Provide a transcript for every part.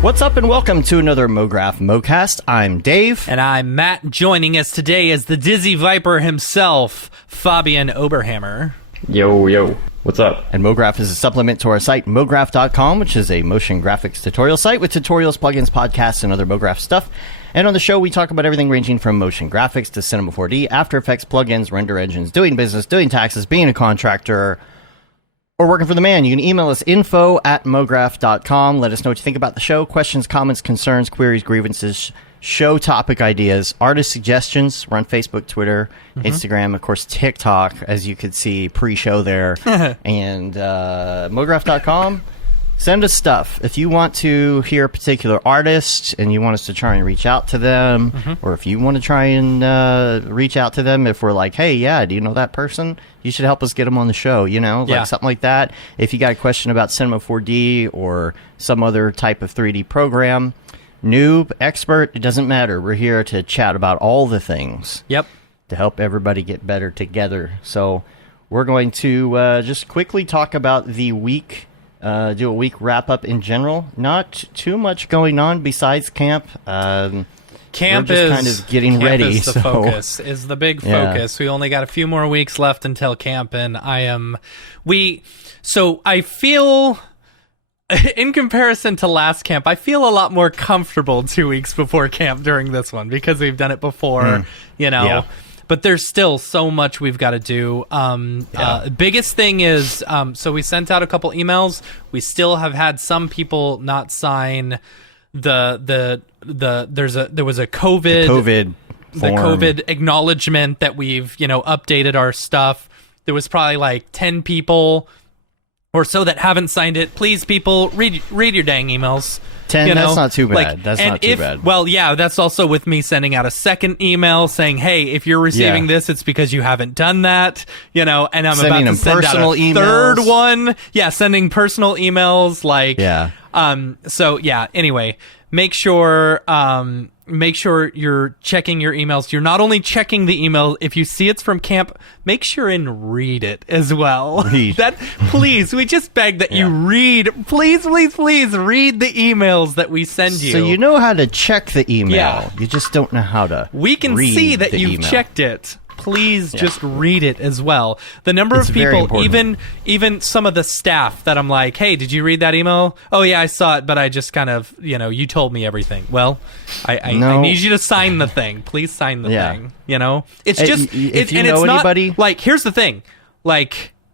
What's up and welcome to another Mograph Mocast. I'm Dave. And I'm Matt. Joining us today is the Dizzy Viper himself, Fabian Oberhammer. Yo. What's up? And Mograph is a supplement to our site, mograph.com, which is a motion graphics tutorial site with tutorials, plugins, podcasts, and other Mograph stuff. And on the show, we talk about everything ranging from motion graphics to Cinema 4D, After Effects, plugins, render engines, doing business, doing taxes, being a contractor, or working for the man. You can email us info@mograph.com. Let us know what you think about the show. Questions, comments, concerns, queries, grievances, show topic ideas, artist suggestions. We're on Facebook, Twitter, Instagram, of course, TikTok, as you could see pre-show there. And mograph.com. Send us stuff. If you want to hear a particular artist and you want us to try and reach out to them, or if you want to try and reach out to them, if we're like, hey, yeah, do you know that person? You should help us get them on the show, you know, like something like that. If you got a question about Cinema 4D or some other type of 3D program, noob, expert, it doesn't matter. We're here to chat about all the things. Yep. To help everybody get better together. So we're going to just quickly talk about the week. Do a week wrap-up in general. Not too much going on besides camp. Camp we're just is kind of getting ready. Is the focus, is the big focus. We only got a few more weeks left until camp, and So I feel, in comparison to last camp, I feel a lot more comfortable 2 weeks before camp during this one because we've done it before, you know. Yeah. But there's still so much we've got to do. Biggest thing is, so we sent out a couple emails. We still have had some people not sign there was a COVID acknowledgement that we've, updated our stuff. There was probably like 10 people or so that haven't signed it. Please, people, read your dang emails. 10, that's not too bad. That's not too bad. Well, yeah, that's also with me sending out a second email saying, hey, if you're receiving this, it's because you haven't done that, and I'm sending about to send out a third one. Yeah, sending personal emails, anyway, make sure you're checking your emails. You're not only checking the email, if you see it's from camp, make sure and read it as well. Please, we just beg that you read. Please read the emails that we send you. So you know how to check the email. Yeah. You just don't know how to We can see that you've checked it. Please just read it as well. The number of people, even some of the staff that I'm like, hey, did you read that email? Oh, yeah, I saw it, but I just kind of, you told me everything. Well, I need you to sign the thing. Please sign the thing. It's just, if you know anybody. Here's the thing.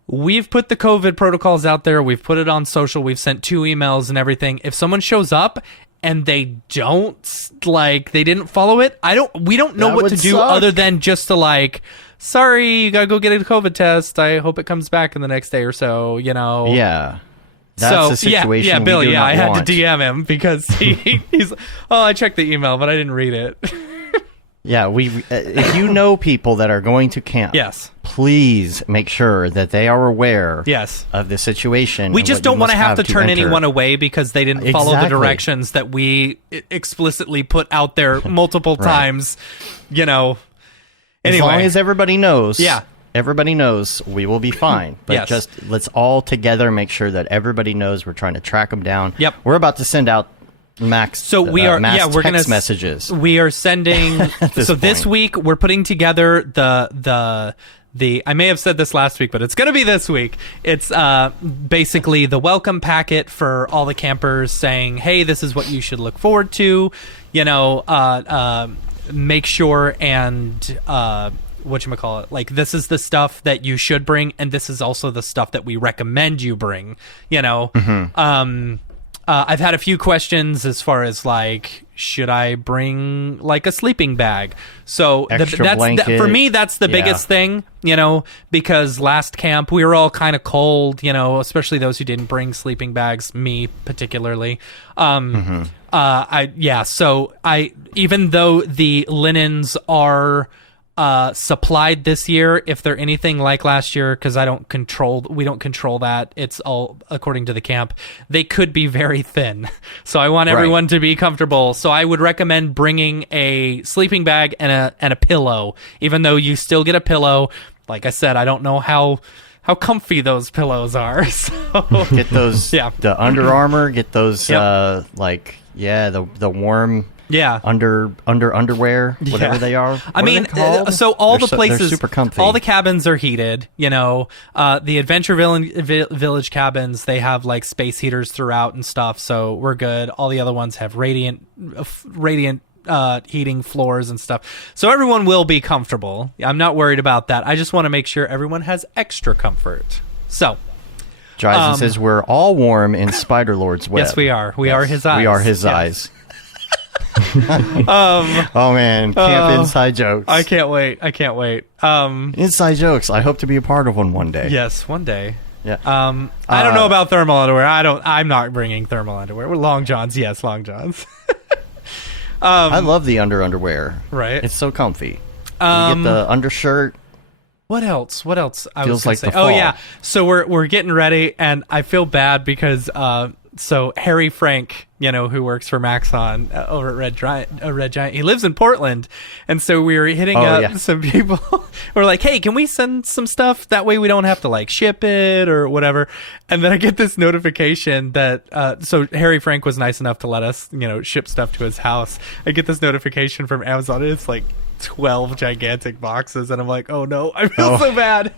We've put the COVID protocols out there. We've put it on social. We've sent 2 emails and everything. If someone shows up and they didn't follow it, we don't know what to do other than just to sorry, you gotta go get a COVID test. I hope it comes back in the next day or so, Yeah. That's the situation. Yeah, Bill, I had want. to DM him because he's, I checked the email, but I didn't read it. Yeah, if you know people that are going to camp, please make sure that they are aware of the situation. We just don't want to have to turn anyone away because they didn't follow the directions that we explicitly put out there multiple times, Anyway. As long as everybody knows. Yeah. Everybody knows we will be fine. But just let's all together make sure that everybody knows we're trying to track them down. Yep. We're about to send out we're text messages. We are sending this week we're putting together the I may have said this last week, but it's going to be this week. It's basically the welcome packet for all the campers saying, hey, this is what you should look forward to, make sure and whatchamacallit, this is the stuff that you should bring, and this is also the stuff that we recommend you bring, I've had a few questions as far as should I bring a sleeping bag? So for me, that's the biggest thing, because last camp we were all kind of cold, especially those who didn't bring sleeping bags, me particularly. So even though the linens are supplied this year, if they're anything like last year, because we don't control that, it's all according to the camp, they could be very thin, so I want everyone to be comfortable. So I would recommend bringing a sleeping bag and a pillow, even though you still get a pillow. Like I said, I don't know how how comfy those pillows are. So Get those, the Under Armour. Get those, Yep. the warm. Yeah. Underwear, whatever they are. I mean, so all the places, they're super comfy. all the cabins are heated. The Adventure Village cabins, they have like space heaters throughout and stuff. So we're good. All the other ones have radiant heating floors and stuff. So everyone will be comfortable. I'm not worried about that. I just want to make sure everyone has extra comfort. So. Dryzen says we're all warm in Spider Lord's web. Yes, we are. We are his eyes. We are his eyes. Oh man, camp inside jokes. I can't wait. Inside jokes. I hope to be a part of one day. Yes, one day. Yeah. I don't know about thermal underwear. I'm not bringing thermal underwear. We're long johns. Yes, long johns. I love the underwear. Right. It's so comfy. You get the undershirt. What else? I Feels was gonna like say. the fall. Oh yeah. So we're getting ready, and I feel bad because so Harry Frank, who works for Maxon over at Red Giant, he lives in Portland, and so we were hitting up some people. We're like, hey, can we send some stuff? That way we don't have to like ship it or whatever. And then I get this notification that so Harry Frank was nice enough to let us, ship stuff to his house. I get this notification from Amazon, and it's like 12 gigantic boxes, and I'm like, oh no, I feel so bad.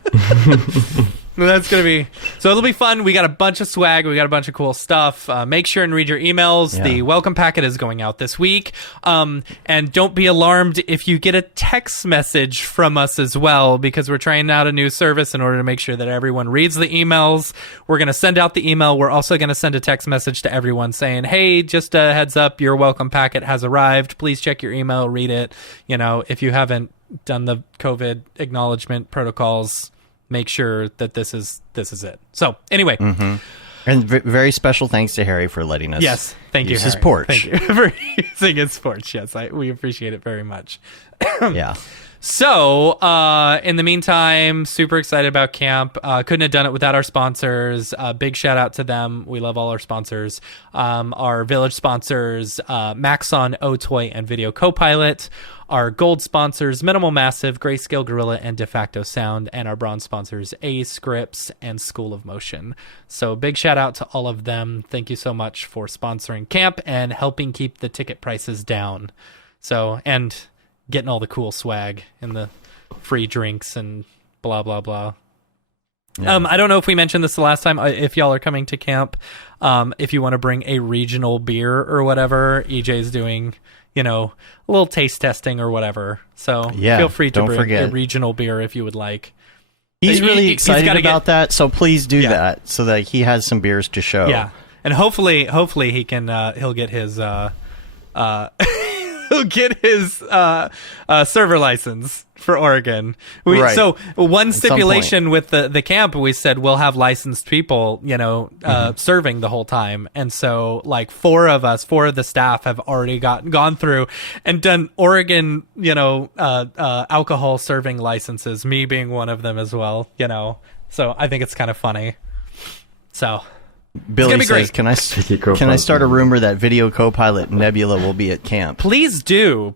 That's gonna be so. It'll be fun. We got a bunch of swag. We got a bunch of cool stuff. Make sure and read your emails. Yeah. The welcome packet is going out this week. And don't be alarmed if you get a text message from us as well, because we're trying out a new service in order to make sure that everyone reads the emails. We're gonna send out the email. We're also gonna send a text message to everyone saying, "Hey, just a heads up, your welcome packet has arrived. Please check your email, read it. If you haven't done the COVID acknowledgement protocols, make sure that this is it." So anyway, and very special thanks to Harry for letting us. Yes, thank you, use Harry. his porch. Thank you for using his porch. Yes, we appreciate it very much. Yeah. So, in the meantime, super excited about camp. Couldn't have done it without our sponsors. Big shout out to them. We love all our sponsors. Our village sponsors, Maxon, Otoy, and Video Copilot. Our gold sponsors, Minimal Massive, Grayscale Gorilla, and De Facto Sound. And our bronze sponsors, A Scripts and School of Motion. So big shout out to all of them. Thank you so much for sponsoring camp and helping keep the ticket prices down. So, and getting all the cool swag and the free drinks and blah, blah, blah. Yeah. I don't know if we mentioned this the last time. If y'all are coming to camp, if you want to bring a regional beer or whatever, EJ's doing, a little taste testing or whatever. So feel free to bring a regional beer if you would like. He's really excited about that, so please do that so that he has some beers to show. Yeah, and hopefully he can. He'll get his. He'll get his server license for Oregon. Right. So one stipulation with the camp, we said we'll have licensed people, serving the whole time. And so like four of the staff have already gone through and done Oregon, alcohol serving licenses, me being one of them as well, So I think it's kind of funny. So Billy says, "Can I start a rumor that Video Copilot Nebula will be at camp?" Please do.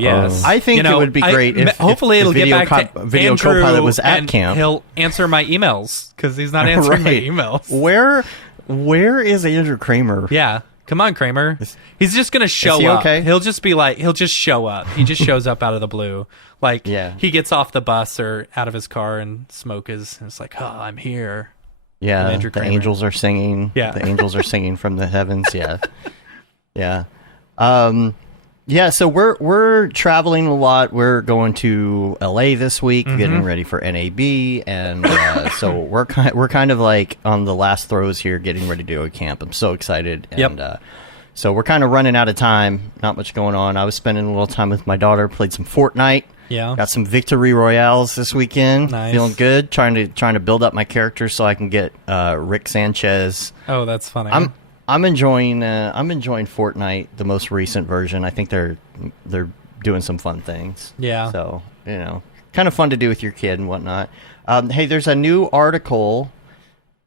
Yes, I think it would be great. Hopefully, it'll get back to Video Andrew, Copilot was at camp. He'll answer my emails because he's not answering my emails. Where is Andrew Kramer? Yeah, come on, Kramer. He's just gonna show up. Okay? He'll just show up. He just shows up out of the blue. Like he gets off the bus or out of his car and smoke is. And it's like, oh, I'm here. Yeah, the angels are singing. Yeah, the angels are singing from the heavens. Yeah, yeah, So we're traveling a lot. We're going to LA this week, getting ready for NAB, and so we're kind of like on the last throws here, getting ready to go to camp. I'm so excited, and so we're kind of running out of time. Not much going on. I was spending a little time with my daughter, played some Fortnite. Yeah, got some victory royales this weekend. Nice. Feeling good. Trying to build up my character so I can get Rick Sanchez. Oh, that's funny. I'm enjoying Fortnite, the most recent version. I think they're doing some fun things. Yeah. So kind of fun to do with your kid and whatnot. Hey, there's a new article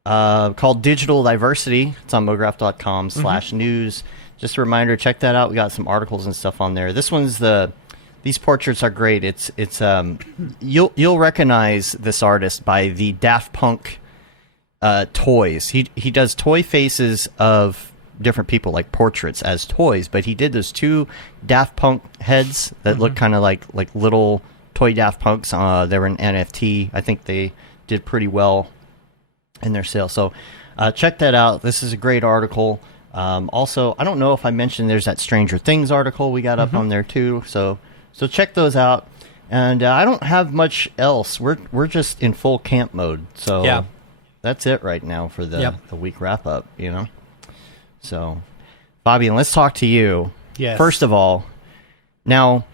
called Digital Diversity. It's on mograph.com/news. Just a reminder, check that out. We got some articles and stuff on there. This one's the these portraits are great. It's you'll recognize this artist by the Daft Punk toys. He does toy faces of different people, like portraits as toys, but he did those 2 Daft Punk heads that look kind of like little toy Daft Punks. They were an NFT. I think they did pretty well in their sale. So check that out. This is a great article. Also, I don't know if I mentioned there's that Stranger Things article we got up on there too. So check those out. And I don't have much else. We're just in full camp mode. So that's it right now for the week wrap up. So, Fabian, let's talk to you. Yes. First of all, now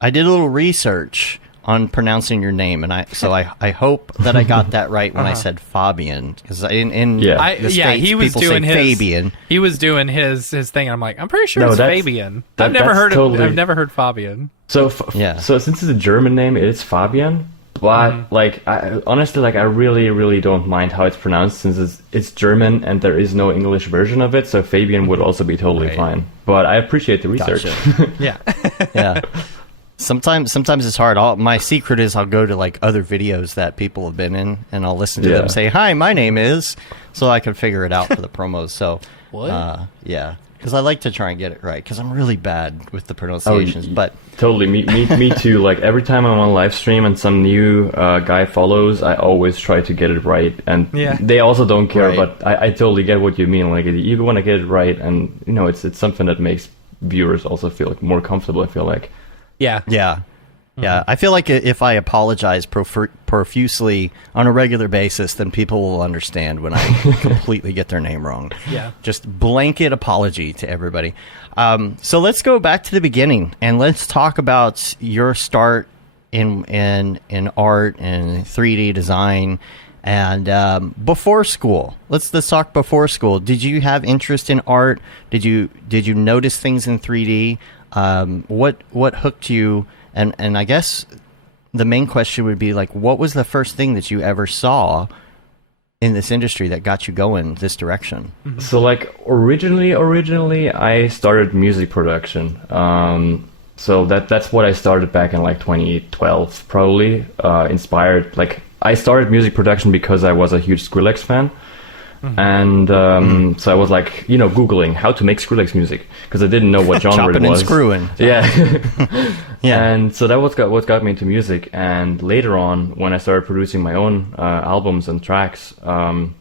I did a little research on pronouncing your name, and I hope that I got that right when I said Fabian, because in the States, he was people doing say his Fabian. He was doing his thing, and I'm like, I'm pretty sure it's Fabian. I've never heard Fabian. So since it's a German name, it's Fabian. But honestly, I really don't mind how it's pronounced, since it's German and there is no English version of it. So Fabian would also be totally fine. But I appreciate the research. Gotcha. Yeah. Sometimes it's hard. My secret is I'll go to other videos that people have been in, and I'll listen to them say, "Hi, my name is," so I can figure it out for the promos. So what? Because I like to try and get it right, because I'm really bad with the pronunciations. But totally, me too. Every time I'm on live stream and some new guy follows, I always try to get it right, and they also don't care. Right. But I totally get what you mean. You want to get it right, and it's something that makes viewers also feel more comfortable. I feel like. Yeah. I feel like if I apologize profusely on a regular basis, then people will understand when I completely get their name wrong. Yeah. Just blanket apology to everybody. So let's go back to the beginning, and let's talk about your start in art and 3D design, and before school. Let's talk before school. Did you have interest in art? Did you notice things in 3D? What hooked you? And I guess the main question would be what was the first thing that you ever saw in this industry that got you going this direction? So originally I started music production. So that's what I started back in 2012, probably inspired. I started music production because I was a huge Skrillex fan. And so I was Googling how to make Skrillex music, because I didn't know what genre Chopping it was. and screwing. Yeah. And so that was what got me into music. And later on, when I started producing my own albums and tracks and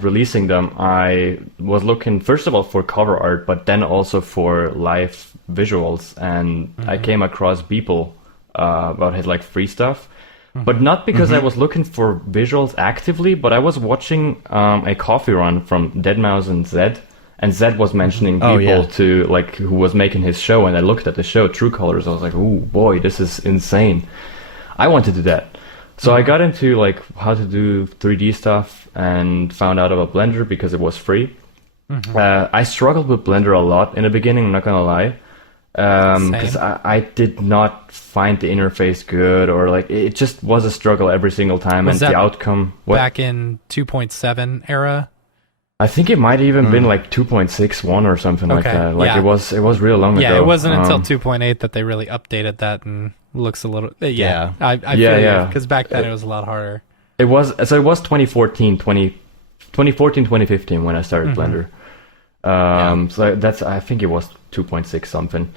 releasing them, I was looking first of all for cover art, but then also for live visuals. And I came across Beeple about his free stuff. But not because I was looking for visuals actively, but I was watching a coffee run from Deadmau5 and Zed, and Zed was mentioning people to who was making his show, and I looked at the show, True Colors. I was like, "Ooh, boy, this is insane! I want to do that." So I got into how to do 3D stuff, and found out about Blender because it was free. I struggled with Blender a lot in the beginning. I'm not gonna lie. Because I did not find the interface good, or it just was a struggle every single time. Was and that the outcome back in 2.7 era? I think it might even been 2.61 or something like that. It was real long ago. Yeah, it wasn't until 2.8 that they really updated that and looks a little. I feel because back then it was a lot harder. It was 2014, 2015 when I started Blender. So I think it was 2.6 something,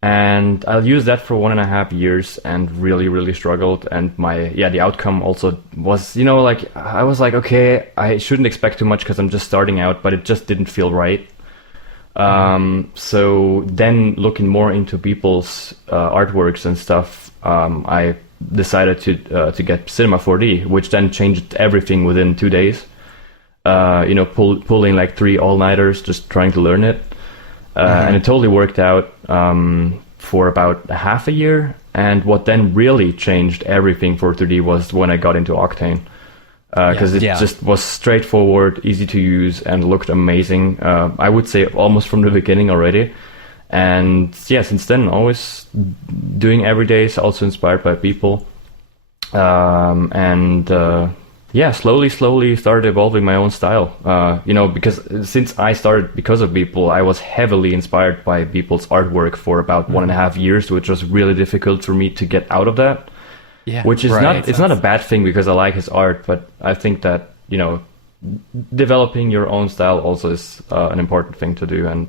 and I'll use that for 1.5 years and really struggled. And the outcome also was, I was okay, I shouldn't expect too much because I'm just starting out, but it just didn't feel right. So then looking more into people's artworks and stuff, I decided to get Cinema 4D, which then changed everything within 2 days. Pulling 3 all-nighters, just trying to learn it. And it totally worked out for about half a year. And what then really changed everything for 3D was when I got into Octane. Because it just was straightforward, easy to use, and looked amazing. I would say almost from the beginning already. And since then, always doing every day, also inspired by people. Yeah, slowly started evolving my own style. Because since I started because of Beeple, I was heavily inspired by Beeple's artwork for about 1.5 years, which was really difficult for me to get out of that. Yeah, which is not a bad thing because I like his art, but I think that, developing your own style also is an important thing to do, and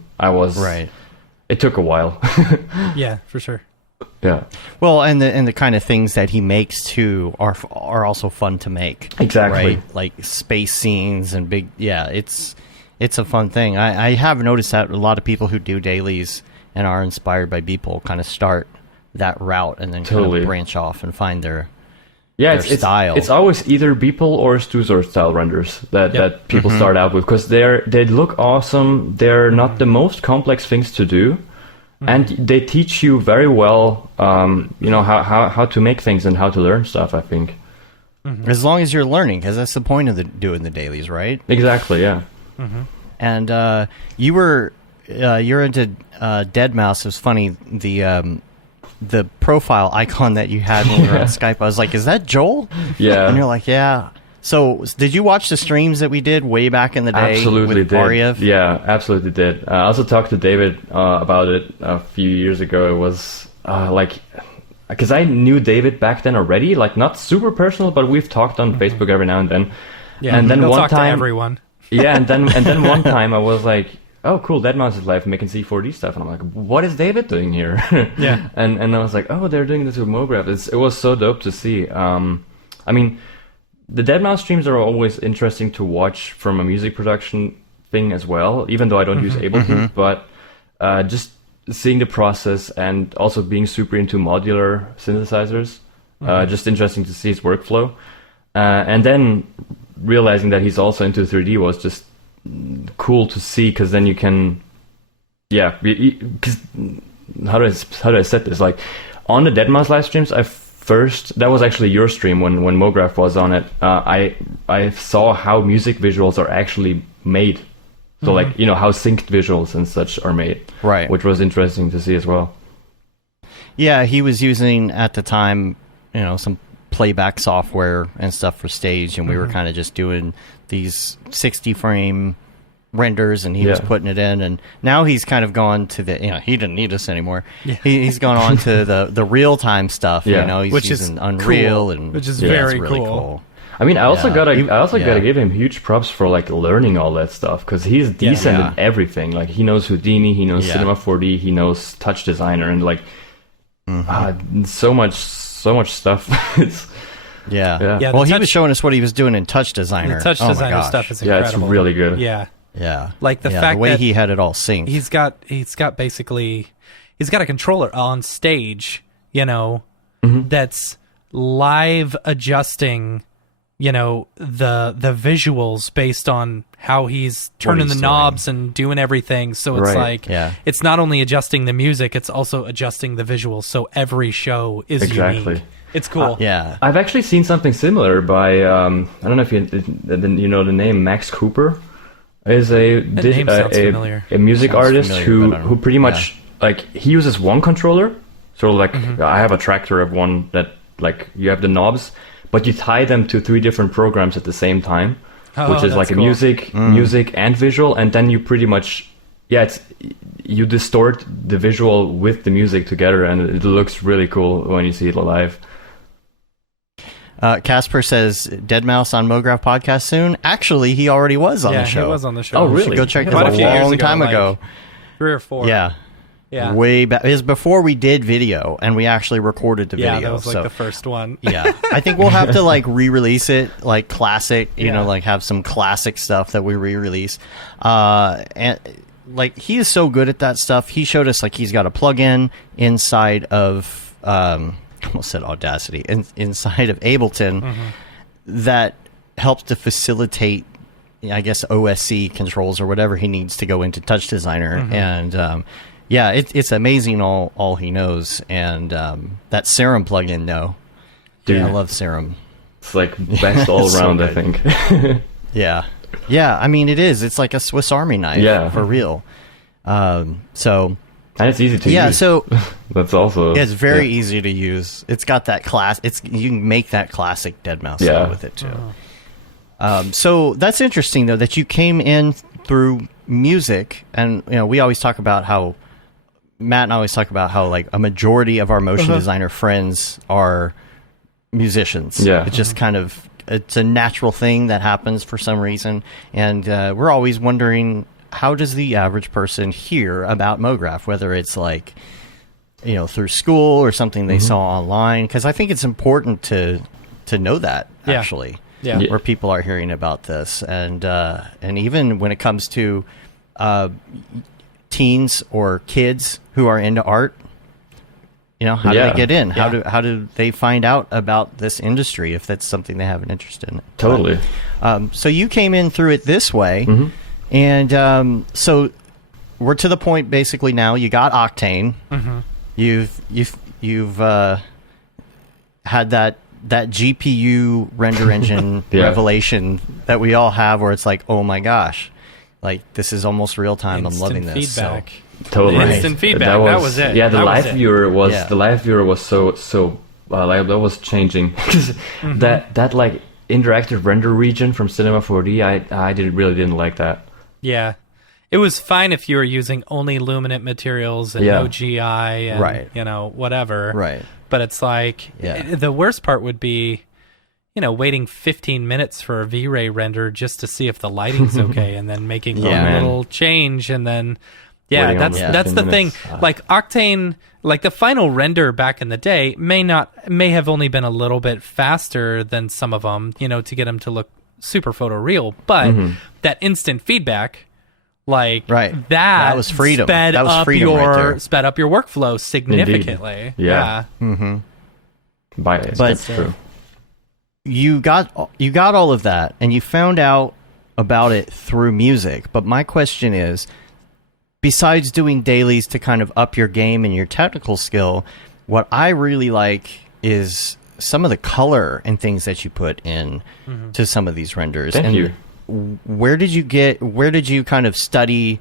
it took a while. Yeah, for sure. Yeah. Well, and the kind of things that he makes too are also fun to make. Exactly. Right? Like space scenes and big. Yeah, it's a fun thing. I have noticed that a lot of people who do dailies and are inspired by Beeple kind of start that route and then kind of branch off and find their style. It's always either Beeple or Stuzor style renders that people start out with, because they look awesome. They're not the most complex things to do. And they teach you very well, how to make things and how to learn stuff, I think. As long as you're learning, because that's the point of doing the dailies, right? Exactly, yeah. And you're into Deadmau5. It was funny, the profile icon that you had when we were on Skype, I was like, is that Joel? Yeah. And you're like, yeah. So, did you watch the streams that we did way back in the day? Absolutely with did. Ariev? Yeah, absolutely did. I also talked to David about it a few years ago. It was because I knew David back then already, like not super personal, but we've talked on Facebook every now and then. Yeah, and then one time, to everyone. Yeah, and then one time I was like, oh, cool, Deadmau5 is live making C4D stuff, and I'm like, what is David doing here? Yeah, and I was like, oh, they're doing this with Mograph. It was so dope to see. The Deadmau5 streams are always interesting to watch from a music production thing as well, even though I don't use Ableton, but just seeing the process and also being super into modular synthesizers, just interesting to see his workflow. And then realizing that he's also into 3D was just cool to see, because then you can, because how do I set this? Like on the Deadmau5 live streams, that was actually your stream when Mograph was on it. I saw how music visuals are actually made. So how synced visuals and such are made. Right. Which was interesting to see as well. Yeah, he was using at the time, some playback software and stuff for stage, and we were kind of just doing these 60 frame renders, and he was putting it in, and now he's kind of gone to the he didn't need us anymore. He's gone on to the real-time stuff. He's which using is Unreal, cool. and which is very really cool. I mean, I also gotta give him huge props for learning all that stuff, because he's decent in everything. Like he knows Houdini, he knows Cinema 4D, he knows Touch Designer, and so much stuff. It's well, he was showing us what he was doing in Touch Designer. The Touch Designer stuff is incredible. Yeah, it's really good. Yeah. Like the fact the way that he had it all synced. He's got a controller on stage, that's live adjusting, the visuals based on how he's turning the knobs and doing everything. So it's it's not only adjusting the music, it's also adjusting the visuals. So every show is unique. It's cool. I've actually seen something similar by, I don't know if you know the name, Max Cooper. Is a music artist who pretty much he uses one controller. So I have a tractor of one that you have the knobs, but you tie them to 3 different programs at the same time, which is cool. music and visual, and then you pretty much you distort the visual with the music together, and it looks really cool when you see it live. Casper says Deadmau5 on Mograph podcast soon. Actually, he already was on the show. Yeah, he was on the show. Oh, really? You should go check it Quite out. a few years long ago, time ago. 3 or 4. Yeah. Way back. It was before we did video, and we actually recorded the video. Yeah, that was the first one. Yeah. I think we'll have to re-release it, classic, have some classic stuff that we re-release. And he is so good at that stuff. He showed us he's got a plug-in inside of almost said Audacity, inside of Ableton that helps to facilitate, I guess, OSC controls or whatever he needs to go into Touch Designer. And it's amazing all he knows. And that Serum plugin, though, dude, I love Serum. It's best all around, so I think. Yeah. I mean, it is. It's like a Swiss Army knife, for real. And it's easy to use. Yeah, so that's also it's very easy to use. It's got that you can make that classic Deadmau5 sound with it too. So that's interesting, though, that you came in through music, and we always talk about how Matt and I always talk about how like a majority of our motion designer friends are musicians. Yeah, it's just kind of it's a natural thing that happens for some reason, and we're always wondering, how does the average person hear about Mograph, whether it's like through school or something they saw online? Because I think it's important to know that actually. Yeah. Where people are hearing about this, and even when it comes to teens or kids who are into art, how do they get in? How do they find out about this industry if that's something they have an interest in? Totally. So you came in through it this way, and so we're to the point basically now. You got Octane. You've had that GPU render engine revelation that we all have, where it's like, oh my gosh, like this is almost real time. I'm loving this. Feedback. Totally. Instant feedback. That was it. Yeah, the that live was viewer was the live viewer was so like that was changing because that like interactive render region from Cinema 4D, I really didn't like that. Yeah. It was fine if you were using only luminant materials and no GI and whatever. Right. But it's like the worst part would be, waiting 15 minutes for a V-Ray render just to see if the lighting's okay, and then making one little change, and then that's the thing. Like Octane, like the final render back in the day may have only been a little bit faster than some of them, to get them to look super photoreal, but that instant feedback. Like that was freedom. Sped up your workflow significantly. Indeed. Yeah. That's true. You got all of that, and you found out about it through music. But my question is, besides doing dailies to kind of up your game and your technical skill, what I really like is some of the color and things that you put in to some of these renders. Thank you. Where did you kind of study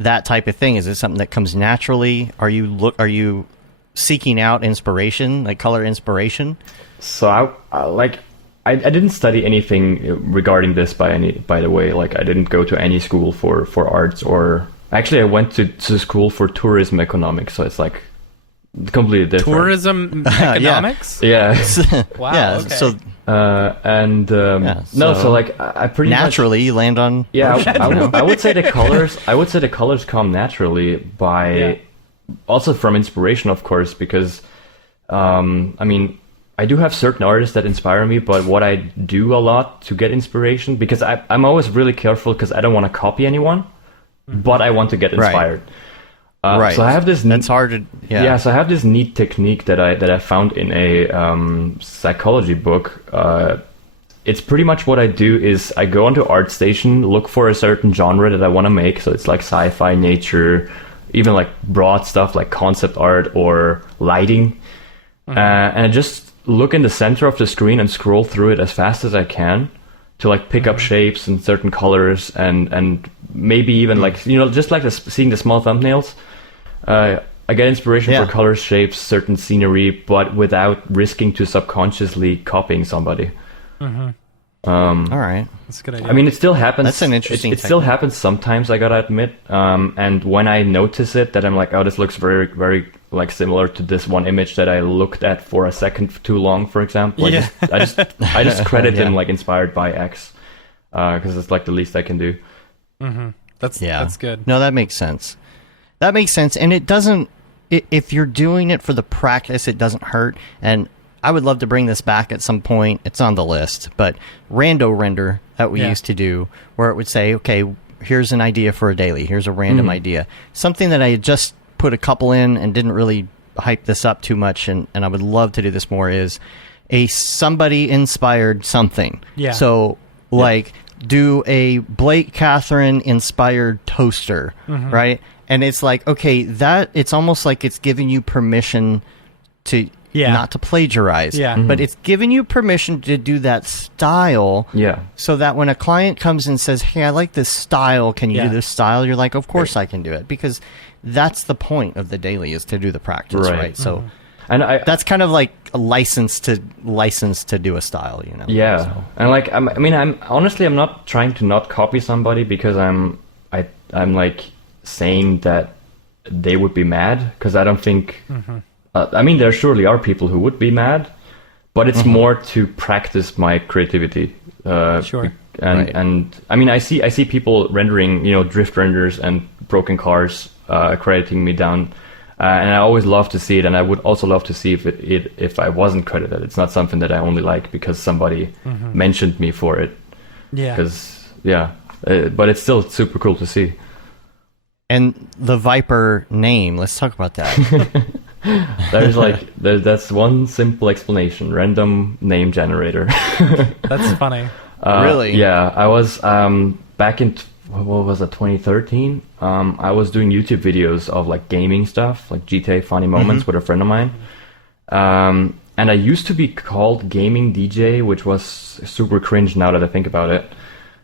that type of thing? Is it something that comes naturally? Are you seeking out inspiration, like color inspiration? So I didn't study anything regarding this by the way. Like I didn't go to any school for arts, or actually I went to school for tourism economics. So it's like completely different. Tourism economics? Yeah. Wow. Yeah. Okay. So. So like I pretty naturally much, you land on I would say the colors come naturally by also from inspiration, of course, because I mean I do have certain artists that inspire me, but what I do a lot to get inspiration, because I'm always really careful because I don't want to copy anyone, but I want to get inspired. So I have this. That's hard to. So I have this neat technique that I found in a psychology book. It's pretty much what I do is I go onto ArtStation, look for a certain genre that I want to make. So it's like sci-fi, nature, even like broad stuff like concept art or lighting, and I just look in the center of the screen and scroll through it as fast as I can to like pick up shapes and certain colors and maybe even like just like seeing the small thumbnails. I get inspiration for colors, shapes, certain scenery, but without risking to subconsciously copying somebody. All right, that's a good idea. I mean, it still happens. That's an interesting. It still happens sometimes, I gotta admit. And when I notice it, that I'm like, oh, this looks very, very like similar to this one image that I looked at for a second too long, for example. I just credit him like inspired by X, because it's like the least I can do. That's good. No, that makes sense. And it doesn't. If you're doing it for the practice, it doesn't hurt. And I would love to bring this back at some point. It's on the list, but rando render that we used to do, where it would say, okay, here's an idea for a daily. Here's a random idea. Something that I had just put a couple in and didn't really hype this up too much, and I would love to do this more, is a somebody inspired something. Yeah. So, like, do a Blake Catherine inspired toaster, right? And it's like, okay, that it's almost like it's giving you permission to not to plagiarize, but it's giving you permission to do that style, so that when a client comes and says, hey, I like this style, can you do this style? You're like, of course I can do it, because that's the point of the daily, is to do the practice, right? So And that's kind of like a license to do a style, you know. Yeah, so. and like I'm honestly I'm not trying to not copy somebody because I'm like saying that they would be mad, because I don't think. I mean, there surely are people who would be mad, but it's more to practice my creativity. Sure. And I mean, I see people rendering, you know, drift renders and broken cars, crediting me down, and I always love to see it. And I would also love to see if I wasn't credited. It's not something that I only like because somebody mentioned me for it. Yeah. Because but it's still super cool to see. And the Viper name, let's talk about that. That's one simple explanation: random name generator. That's funny. Really? Yeah, I was back in what was it, 2013. I was doing YouTube videos of like gaming stuff, like GTA funny moments with a friend of mine. And I used to be called Gaming DJ, which was super cringe now that I think about it.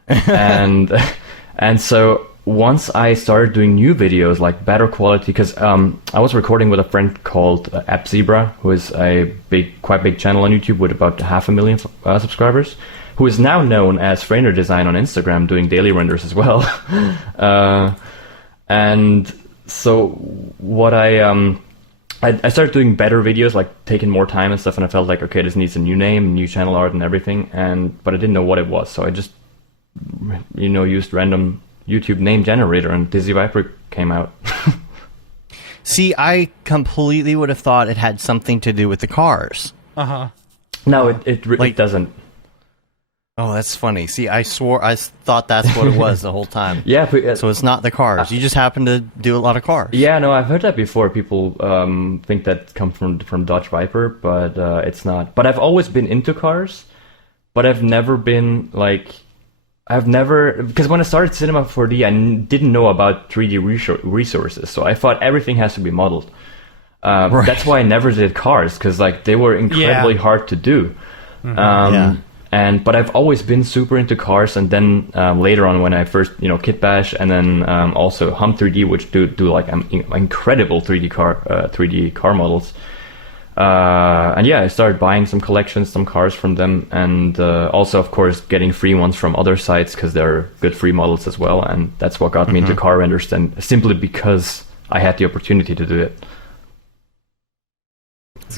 And so once I started doing new videos, like better quality, because I was recording with a friend called App Zebra, who is a quite big channel on YouTube with about 500,000 subscribers, who is now known as Frainer Design on Instagram, doing daily renders as well. And so what I started doing better videos, like taking more time and stuff, and I felt like, okay, this needs a new name, new channel art and everything, but I didn't know what it was, so I just, you know, used random YouTube name generator, and Dizzy Viper came out. See, I completely would have thought it had something to do with the cars. No, it doesn't. Oh, that's funny. See, I thought that's what it was the whole time. Yeah, but, so it's not the cars. You just happen to do a lot of cars. Yeah, no, I've heard that before. People think that comes from Dodge Viper, but it's not. But I've always been into cars, but I've never been like. Because when I started Cinema 4D, I didn't know about 3D resources, so I thought everything has to be modeled. Right. That's why I never did cars, because like they were incredibly hard to do. But I've always been super into cars, and then later on when I first, you know, Kit Bash, and then also Hum 3D, which do like incredible 3D car models. And yeah, I started buying some collections, some cars from them, and also, of course, getting free ones from other sites, because they're good free models as well. And that's what got me into car renders, then, simply because I had the opportunity to do it.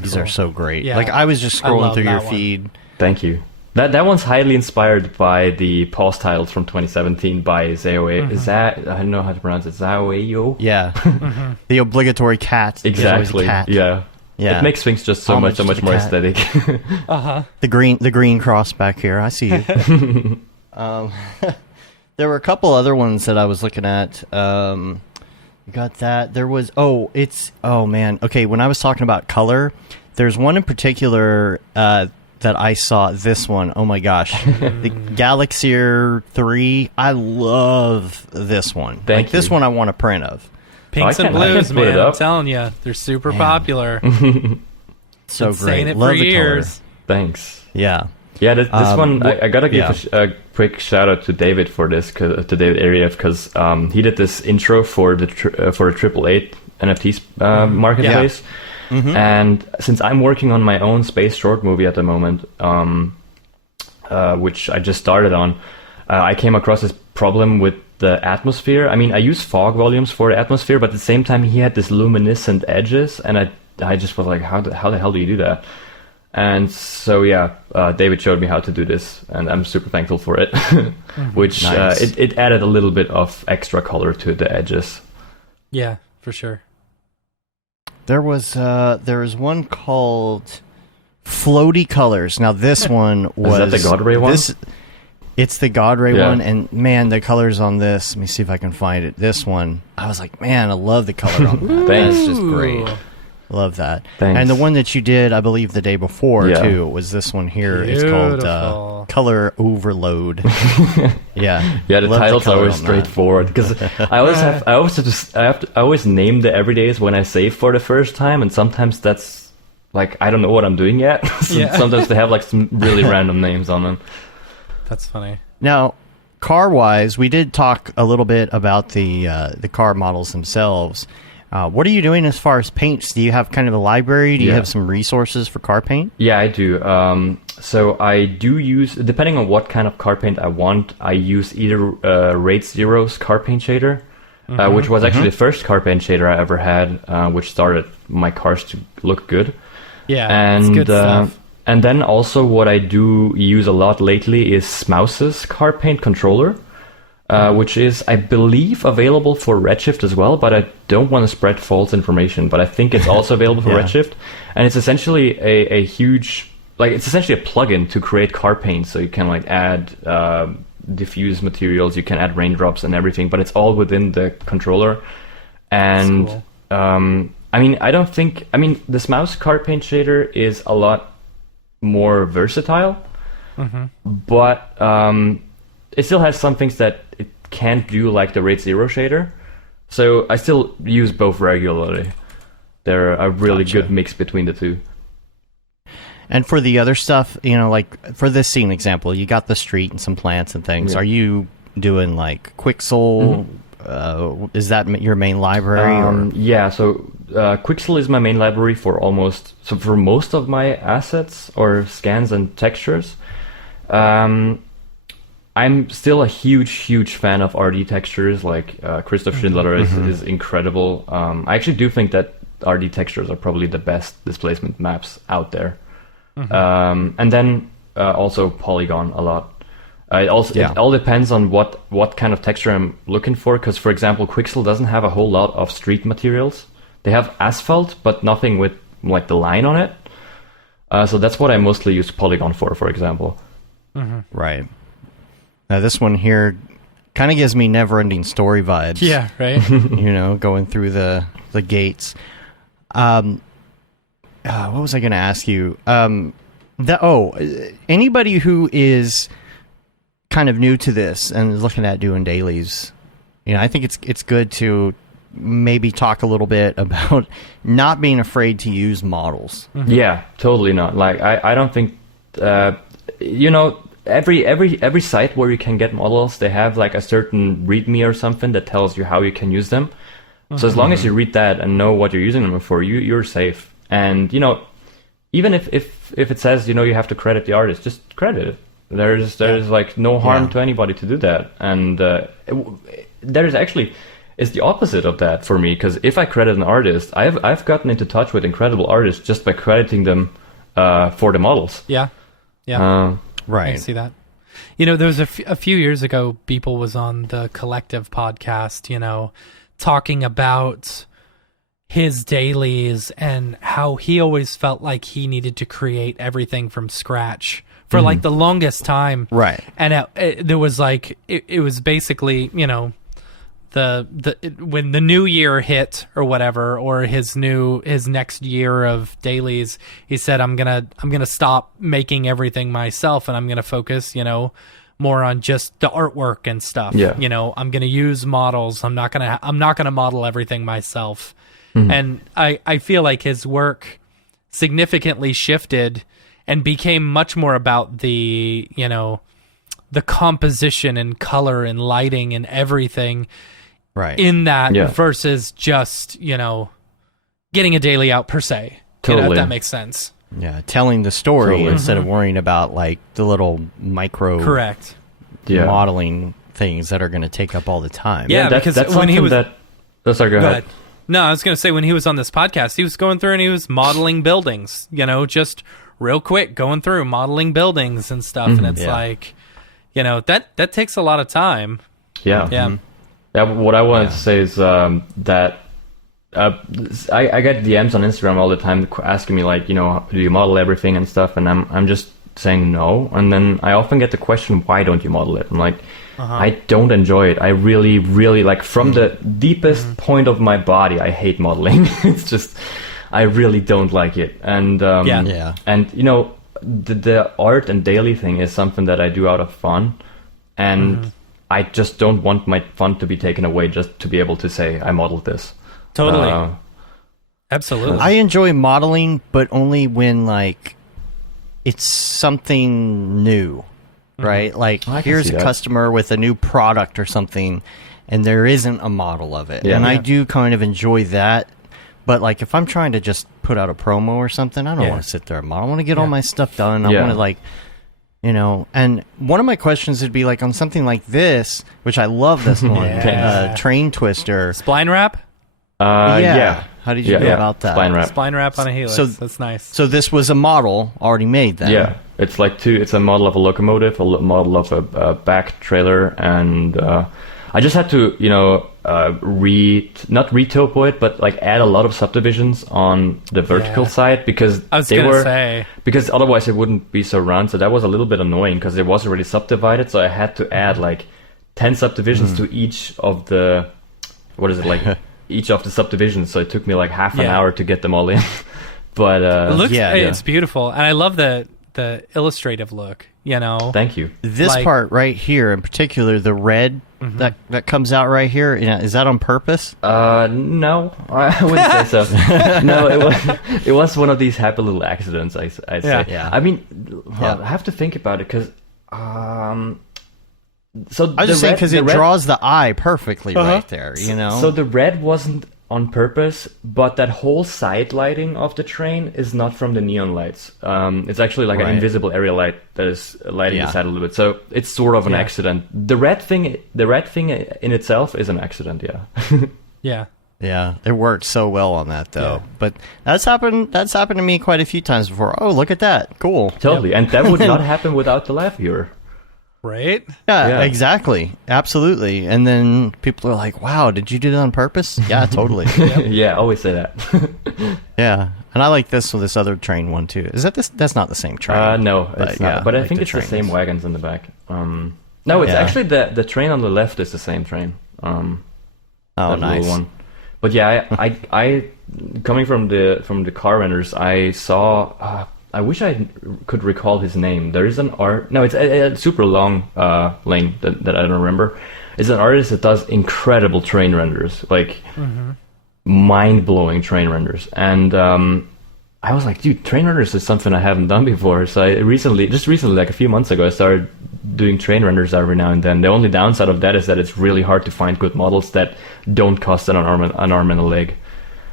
These are so great. Yeah. Like, I was just scrolling through your feed. Thank you. That one's highly inspired by the pause titles from 2017 by Zaoe. Is that, I don't know how to pronounce it, Zaoeyo? Yeah. The obligatory cat. Exactly. Cat. Yeah. Yeah. It makes things just so much more aesthetic. The green cross back here. I see you. There were a couple other ones that I was looking at. You got that. There was man. Okay, when I was talking about color, there's one in particular that I saw. This one. Oh my gosh. The Galaxier 3. I love this one. Thank you. This one I want a print of. Pinks and blues, man. I'm telling you, they're super popular. So been great. Saying it Love for the years. color. Thanks. Yeah. Yeah, this one, I gotta give a quick shout out to David for this, to David Ariev, because he did this intro for the AAA NFT marketplace. Yeah. And since I'm working on my own space short movie at the moment, which I just started on, I came across this problem with the atmosphere. I mean, I use fog volumes for the atmosphere, but at the same time, he had this luminescent edges, and I just was like, how the hell do you do that? And so David showed me how to do this, and I'm super thankful for it. Which nice. It added a little bit of extra color to the edges. Yeah, for sure. There was one called Floaty Colors. Now this one was is that the God Ray one? It's the God Ray one, and man, the colors on this. Let me see if I can find it. This one, I was like, man, I love the color on that. That's just great. Love that. Thanks. And the one that you did, I believe, the day before too, was this one here. Beautiful. It's called Color Overload. Yeah. Yeah, the titles are always straightforward, because I always name the everydays when I save for the first time, and sometimes that's like I don't know what I'm doing yet. Sometimes they have like some really random names on them. That's funny. Now, car-wise, we did talk a little bit about the car models themselves. What are you doing as far as paints? Do you have kind of a library? Do you Yeah. have some resources for car paint? Yeah, I do. So I do use, depending on what kind of car paint I want, I use either Rate Zero's car paint shader, which was actually the first car paint shader I ever had, which started my cars to look good. Yeah, And it's good stuff. and then also what I do use a lot lately is Deadmau5's car paint controller. Which is, I believe, available for Redshift as well, but I don't want to spread false information. But I think it's also available for Yeah. Redshift, and it's essentially a huge, like, it's essentially a plugin to create car paint. So you can like add diffuse materials, you can add raindrops and everything, but it's all within the controller. And Cool. I mean, the Deadmau5 car paint shader is a lot more versatile, but it still has some things that it can't do, like the Rate Zero shader. So I still use both regularly. They're a really Gotcha. good mix between the two. And for the other stuff, like for this scene example, you got the street and some plants and things. Yeah. Are you doing like Quicksilver? Is that your main library? Or? Yeah, so Quicksilver is my main library for most of my assets or scans and textures. I'm still a huge fan of RD textures. Like Christoph Schindler is incredible. I actually do think that RD textures are probably the best displacement maps out there. And then also Polygon a lot. It all depends on what kind of texture I'm looking for. Because for example, Quicksilver doesn't have a whole lot of street materials. They have asphalt, but nothing with like the line on it. So that's what I mostly use Polygon for example. Right. Now this one here kind of gives me Never-Ending Story vibes. Yeah, right. Going through the gates. What was I going to ask you? Anybody who is kind of new to this and is looking at doing dailies, I think it's good to maybe talk a little bit about not being afraid to use models. Yeah, totally not. Like I don't think every site where you can get models, they have like a certain README or something that tells you how you can use them. So as long as you read that and know what you're using them for, you're safe. And even if it says you have to credit the artist, just credit it. There's like no harm to anybody to do that. And there's actually, it's the opposite of that for me, because if I credit an artist, I've gotten into touch with incredible artists just by crediting them for the models. Yeah. Right. I see that. There was a few years ago, Beeple was on the Collective podcast, talking about his dailies and how he always felt like he needed to create everything from scratch for like the longest time. Right. And there was like, it was basically, when the new year hit or whatever, or his next year of dailies, he said, I'm gonna stop making everything myself, and I'm gonna focus, more on just the artwork and stuff. Yeah. I'm gonna use models. I'm not gonna model everything myself. And I feel like his work significantly shifted and became much more about the the composition and color and lighting and everything. Right. In that versus just, getting a daily out per se. Totally. If that makes sense. Yeah, telling the story Totally. instead of worrying about like the little micro Correct. modeling things that are going to take up all the time. Yeah, because that's when he something was... that... Oh, sorry, go ahead. No, I was going to say, when he was on this podcast, he was going through and he was modeling buildings, just real quick, going through modeling buildings and stuff. And it's like, that takes a lot of time. Yeah. Yeah. Yeah, what I wanted to say is that I get DMs on Instagram all the time asking me like, do you model everything and stuff? And I'm just saying no. And then I often get the question, why don't you model it? I'm like, I don't enjoy it. I really, really, like, from the deepest point of my body, I hate modeling. It's just, I really don't like it. And and the art and daily thing is something that I do out of fun, and I just don't want my fun to be taken away just to be able to say I modeled this. Totally. Absolutely. I enjoy modeling, but only when like it's something new, right? Like I can here's see a that. customer with a new product or something, and there isn't a model of it. Yeah. And I Yeah. do kind of enjoy that. But like if I'm trying to just put out a promo or something, I don't Yeah. want to sit there and model. I want to get all Yeah. my stuff done. I Yeah. want to like, you know, and one of my questions would be like on something like this, which I love this one, Yeah. Train Twister. Spline wrap? Yeah. How did you go about that? Spline wrap. Spline wrap on a helix. So- That's nice. So this was a model already made then. Yeah, it's like it's a model of a locomotive, a model of a back trailer, and I just had to, not retopo it, but like add a lot of subdivisions on the vertical Yeah. side because I was they gonna were say. because otherwise it wouldn't be so round. So that was a little bit annoying because it was already subdivided. So I had to add like 10 subdivisions to each of the each of the subdivisions. So it took me like half an Yeah. hour to get them all in. But It looks, yeah. it's beautiful, and I love the illustrative look. thank you. This Like- part right here in particular, the red that comes out right here, is that on purpose? No, I wouldn't say so. No, it was one of these happy little accidents. I'd say. Yeah. I mean, Yeah. I have to think about it because, so I was just saying because it red, draws the eye perfectly right there. You know. So the red wasn't on purpose, but that whole side lighting of the train is not from the neon lights. It's actually like Right. an invisible area light that is lighting Yeah. the side a little bit. So it's sort of an Yeah. accident. The red thing in itself is an accident. Yeah. Yeah. Yeah, it worked so well on that though. Yeah. But that's happened to me quite a few times before. Oh, look at that. Cool. Totally. And that would not happen without the live viewer. Right? Yeah, Yeah. exactly. Absolutely. And then people are like, "Wow, did you do that on purpose?" Yeah, totally. Yeah, always say that. Yeah. And I like this other train one too. Is that this? That's not the same train. No, But it's not. yeah, But I like think the it's the same trains. wagons in the back. No, it's Yeah. actually the train on the left is the same train. Oh, That nice. little one. But yeah, I coming from the car renders, I saw. I wish I could recall his name. There is an art. No, it's a super long lane that I don't remember. It's an artist that does incredible train renders, like mind-blowing train renders. And I was like, dude, train renders is something I haven't done before. So I recently, like a few months ago, I started doing train renders every now and then. The only downside of that is that it's really hard to find good models that don't cost an arm and a leg.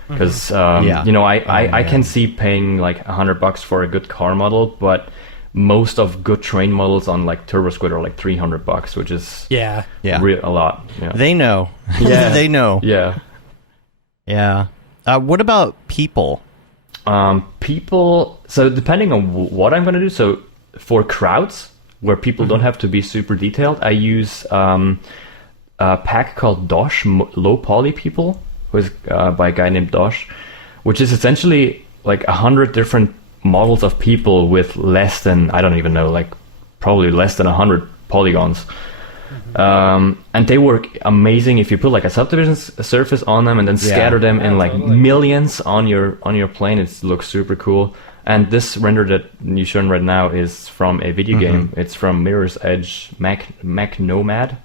Because I can see paying like $100 for a good car model, but most of good train models on like Turbo Squid are like $300, which is Yeah. Yeah. a lot. Yeah. They know. Yeah. They know. Yeah. Yeah. What about people? People. So depending on what I'm going to do. So for crowds where people don't have to be super detailed, I use a pack called Dosh Low Poly People, who is by a guy named Dosh, which is essentially like 100 different models of people with less than, I don't even know, like probably less than 100 polygons. And they work amazing if you put like a subdivision surface on them and then scatter them in like millions on your plane. It looks super cool. And this render that you're showing right now is from a video game. It's from Mirror's Edge Mac Nomad.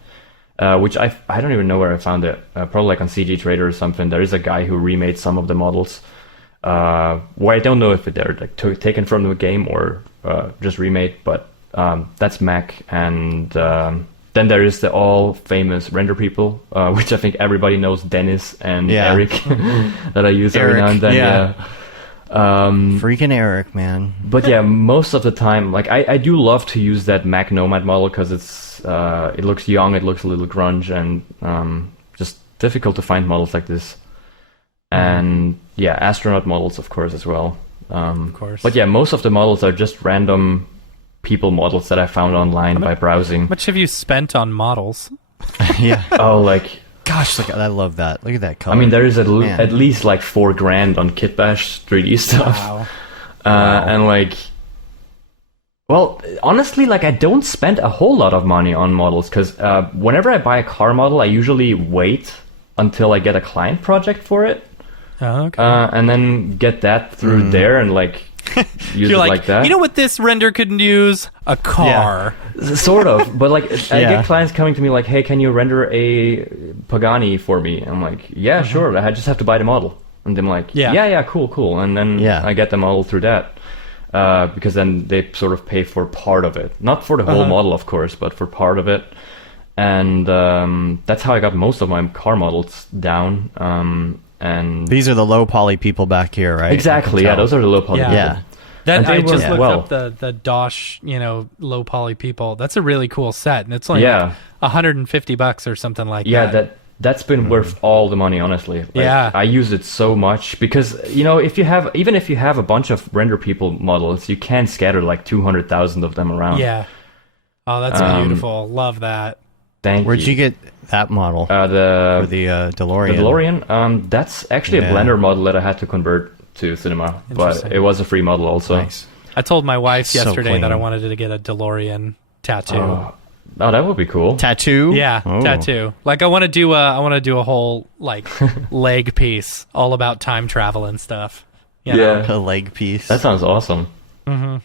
Which I don't even know where I found it. Probably like on CG Trader or something. There is a guy who remade some of the models. Where I don't know if they're like taken from the game or just remade, but that's Mac. And then there is the all famous render people, which I think everybody knows, Dennis and Eric, that I use every now and then. Yeah. Freaking Eric, man. But yeah, most of the time, like I do love to use that Mac Nomad model because it looks young, it looks a little grunge, and just difficult to find models like this. And yeah, astronaut models, of course, as well. Of course. But yeah, most of the models are just random people models that I found online by browsing. How much have you spent on models? Yeah. Oh, like Gosh, look, I love that. Look at that color. I mean, there is Man. at least like $4,000 on Kitbash 3D stuff. Wow. And like, well, honestly, like I don't spend a whole lot of money on models because whenever I buy a car model, I usually wait until I get a client project for it, Oh, okay. and then get that through there and like use You're it like that. You know what this render could use? A car. Sort of, but like I Yeah. get clients coming to me like, "Hey, can you render a Pagani for me?" I'm like, "Yeah, sure. I just have to buy the model." And I'm like, Yeah. "Yeah, cool." And then Yeah. I get the model through that because then they sort of pay for part of it, not for the whole model, of course, but for part of it. and that's how I got most of my car models down. And these are the low poly people back here, right? Exactly. Yeah, those are the low poly people. Yeah. That I just looked up the Dosh, low poly people. That's a really cool set, and it's like $150 or something like that. Yeah, that's been worth all the money, honestly. Like, I use it so much because if you have a bunch of render people models, you can scatter like 200,000 of them around. Yeah. Oh, that's beautiful. Love that. Where'd you get that model? The DeLorean. The DeLorean. That's actually a Blender model that I had to convert to Cinema, but it was a free model also. Nice. I told my wife yesterday that I wanted to get a DeLorean tattoo. Oh, that would be cool. Tattoo? Yeah, tattoo. Like I want to do a whole like leg piece all about time travel and stuff. You know? A leg piece. That sounds awesome. Mm-hmm.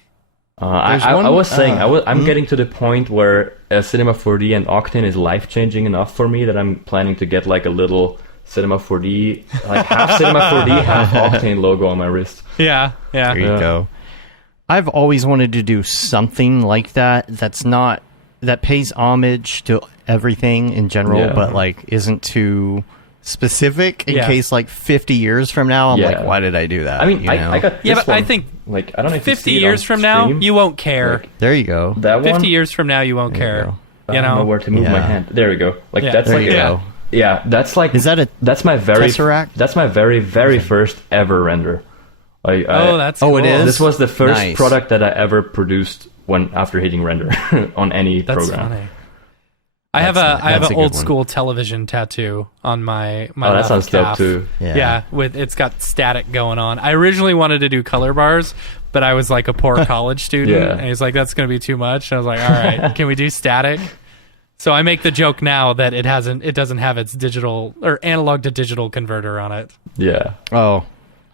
I was saying I'm getting to the point where Cinema 4D and Octane is life changing enough for me that I'm planning to get like a little Cinema 4D, like half Cinema 4D, half Octane logo on my wrist. Yeah. There you go. I've always wanted to do something like that. That pays homage to everything in general, but like isn't too specific in case like 50 years from now I'm like, why did I do that? I mean, I got this but I think like I don't know if 50 you see years it from stream. now you won't care. Like, there you go. That 50 one? years from now you won't care. I don't know where to move my hand. There we go. Like that's there like you go. Yeah, that's like that's my very Tesseract? That's my very first ever render. That's cool. It is. This was the first product that I ever produced after hitting render on any program. Funny. I have an old school television tattoo on my that left sounds calf. dope too. Yeah, it's got static going on. I originally wanted to do color bars, but I was like a poor college student, and he's like, "That's going to be too much." And I was like, "All right, can we do static?" So I make the joke now that it doesn't have its digital or analog to digital converter on it. Yeah. Oh.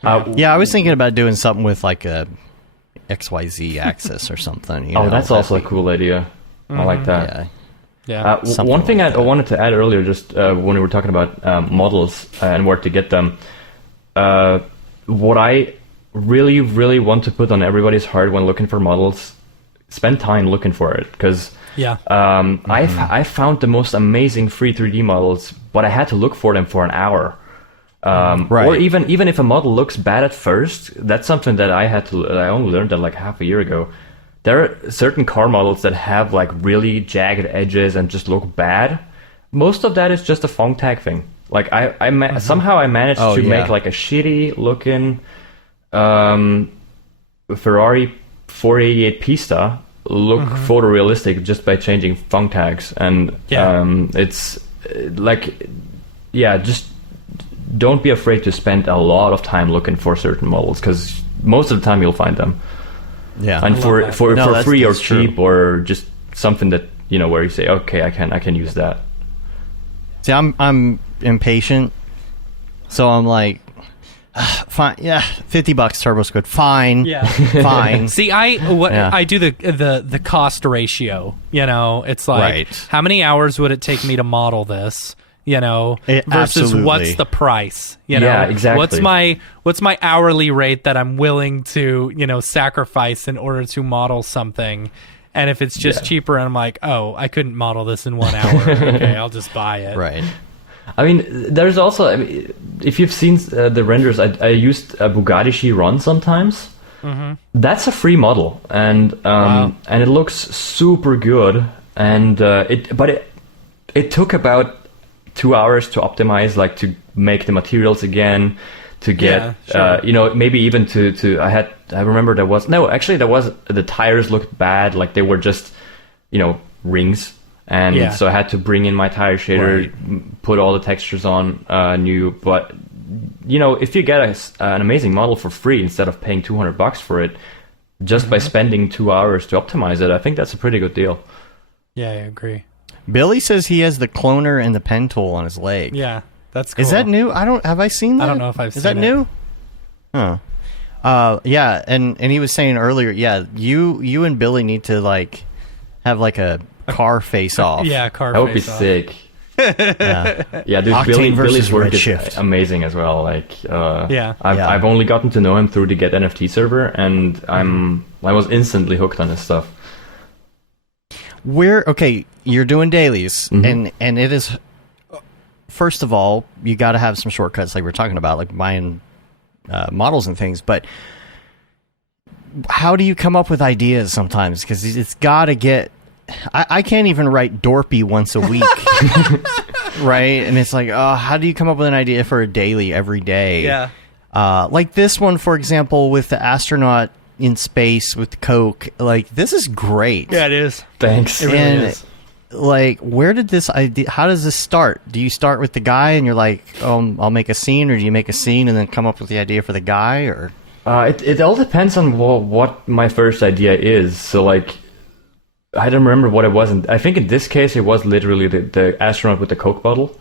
I was thinking about doing something with like a XYZ axis or something. That's also a cool idea. I like that. Yeah. One thing I wanted to add earlier, just when we were talking about models and where to get them, what I really, really want to put on everybody's heart when looking for models, spend time looking for it, because I found the most amazing free 3D models, but I had to look for them for an hour. Or even if a model looks bad at first, that's something that I only learned that like half a year ago. There are certain car models that have like really jagged edges and just look bad. Most of that is just a Fong tag thing. Like somehow I managed to make like a shitty looking Ferrari 488 Pista look photorealistic just by changing Fong tags, and it's like just don't be afraid to spend a lot of time looking for certain models, because most of the time you'll find them. Yeah, and for free or cheap, or just something that where you say, okay, I can use that. See, I'm impatient, so I'm like, fine, $50 turbo's good, fine, fine. See, I do the cost ratio. It's like how many hours would it take me to model this? Versus absolutely. What's the price? Yeah, exactly. What's my hourly rate that I'm willing to sacrifice in order to model something? And if it's just cheaper, and I'm like, oh, I couldn't model this in 1 hour. Okay, I'll just buy it. Right. I mean, there's also, if you've seen the renders, I used a Bugatti Chiron sometimes. Mm-hmm. That's a free model, and and it looks super good. And it took about 2 hours to optimize, like to make the materials again, to get maybe even to I remember the tires looked bad, like they were just rings, and so I had to bring in my tire shader, put all the textures on new. But if you get an amazing model for free instead of paying $200 for it, just by spending 2 hours to optimize it, I think that's a pretty good deal. Yeah, I agree. Billy says he has the cloner and the pen tool on his leg. Yeah, that's cool. Is that new? Have I seen that? I don't know if I've seen it. Is that new? Huh. Yeah, and he was saying earlier, you and Billy need to like have like a car face off. Yeah, car that face would off. be sick. Yeah, dude, Billy's work is amazing as well. Like, I've only gotten to know him through the Get NFT server, and I was instantly hooked on his stuff. Okay, you're doing dailies, and it is. First of all, you got to have some shortcuts, like we're talking about, like buying models and things. But how do you come up with ideas sometimes? Because it's got to get. I can't even write Dorpy once a week, right? And it's like, oh, how do you come up with an idea for a daily every day? Yeah. Like this one, for example, with the astronaut in space with Coke. Like, this is great. Yeah, it is. Thanks. It really is. Like, where did this idea? How does this start? Do you start with the guy and you're like, oh, I'll make a scene, or do you make a scene and then come up with the idea for the guy, or? It all depends on what my first idea is. So, like, I don't remember what it was. I think in this case, it was literally the astronaut with the Coke bottle,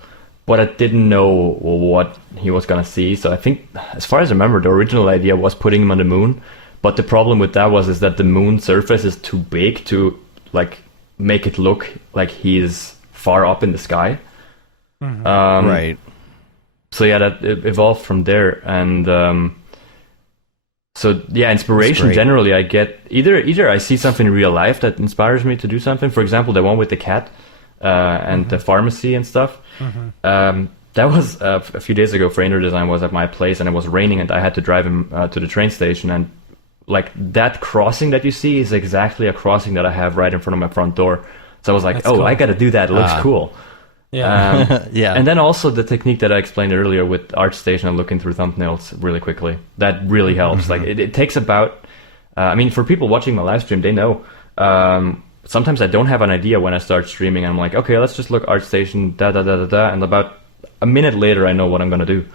but I didn't know what he was going to see. So I think, as far as I remember, the original idea was putting him on the moon. But the problem with that is that the moon surface is too big to, like, make it look like he's far up in the sky. Right. So yeah, that it evolved from there. And so yeah, inspiration generally I get either I see something in real life that inspires me to do something. For example, the one with the cat and the pharmacy and stuff. That was a few days ago. Frainer Design was at my place and it was raining and I had to drive him to the train station, and like that crossing that you see is exactly a crossing that I have right in front of my front door. So I was like, cool. I got to do that. It looks cool. Yeah. Yeah. And then also the technique that I explained earlier with ArtStation and looking through thumbnails really quickly. That really helps. Like it takes about, I mean, for people watching my live stream, they know. Sometimes I don't have an idea when I start streaming. I'm like, okay, let's just look ArtStation, and about a minute later, I know what I'm going to do.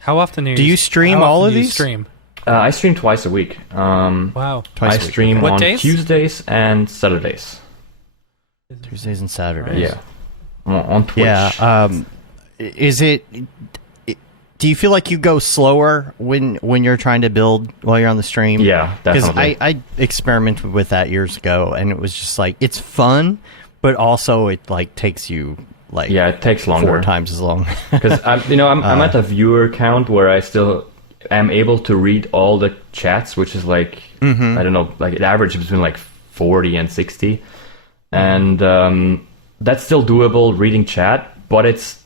How often do you stream all of these? Stream? I stream twice a week. Wow. I stream What on days? Tuesdays and Saturdays. Tuesdays and Saturdays. Yeah. On Twitch. Yeah. Is it? Do you feel like you go slower when you're trying to build while you're on the stream? Yeah, definitely. Because I experimented with that years ago, and it was just like, it's fun, but also it like takes you like it takes longer, 4 times as long. Because I'm at a viewer count where I still am able to read all the chats, which is like I don't know, like it averages between like 40 and 60, and that's still doable reading chat, but it's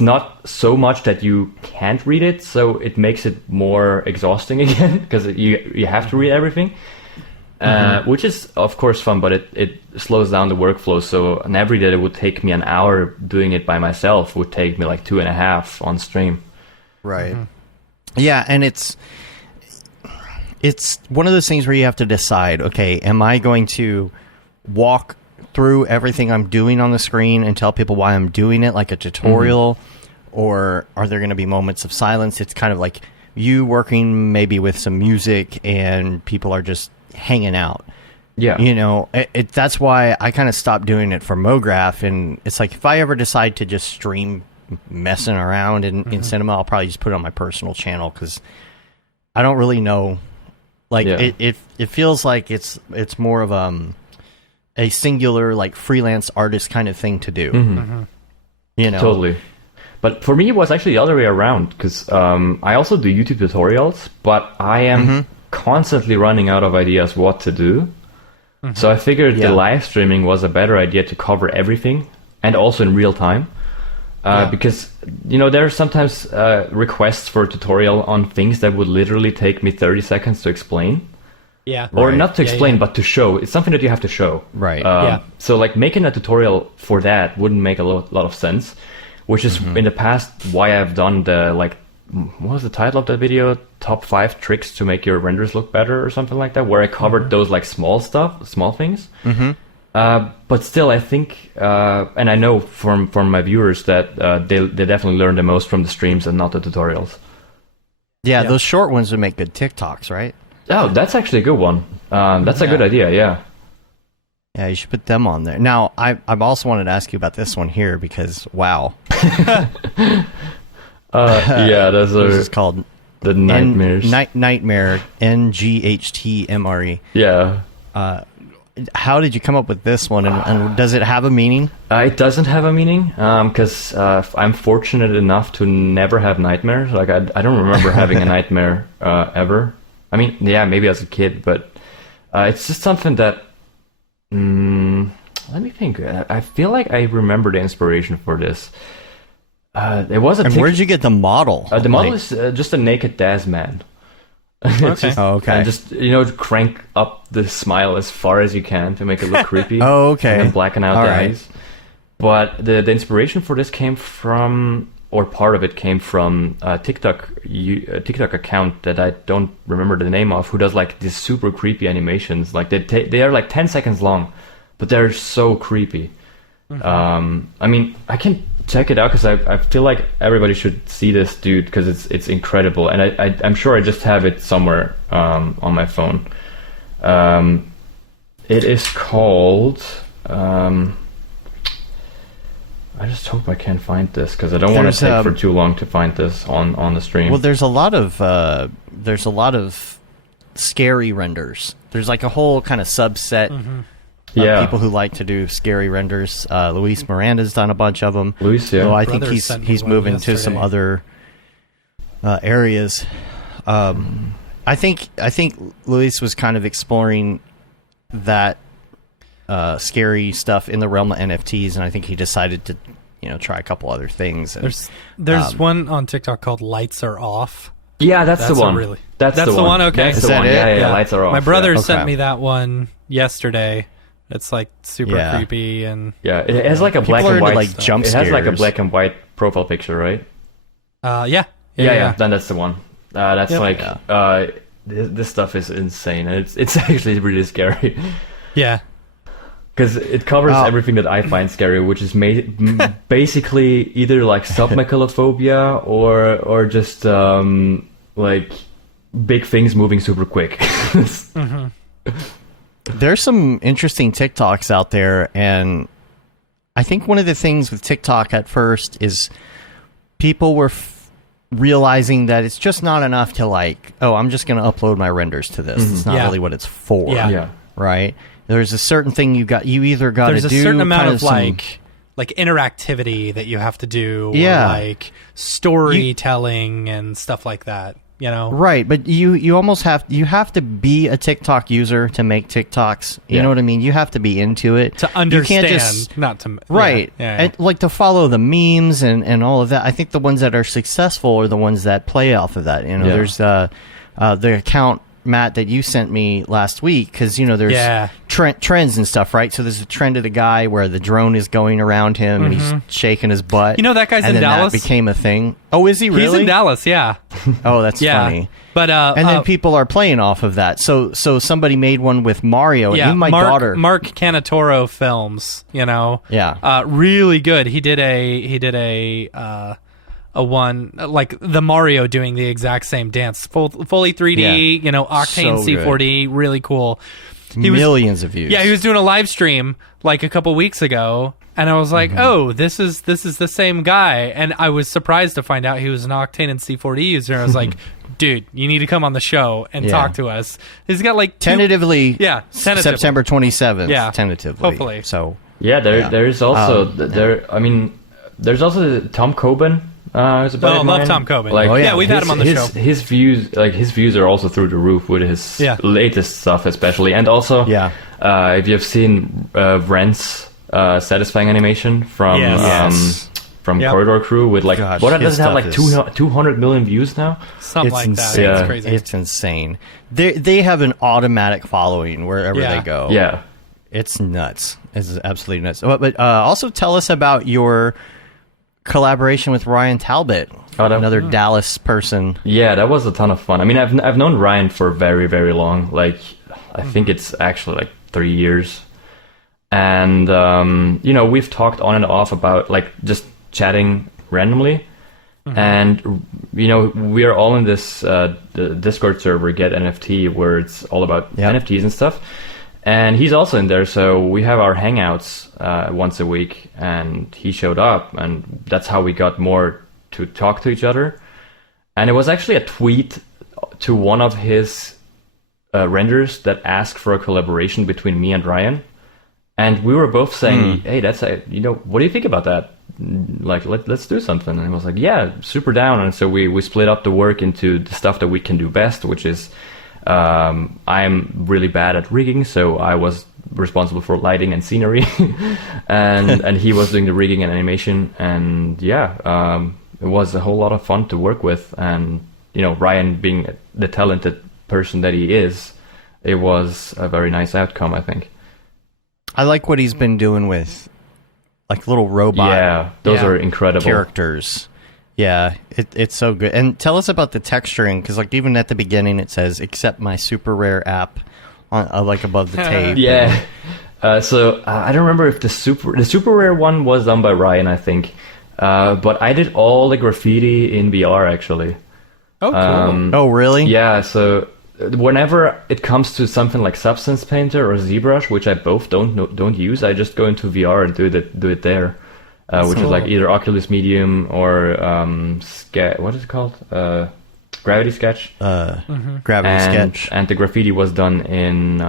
not so much that you can't read it, so it makes it more exhausting again because you have to read everything, which is of course fun, but it slows down the workflow. So an every day that would take me an hour doing it by myself would take me like 2.5 on stream. Right. Yeah, and it's one of those things where you have to decide, okay, am I going to walk through everything I'm doing on the screen and tell people why I'm doing it, like a tutorial, or are there going to be moments of silence? It's kind of like you working maybe with some music and people are just hanging out. Yeah. You know, that's why I kind of stopped doing it for Mograph, and it's like if I ever decide to just stream messing around in cinema, I'll probably just put it on my personal channel because I don't really know. Like it feels like it's more of a singular like freelance artist kind of thing to do. You know, totally. But for me, it was actually the other way around because I also do YouTube tutorials, but I am constantly running out of ideas what to do. So I figured the live streaming was a better idea to cover everything and also in real time. Because, you know, there are sometimes requests for a tutorial on things that would literally take me 30 seconds to explain. Yeah. Or not to explain, but to show. It's something that you have to show. Right. So, like, making a tutorial for that wouldn't make a lot of sense, which is in the past why I've done the, like, what was the title of that video? Top 5 tricks to make your renders look better or something like that, where I covered those, like, small things. But still, I think, and I know from my viewers that they definitely learn the most from the streams and not the tutorials. Yeah, those short ones would make good TikToks, right? Oh, that's actually a good one. That's a good idea, yeah. Yeah, you should put them on there. Now, I've also wanted to ask you about this one here because, wow. Those are... This is called... The Nightmares. Nightmare, NGHTMRE. Yeah. How did you come up with this one, and does it have a meaning? It doesn't have a meaning, because I'm fortunate enough to never have nightmares. Like, I don't remember having a nightmare ever. I mean, yeah, maybe as a kid, but it's just something that... let me think. I feel like I remember the inspiration for this. It was a. And where did you get the model? The model is just a naked Daz man. Okay. And just crank up the smile as far as you can to make it look creepy. Okay. And blacken out the eyes. But the inspiration for this came from, or part of it came from a TikTok account that I don't remember the name of, who does like these super creepy animations. Like they are like 10 seconds long, but they're so creepy. I mean, I can check it out because I feel like everybody should see this dude because it's incredible, and I'm sure I just have it somewhere on my phone. It is called. I just hope I can find this because I don't want to take for too long to find this on the stream. Well, there's a lot of scary renders. There's like a whole kind of subset. People who like to do scary renders. Luis Miranda's done a bunch of them. Luis, yeah. So I think he's moving to some other areas. I think Luis was kind of exploring that scary stuff in the realm of NFTs, and I think he decided to try a couple other things. And, there's one on TikTok called "Lights Are Off." Yeah, that's the one. That's the one. Okay, that's the one. Yeah, Lights Are Off. My brother sent me that one yesterday. It's like super creepy and it has like a black and white. Like jump it scares. has like a black and white profile picture, right? Yeah. Then that's the one. That's this stuff is insane, and it's actually really scary. Yeah. Because it covers everything that I find scary, which is basically either like submechalophobia or just like big things moving super quick. There's some interesting TikToks out there, and I think one of the things with TikTok at first is people were realizing that it's just not enough to like, I'm just going to upload my renders to this. It's not really what it's for. Yeah. Right? There's a certain thing you either got to do. There's a certain amount of like interactivity that you have to do. Yeah. Or like storytelling and stuff like that. Right, but you almost have to be a TikTok user to make TikToks. You know what I mean? You have to be into it to understand, you can't just, not to right. And like to follow the memes and all of that. I think the ones that are successful are the ones that play off of that. There's the account, Matt, that you sent me last week, because there's trends and stuff, right? So there's a trend of the guy where the drone is going around him and he's shaking his butt. That guy's in Dallas. That became a thing. Oh, is he really? He's in Dallas, yeah. Oh, that's funny. But and then people are playing off of that. So somebody made one with Mario. Yeah, and my daughter, Mark Canatoro films. Really good. He did a one like the Mario doing the exact same dance, fully 3D, Octane so C4D, really cool. Millions of views. Yeah, he was doing a live stream like a couple weeks ago, and I was like, oh, this is the same guy, and I was surprised to find out he was an Octane and C4D user. I was like, dude, you need to come on the show and talk to us. He's got like tentatively, tentatively. September 27th. Yeah, tentatively. Hopefully. So there is also there's also Tom Coben. Love Tom Coben. We've had him on the show. His views are also through the roof with his latest stuff, especially, and also if you've seen Ren's satisfying animation from Corridor Crew with like does it have like 200 million views now? Something like that. Yeah. It's crazy. It's insane. They have an automatic following wherever they go. Yeah, it's nuts. It's absolutely nuts. But also tell us about your collaboration with Ryan Talbot, another Dallas person. Yeah, that was a ton of fun. I mean, I've known Ryan for very, very long. Like, I think it's actually like 3 years. And we've talked on and off about like just chatting randomly. And we are all in this the Discord server Get NFT, where it's all about NFTs and stuff. And he's also in there, so we have our hangouts once a week, and he showed up, and that's how we got more to talk to each other. And it was actually a tweet to one of his renders that asked for a collaboration between me and Ryan. And we were both saying, hey, that's what do you think about that? Like, let's do something. And I was like, yeah, super down. And so we split up the work into the stuff that we can do best, which is I'm really bad at rigging, so I was responsible for lighting and scenery, and he was doing the rigging and animation. And yeah, it was a whole lot of fun to work with. And Ryan being the talented person that he is, it was a very nice outcome, I think. I like what he's been doing with like little robot. Yeah, those are incredible characters. Yeah, it's so good. And tell us about the texturing, because like even at the beginning it says, "Accept my super rare app," on like above the tape. Yeah. So I don't remember if the super rare one was done by Ryan, I think. But I did all the graffiti in VR actually. Oh, cool. Oh, really? Yeah. So whenever it comes to something like Substance Painter or ZBrush, which I both don't use, I just go into VR and do it there. Which is like either Oculus Medium or what is it called? Gravity Sketch. Gravity Sketch. And the graffiti was done in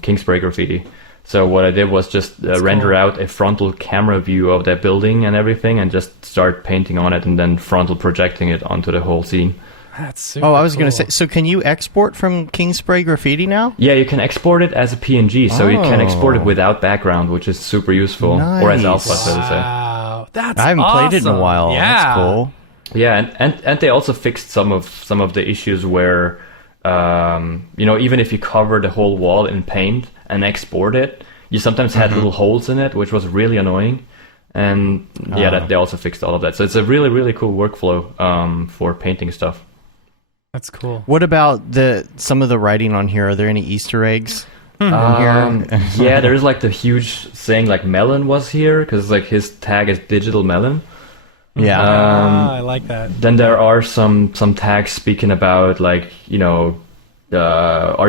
Kingspray Graffiti. So what I did was just render out a frontal camera view of that building and everything, and just start painting on it, and then frontal projecting it onto the whole scene. That's super I was cool. going to say, so can you export from Kingspray Graffiti now? Yeah, you can export it as a PNG, so you can export it without background, which is super useful. Nice. Or as alpha, so to say. Wow, that's I haven't played it in a awesome. while. Yeah. That's cool. Yeah, and they also fixed some of the issues where, even if you cover the whole wall in paint and export it, you sometimes had little holes in it, which was really annoying. And that they also fixed all of that. So it's a really, really cool workflow for painting stuff. That's cool. What about some of the writing on here? Are there any Easter eggs in here? Yeah, there's like the huge saying like Melon was here, because like his tag is Digital Melon. Yeah. I like that. Then there are some tags speaking about like, are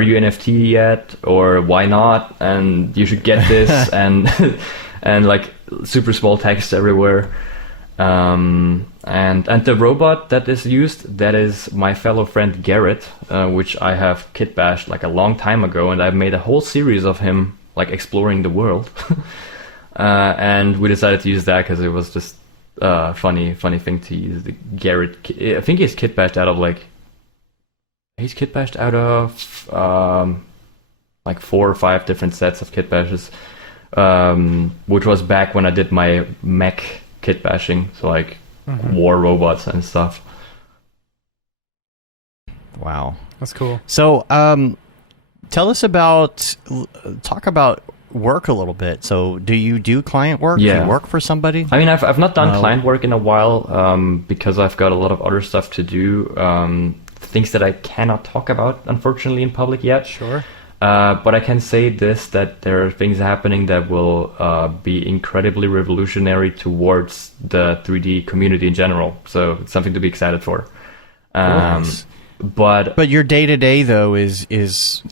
you NFT yet, or why not, and you should get this, and and like super small text everywhere. And the robot that is used, that is my fellow friend Garrett, which I have kit bashed like a long time ago, and I've made a whole series of him like exploring the world. And we decided to use that because it was just funny thing to use. The Garrett, I think he's kit bashed out of like 4 or 5 different sets of kit bashes, which was back when I did my mech kit bashing, so like war robots and stuff. Wow. That's cool. So, talk about work a little bit. So, do you do client work? Yeah. Do you work for somebody? I mean, I've not done client work in a while, because I've got a lot of other stuff to do, things that I cannot talk about, unfortunately, in public yet. Sure. But I can say this, that there are things happening that will be incredibly revolutionary towards the 3D community in general. So it's something to be excited for. Nice. But your day-to-day, though, is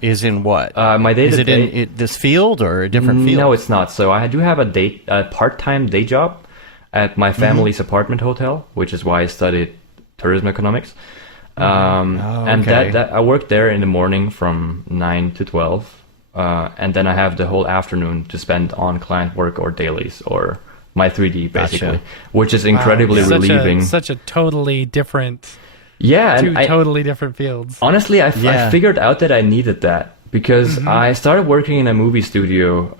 in what? my day-to-day... Is it in this field or a different field? No, it's not. So I do have a part-time day job at my family's apartment hotel, which is why I studied tourism economics. And that I work there in the morning from 9 to 12, and then I have the whole afternoon to spend on client work or dailies or my 3D, basically, which is incredibly relieving. Such a totally different... Yeah, two totally different fields. Honestly, I figured out that I needed that because I started working in a movie studio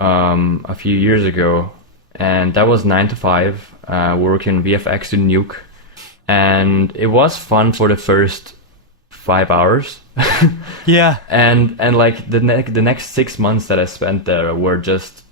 a few years ago, and that was 9 to 5, working VFX to Nuke. And it was fun for the first 5 hours. Yeah. And like the next 6 months that I spent there were just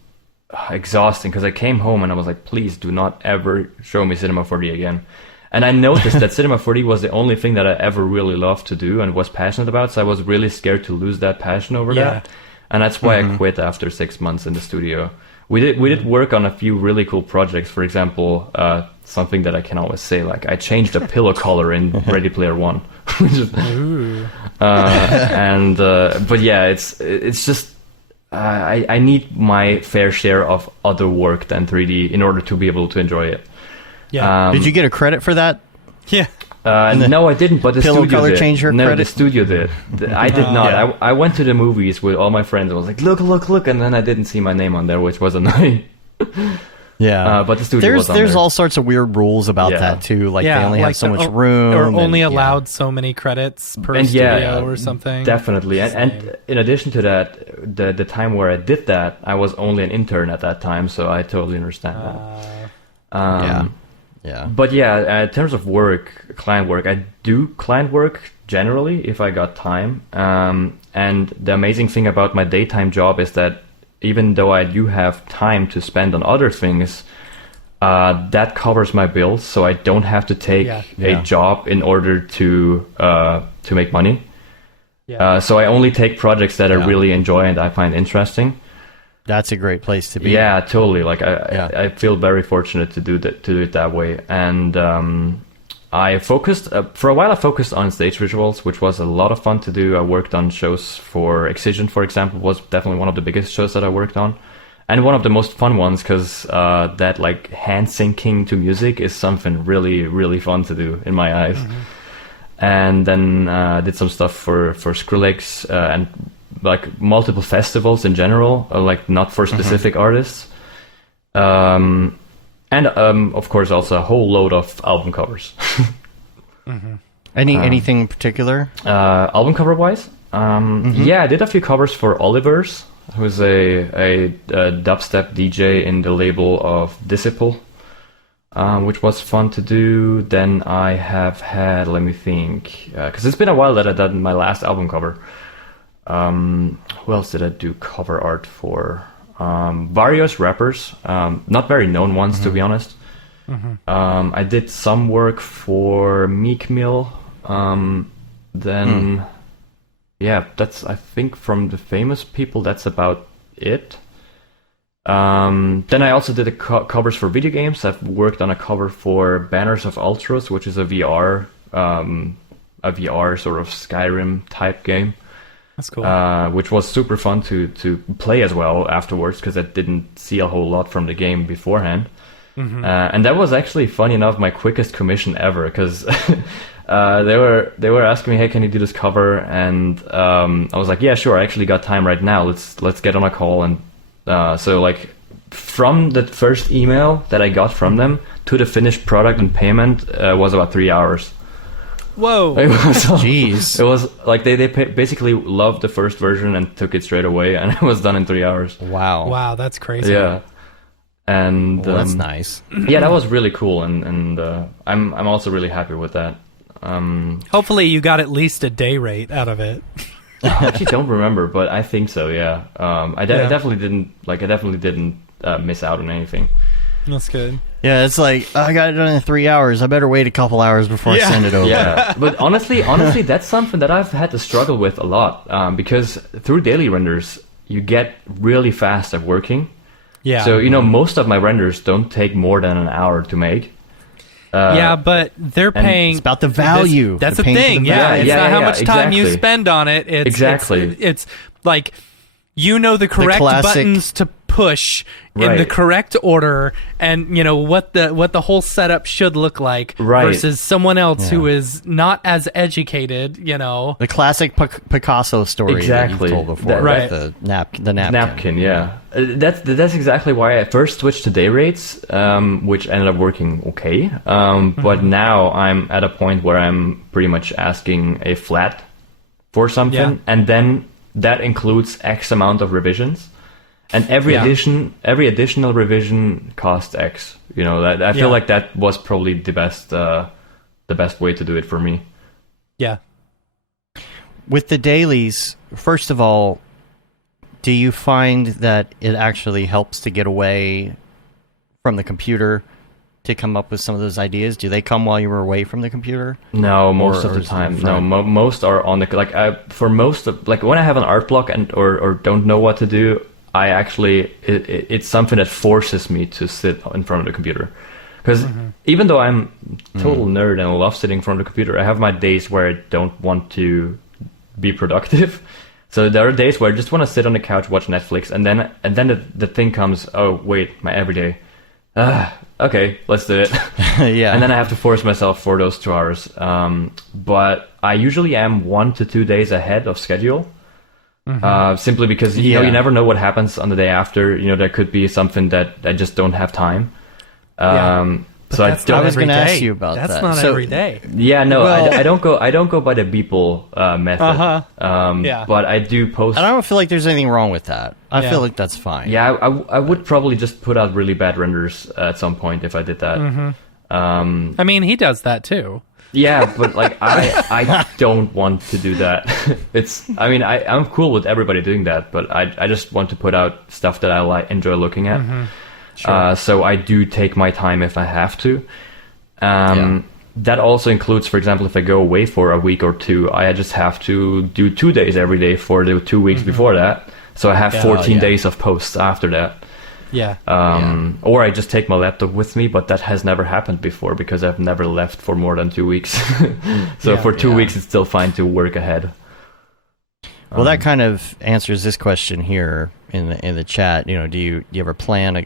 exhausting, because I came home and I was like, please do not ever show me Cinema 4D again. And I noticed that Cinema 4D was the only thing that I ever really loved to do and was passionate about, so I was really scared to lose that passion over that. And that's why I quit after 6 months in the studio. We did work on a few really cool projects. For example, something that I can always say, like I changed the pillow color in Ready Player One. But yeah, it's just I need my fair share of other work than 3D in order to be able to enjoy it. Yeah. Did you get a credit for that? Yeah. No, I didn't, but the pillow studio color did. changer No, credit? the studio did. I did not. Yeah. I went to the movies with all my friends. I was like, look, and then I didn't see my name on there, which was annoying. But the studio was there's under. all sorts of weird rules about that too. Like they only have so much room, or only allowed so many credits per studio or something. Definitely, and in addition to that, the time where I did that, I was only an intern at that time, so I totally understand that. But in terms of client work, I do client work generally if I got time. And the amazing thing about my daytime job is that even though I do have time to spend on other things, that covers my bills, so I don't have to take a job in order to make money. So I only take projects that I really enjoy and I find interesting. That's a great place to be. Yeah, totally. Like I feel very fortunate to do it that way. And I focused for a while. I focused on stage visuals, which was a lot of fun to do. I worked on shows for Excision, for example, was definitely one of the biggest shows that I worked on, and one of the most fun ones because that like hand syncing to music is something really, really fun to do in my eyes. And then did some stuff for Skrillex and like multiple festivals in general, like not for specific artists. And of course, also a whole load of album covers. Anything in particular? Album cover wise, yeah, I did a few covers for Oliver's, who's a dubstep DJ in the label of Disciple, which was fun to do. Then I have had, let me think, because it's been a while that I did my last album cover. Who else did I do cover art for? Various rappers, not very known ones, to be honest. I did some work for Meek Mill. Then, that's, I think, from the famous people, that's about it. Then I also did covers for video games. I've worked on a cover for Banners of Ultros, which is a VR sort of Skyrim type game. That's cool. Which was super fun to play as well afterwards, because I didn't see a whole lot from the game beforehand. And that was actually, funny enough, my quickest commission ever, because they were asking me, hey, can you do this cover? And I was like, yeah, sure, I actually got time right now. Let's get on a call. And so like from the first email that I got from them to the finished product and payment was about 3 hours. Whoa! Jeez! It was like they basically loved the first version and took it straight away, and it was done in 3 hours. Wow, that's crazy. Yeah, and that's nice. Yeah, that was really cool, and I'm also really happy with that. Hopefully, you got at least a day rate out of it. I actually don't remember, but I think so. Yeah, I definitely didn't miss out on anything. That's good. Yeah, it's like, I got it done in 3 hours. I better wait a couple hours before I send it over. Yeah, but honestly, that's something that I've had to struggle with a lot, because through daily renders, you get really fast at working. Yeah. So, most of my renders don't take more than an hour to make. But they're paying... It's about the value. That's the thing. It's not how much time you exactly. spend on it. It's like, the correct buttons to push in the correct order, and what the whole setup should look like, versus someone else who is not as educated. The classic Picasso story that you've told before, right? The napkin. Yeah, that's exactly why I first switched to day rates, which ended up working okay. But now I'm at a point where I'm pretty much asking a flat for something, and then that includes X amount of revisions. And every additional revision costs X. I feel like that was probably the best way to do it for me. Yeah. With the dailies, first of all, do you find that it actually helps to get away from the computer to come up with some of those ideas? Do they come while you were away from the computer? No, most of the time. No, most are on the for most of when I have an art block or don't know what to do. I actually, it's something that forces me to sit in front of the computer. Because even though I'm a total nerd and I love sitting in front of the computer, I have my days where I don't want to be productive. So there are days where I just want to sit on the couch, watch Netflix, and then the thing comes, oh, wait, my everyday. Okay, let's do it. Yeah. And then I have to force myself for those 2 hours. But I usually am 1 to 2 days ahead of schedule. simply because you know you never know what happens on the day after. You know, there could be something that I just don't have time. So I was going to ask you about that. That's not every day. Yeah, no, well, I don't go by the Beeple method. But I do post. And I don't feel like there's anything wrong with that. I feel like that's fine. Yeah, I would probably just put out really bad renders at some point if I did that. I mean, he does that too. Yeah, but like I don't want to do that. I'm cool with everybody doing that, but I just want to put out stuff that I enjoy looking at. Sure. So I do take my time if I have to. That also includes, for example, if I go away for a week or two, I just have to do 2 days every day for the 2 weeks before that. So I have 14 days of posts after that. Or I just take my laptop with me, but that has never happened before because I've never left for more than 2 weeks. So for 2 weeks, it's still fine to work ahead. Well, that kind of answers this question here in the chat. You know, do you ever plan?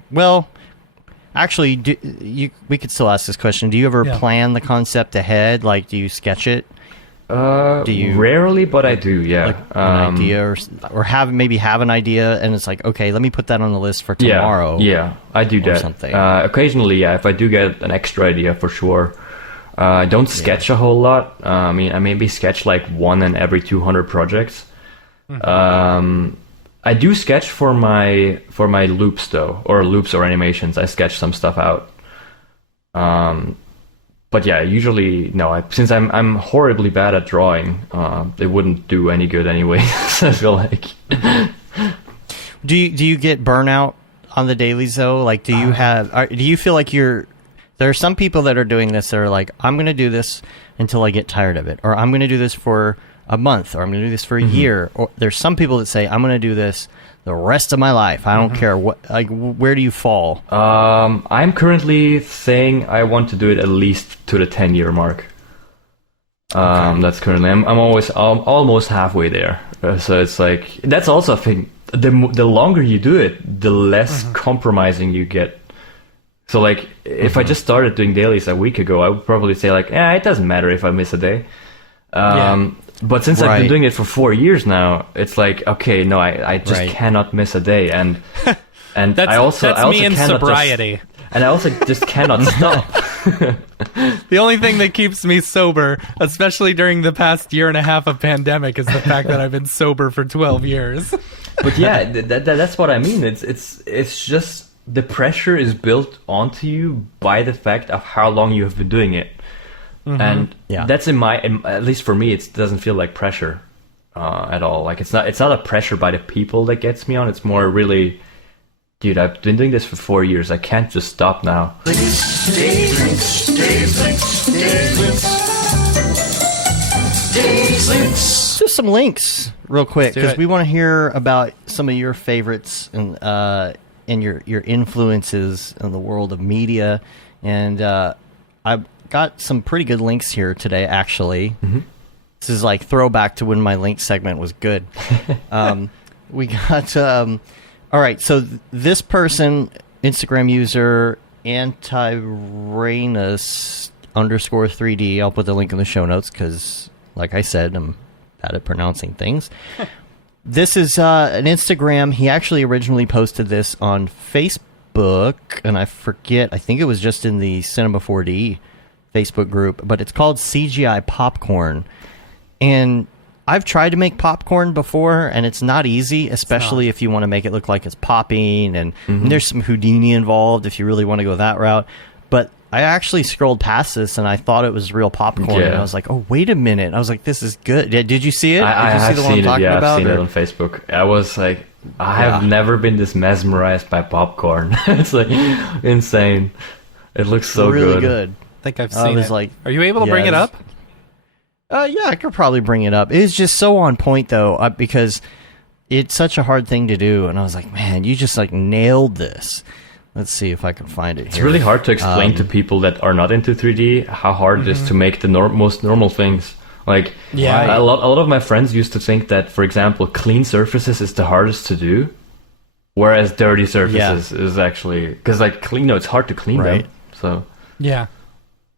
Actually, we could still ask this question. Do you ever plan the concept ahead? Like, do you sketch it? Do you rarely, but I do. Yeah, like an idea or have an idea, and it's like, okay, let me put that on the list for tomorrow. Yeah, I do that. Something. Occasionally, if I do get an extra idea, for sure. I don't sketch a whole lot. I maybe sketch like one in every 200 projects. I do sketch for my loops though, or loops or animations. I sketch some stuff out. But yeah, usually no. Since I'm horribly bad at drawing, it wouldn't do any good anyway. So I feel like. Do you get burnout on the dailies though? Like, do you feel like there are some people that are doing this that are like, I'm going to do this until I get tired of it, or I'm going to do this for a month, or I'm going to do this for a year. Or there's some people that say, I'm going to do this the rest of my life. I don't care what. Like, where do you fall? I'm currently saying I want to do it at least to the 10-year mark. That's currently. I'm almost halfway there. So it's like that's also a thing. The longer you do it, the less compromising you get. So like, if I just started doing dailies a week ago, I would probably say like, it doesn't matter if I miss a day. But since I've been doing it for 4 years now, it's like, okay, no, I just cannot miss a day, and I also me in cannot sobriety. And I also just cannot stop. The only thing that keeps me sober, especially during the past year and a half of pandemic, is the fact that I've been sober for 12 years. But yeah, that's what I mean. It's just the pressure is built onto you by the fact of how long you have been doing it. And that's at least for me, it doesn't feel like pressure at all. Like it's not a pressure by the people that gets me on. It's more really, dude, I've been doing this for 4 years. I can't just stop now. Just some links real quick, because we want to hear about some of your favorites and your influences in the world of media. And I've got some pretty good links here today, actually. This is like throwback to when my link segment was good. We got all right, so this person, Instagram user Antiranus_3D, I'll put the link in the show notes because, like I said, I'm bad at pronouncing things. This is an Instagram. He actually originally posted this on Facebook, and I think it was just in the Cinema 4D Facebook group, but it's called CGI Popcorn. And I've tried to make popcorn before, and it's not easy, especially if you want to make it look like it's popping, and there's some Houdini involved if you really want to go that route. But I actually scrolled past this, and I thought it was real popcorn, and I was like, oh, wait a minute. I was like, this is good. Did you see it? I have seen it, I've seen it on Facebook. I was like, I have never been this mesmerized by popcorn. It's like insane. It looks so really good. I think I've seen it. Like, are you able to bring it up? Yeah, I could probably bring it up. It's just so on point, though, because it's such a hard thing to do. And I was like, man, you just like nailed this. Let's see if I can find it here. It's really hard to explain to people that are not into 3D how hard it is to make the most normal things. Like, a lot of my friends used to think that, for example, clean surfaces is the hardest to do, whereas dirty surfaces is actually, because like it's hard to clean them. So yeah,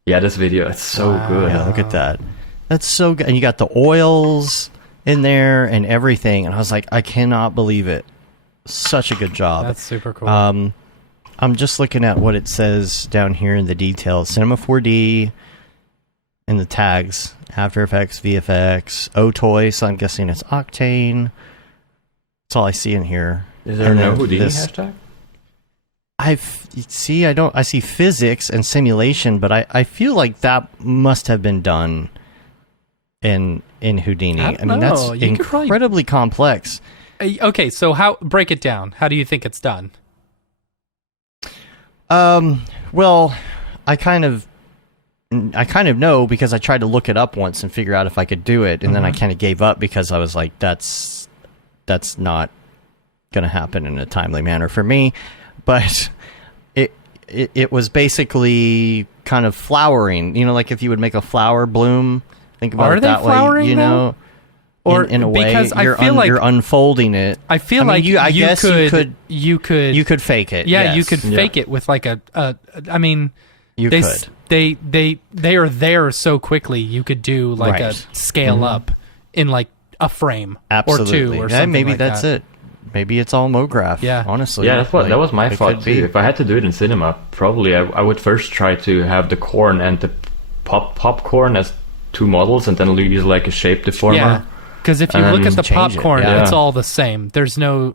this video, it's so good. Yeah, look at that. That's so good. And you got the oils. in there and everything. And I was like, I cannot believe it. Such a good job. That's super cool. I'm just looking at what it says down here in the details. Cinema 4D in the tags. After Effects, VFX, OTOY, so I'm guessing it's Octane. That's all I see in here. Is there no Houdini hashtag? I see physics and simulation, but I feel like that must have been done in Houdini. I mean, that's incredibly complex. Okay, so break it down. How do you think it's done? Well, I kind of know because I tried to look it up once and figure out if I could do it, and then I kind of gave up because I was like, that's not going to happen in a timely manner for me. But it was basically kind of flowering, like if you would make a flower bloom. Think about it that way, though? Or in a way, because I feel like you're unfolding it. I feel like you could fake it. Yeah, yes. you could fake it with like I mean, you could. They are there so quickly. You could do like a scale up in like a frame or two or something. Maybe like that's that. it. Maybe it's all Mograph. Yeah, honestly. Yeah, that was my thought too. If I had to do it in cinema, probably I would first try to have the corn and the popcorn as two models, and then use like a shape deformer. Yeah. Because if you look at the popcorn, it's all the same. There's no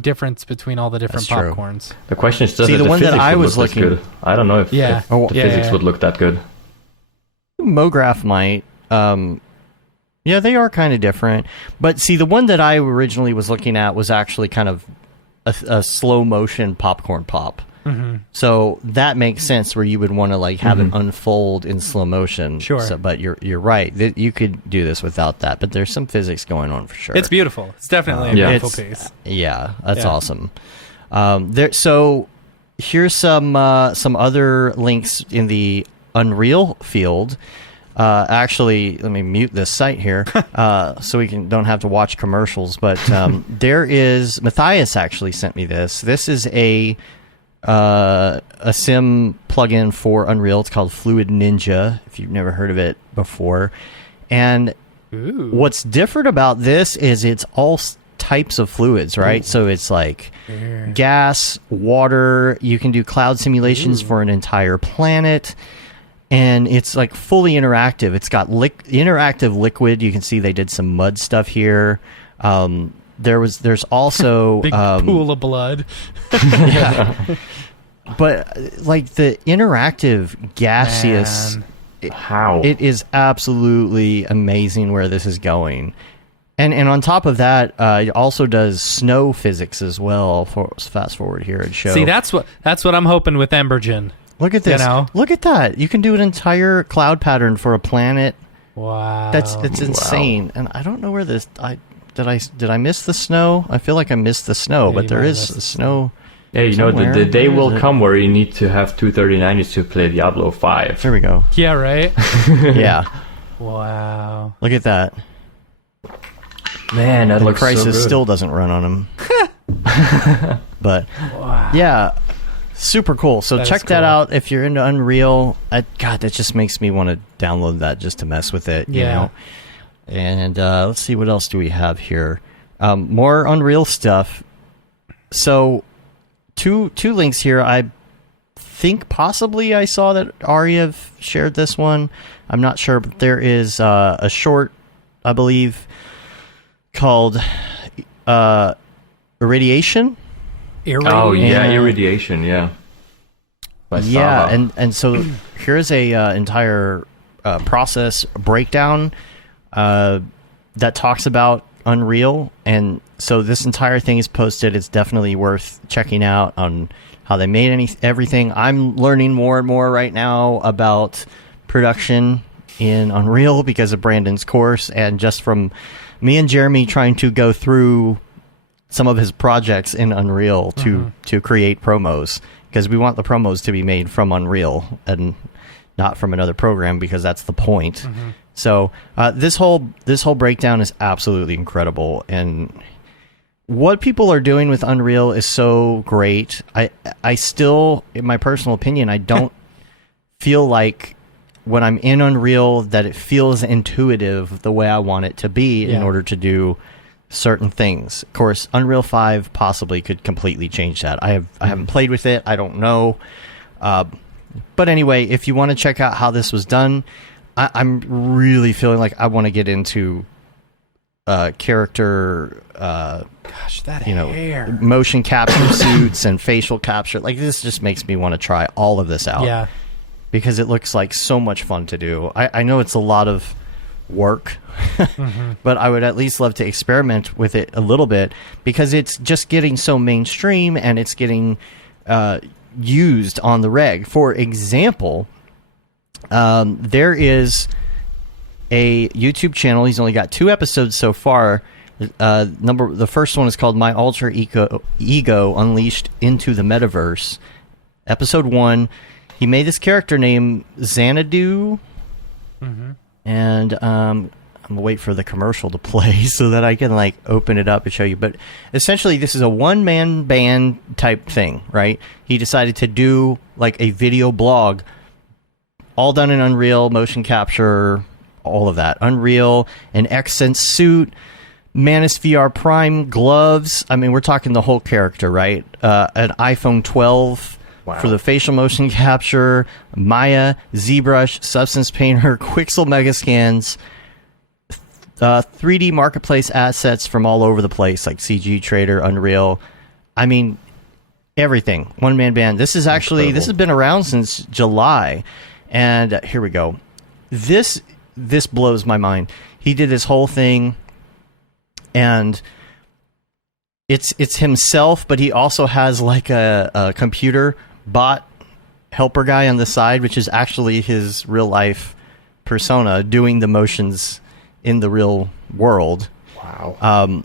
difference between all the different popcorns. The question is, does the one that I was looking good? I don't know if the physics would look that good. Mograph might. Yeah, they are kind of different. But see, the one that I originally was looking at was actually kind of a slow motion popcorn pop. Mm-hmm. So that makes sense where you would want to like have it unfold in slow motion. Sure. So, but you're right. You could do this without that, but there's some physics going on for sure. It's beautiful. It's definitely a beautiful piece. Yeah, that's awesome. So here's some other links in the Unreal field. Actually, let me mute this site here so we don't have to watch commercials. But there is Matthias actually sent me this. This is a sim plugin for Unreal. It's called Fluid Ninja, if you've never heard of it before. And what's different about this is it's all types of fluids, right? So it's like gas, water. You can do cloud simulations for an entire planet. And it's like fully interactive. It's got interactive liquid. You can see they did some mud stuff here. There's also big pool of blood. Yeah, but like the interactive gaseous, it is absolutely amazing where this is going. And on top of that, it also does snow physics as well. Fast forward here and show. See, that's what I'm hoping with Embergen. Look at this. Look at that. You can do an entire cloud pattern for a planet. Wow. It's insane. And I don't know where this did I miss the snow? I feel like I missed the snow, but there is snow. Yeah, the day will come where you need to have 239s to play Diablo 5. There we go. Yeah, right? Yeah. Wow. Look at that. Man, that looks so good. Crysis still doesn't run on him. But yeah. Super cool. So check that out if you're into Unreal. God, that just makes me want to download that just to mess with it. You know? And let's see, what else do we have here? More Unreal stuff. So two links here. I think possibly I saw that Arya shared this one. I'm not sure, but there is a short, I believe, called Irradiation. Oh yeah, irradiation. Yeah. And so here's a entire process breakdown that talks about Unreal, and so this entire thing is posted. It's definitely worth checking out on how they made everything. I'm learning more and more right now about production in Unreal because of Brandon's course, and just from me and Jeremy trying to go through some of his projects in Unreal to create promos, because we want the promos to be made from Unreal and not from another program, because that's the point. So this whole breakdown is absolutely incredible, and what people are doing with Unreal is so great. I still, in my personal opinion, I don't feel like when I'm in Unreal that it feels intuitive the way I want it to be in order to do certain things. Of course, Unreal 5 possibly could completely change that. I haven't played with it. I don't know. But anyway, if you want to check out how this was done, I'm really feeling like I want to get into character, gosh, that hair, motion capture suits and facial capture. Like, this just makes me want to try all of this out. Yeah. Because it looks like so much fun to do. I know it's a lot of work, but I would at least love to experiment with it a little bit, because it's just getting so mainstream and it's getting used on the reg. For example, there is a YouTube channel. He's only got 2 episodes so far. The first one is called My Alter Ego Unleashed into the Metaverse. Episode 1, he made this character named Xanadu, and I'm gonna wait for the commercial to play so that I can like open it up and show you. But essentially, this is a one-man band type thing, right? He decided to do like a video blog, all done in Unreal, motion capture, all of that. Unreal, an Xsense suit, Manus VR Prime gloves. I mean, we're talking the whole character, right? An iPhone 12 for the facial motion capture, Maya, ZBrush, Substance Painter, Quicksilver Megascans, 3D marketplace assets from all over the place, like CG Trader, Unreal. I mean, everything. One-man band. This is actually, this has been around since July. And here we go. This blows my mind. He did this whole thing, and it's himself, but he also has like a computer bot helper guy on the side, which is actually his real life persona doing the motions in the real world. Wow.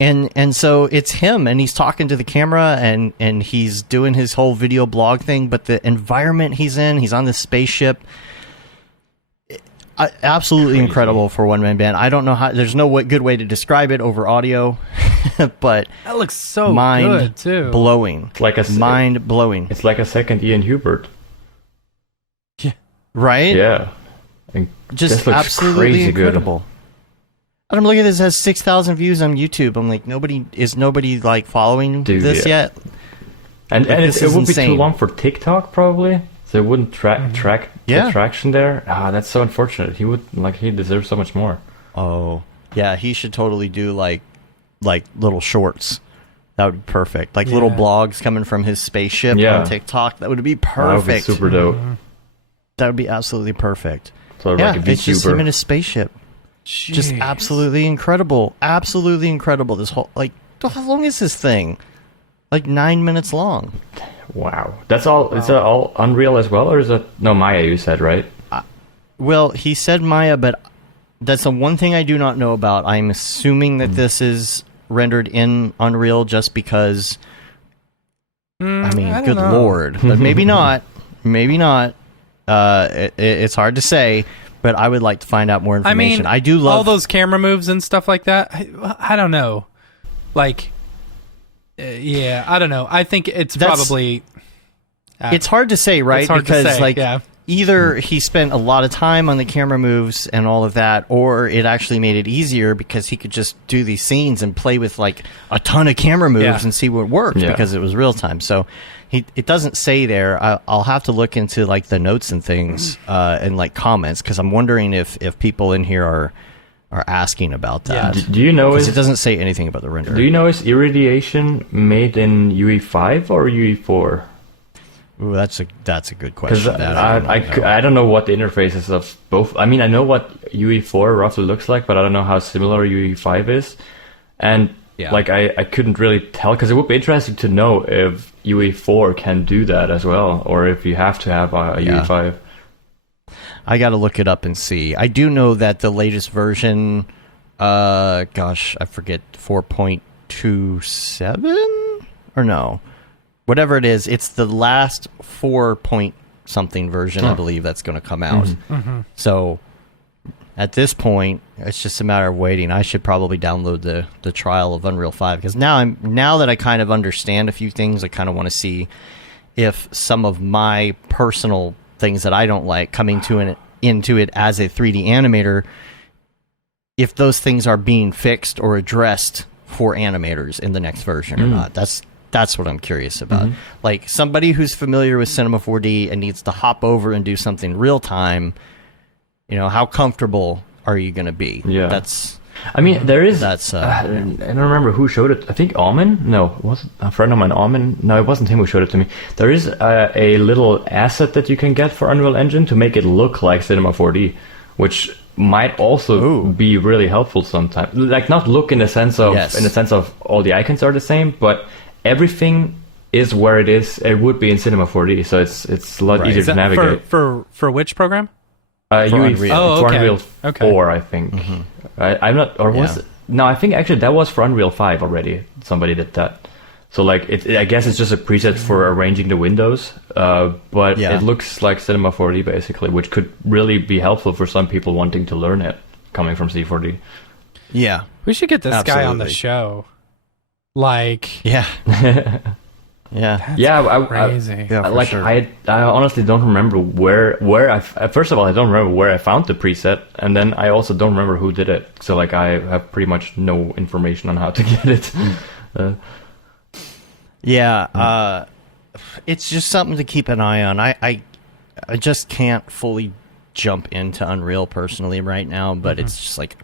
And so it's him, and he's talking to the camera, and he's doing his whole video blog thing, but the environment he's on this spaceship, absolutely crazy. Incredible for one-man band. I don't know how, there's no good way to describe it over audio, but that looks so good too. Blowing. It's like mind blowing. It's like a second Ian Hubert. Yeah. Right? Yeah. And just absolutely incredible. Good. And I'm looking at this, it has 6,000 views on YouTube. I'm like, nobody like following this yet? And it would be too long for TikTok probably. So it wouldn't track traction there. That's so unfortunate. He deserves so much more. Oh, yeah, he should totally do like little shorts. That would be perfect. Like little blogs coming from his spaceship on TikTok. That would be perfect. That would be super dope. That would be absolutely perfect. So like a VTuber. It's just him in his spaceship. Jeez. Just absolutely incredible. Absolutely incredible. This whole, like, how long is this thing? Like 9 minutes long. Wow. That's all. Is that all Unreal as well, or is it no Maya? You said, right? Well, he said Maya, but that's the one thing I do not know about. I'm assuming that this is rendered in Unreal just because. I mean, good lord, but maybe not. Maybe not. It's hard to say, but I would like to find out more information. I do love all those camera moves and stuff like that. I don't know. Like. Yeah, I don't know. I think it's probably... it's hard to say, right? It's hard because to say, either he spent a lot of time on the camera moves and all of that, or it actually made it easier because he could just do these scenes and play with like a ton of camera moves and see what worked because it was real time. So it doesn't say there. I'll have to look into like the notes and things and like comments, because I'm wondering if people in here are asking about that. Yeah. Do you know it doesn't say anything about the render. Do you know, is irradiation made in UE5 or UE4? Ooh, that's a good question. I don't know what the interfaces of both. I mean, I know what UE4 roughly looks like, but I don't know how similar UE5 is. And like I couldn't really tell, because it would be interesting to know if UE4 can do that as well, or if you have to have a UE5. I got to look it up and see. I do know that the latest version, I forget, 4.27 or no, whatever it is. It's the last 4 point something version, I believe, that's going to come out. So at this point, it's just a matter of waiting. I should probably download the trial of Unreal 5, because now that I kind of understand a few things, I kind of want to see if some of my personal things that I don't like coming into it as a 3D animator, if those things are being fixed or addressed for animators in the next version or not. That's what I'm curious about. Like somebody who's familiar with Cinema 4D and needs to hop over and do something real time, how comfortable are you going to be? Yeah. I mean, there is. I don't remember who showed it. I think Alman? No, it wasn't a friend of mine, Alman. No, it wasn't him who showed it to me. There is a little asset that you can get for Unreal Engine to make it look like Cinema 4D, which might also be really helpful sometimes. Like not look in the sense of all the icons are the same, but everything is where it is. It would be in Cinema 4D, so it's a lot easier to navigate. For which program? Unreal. For Unreal 4, I think. I'm not, or was it? No, I think actually that was for Unreal 5 already. Somebody did that. So like, I guess it's just a preset for arranging the windows, but it looks like Cinema 4D basically, which could really be helpful for some people wanting to learn it, coming from C4D. Yeah, we should get this guy on the show. Like, yeah. Crazy. I honestly don't remember where I first of all I don't remember where I found the preset, and then I also don't remember who did it. So like I have pretty much no information on how to get it. It's just something to keep an eye on. I just can't fully jump into Unreal personally right now, but it's just like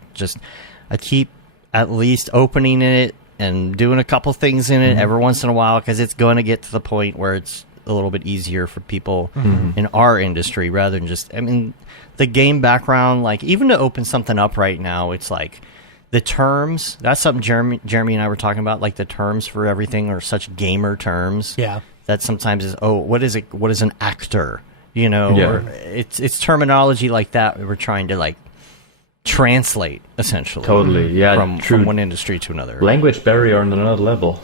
I keep at least opening it and doing a couple things in it every once in a while, because it's going to get to the point where it's a little bit easier for people in our industry rather than just, I mean, the game background, like even to open something up right now, it's like the terms, that's something Jeremy and I were talking about, like the terms for everything are such gamer terms. Yeah. That sometimes is, what is it? What is an actor? Or it's terminology like that we're trying to like translate essentially. Totally, from one industry to another. Language barrier on another level.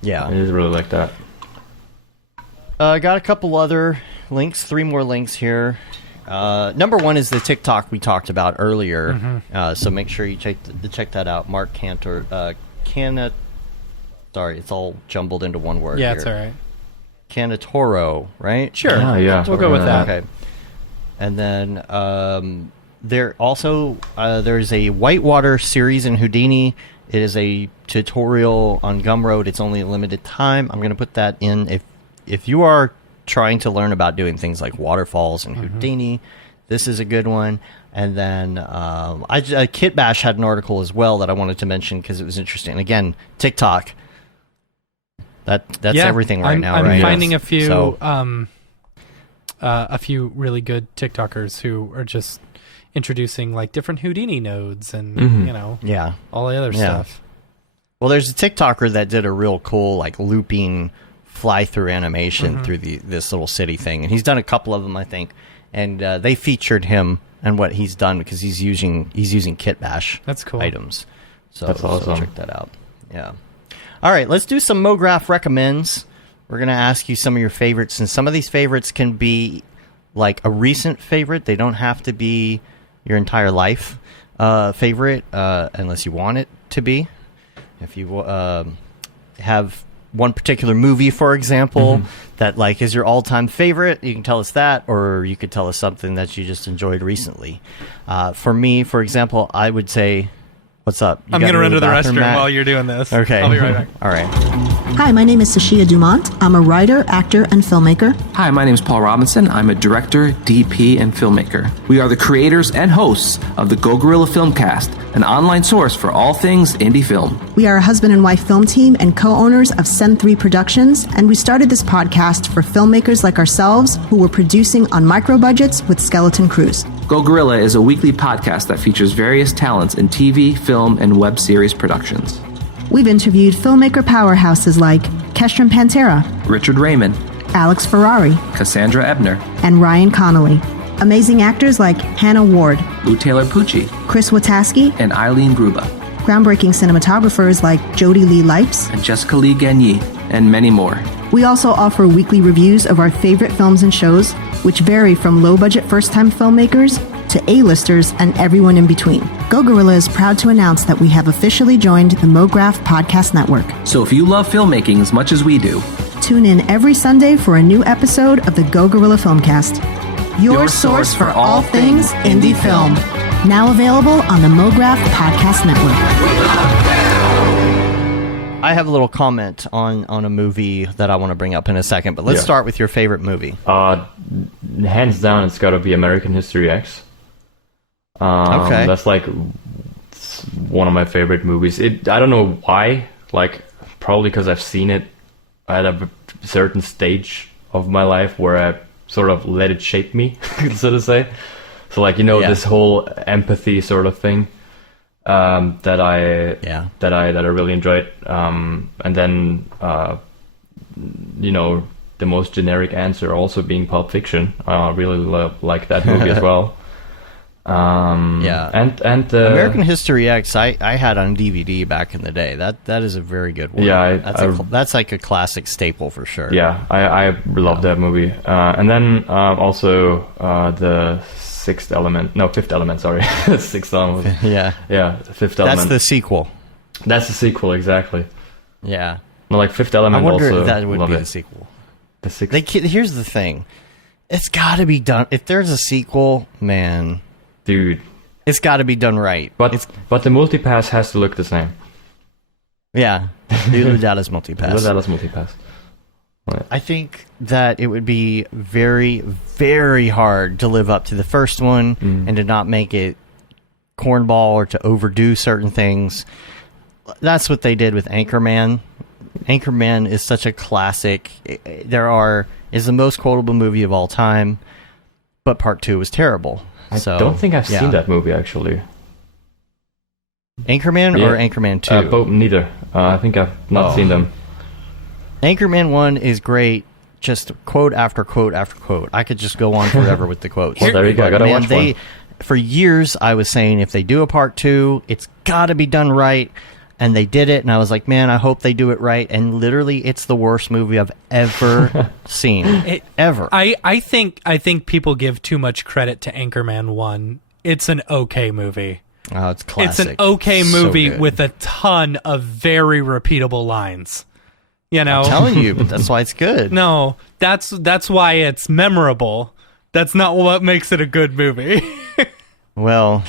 Yeah, it is really like that. I got a couple other links, 3 more links here. Number 1 is the TikTok we talked about earlier. So make sure you check that out. Mark Cantor, sorry, it's all jumbled into one word. Yeah, here. It's all right. Canatoro, right? Sure. Yeah. We'll go with that. Okay. And then there also there's a Whitewater series in Houdini. It is a tutorial on Gumroad. It's only a limited time. I'm going to put that in. If you are trying to learn about doing things like waterfalls in Houdini, this is a good one. And then Kit Bash had an article as well that I wanted to mention because it was interesting. Again, TikTok. That's everything right now. I'm finding a few really good TikTokers who are just introducing like different Houdini nodes and all the other stuff. Well, there's a TikToker that did a real cool like looping fly-through animation through this little city thing, and he's done a couple of them, I think, and they featured him and what he's done because he's using Kit Bash. That's cool. Items. So that's awesome. So check that out. Yeah. All right, let's do some Mograph recommends. We're gonna ask you some of your favorites, and some of these favorites can be like a recent favorite. They don't have to be your entire life favorite, unless you want it to be. If you have one particular movie, for example, that like is your all-time favorite, you can tell us that, or you could tell us something that you just enjoyed recently. For me, for example, I would say, what's up? I'm going to run to the restroom while you're doing this. Okay. I'll be right back. All right. Hi, my name is Sashia Dumont. I'm a writer, actor, and filmmaker. Hi, my name is Paul Robinson. I'm a director, DP, and filmmaker. We are the creators and hosts of the Go Gorilla Filmcast, an online source for all things indie film. We are a husband and wife film team and co-owners of Sen3 Productions, and we started this podcast for filmmakers like ourselves who were producing on micro budgets with skeleton crews. Go Gorilla is a weekly podcast that features various talents in TV, film, and web series productions. We've interviewed filmmaker powerhouses like Kestrin Pantera, Richard Raymond, Alex Ferrari, Cassandra Ebner, and Ryan Connolly. Amazing actors like Hannah Ward, Lou Taylor Pucci, Chris Wataski, and Eileen Gruba. Groundbreaking cinematographers like Jody Lee Lipes, and Jessica Lee Gagné, and many more. We also offer weekly reviews of our favorite films and shows, which vary from low-budget first-time filmmakers to A-listers and everyone in between. Go Gorilla is proud to announce that we have officially joined the Mograph Podcast Network. So if you love filmmaking as much as we do, Tune in every Sunday for a new episode of the Go Gorilla Filmcast, your source for all things indie film. Now available on the Mograph Podcast Network. I have a little comment on a movie that I want to bring up in a second, but let's start with your favorite movie. Hands down, it's got to be American History X. Okay. That's like one of my favorite movies. I don't know why. Like, probably because I've seen it at a certain stage of my life where I sort of let it shape me, so to say. So, like, this whole empathy sort of thing that I really enjoyed. And then the most generic answer also being Pulp Fiction. I really like that movie as well. And American History X, I had on DVD back in the day. That is a very good one. Yeah, that's like a classic staple for sure. Yeah, I love that movie. And then also the Fifth Element. Sorry, Sixth Element. Yeah, Fifth Element. That's the sequel. That's the sequel, exactly. Yeah. No, like Fifth Element. I wonder also if that would be the sequel. Here's the thing, it's got to be done. If there's a sequel, man. Dude, it's got to be done right. But the multipass has to look the same. Yeah, the Dallas multipass. The Dallas multipass. Right. I think that it would be very, very hard to live up to the first one and to not make it cornball or to overdo certain things. That's what they did with Anchorman. Anchorman is such a classic. Is the most quotable movie of all time, but part 2 was terrible. I don't think I've seen that movie, actually. Anchorman or Anchorman 2? Both, neither. I think I've not seen them. Anchorman 1 is great, just quote after quote after quote. I could just go on forever with the quotes. Well, there you go. I gotta watch one. For years, I was saying if they do a part 2, it's got to be done right. And they did it, and I was like, man, I hope they do it right. And literally, it's the worst movie I've ever seen. Ever. I think people give too much credit to Anchorman 1. It's an okay movie. Oh, it's classic. It's an okay movie with a ton of very repeatable lines. I'm telling you, that's why it's good. No, that's why it's memorable. That's not what makes it a good movie. Well...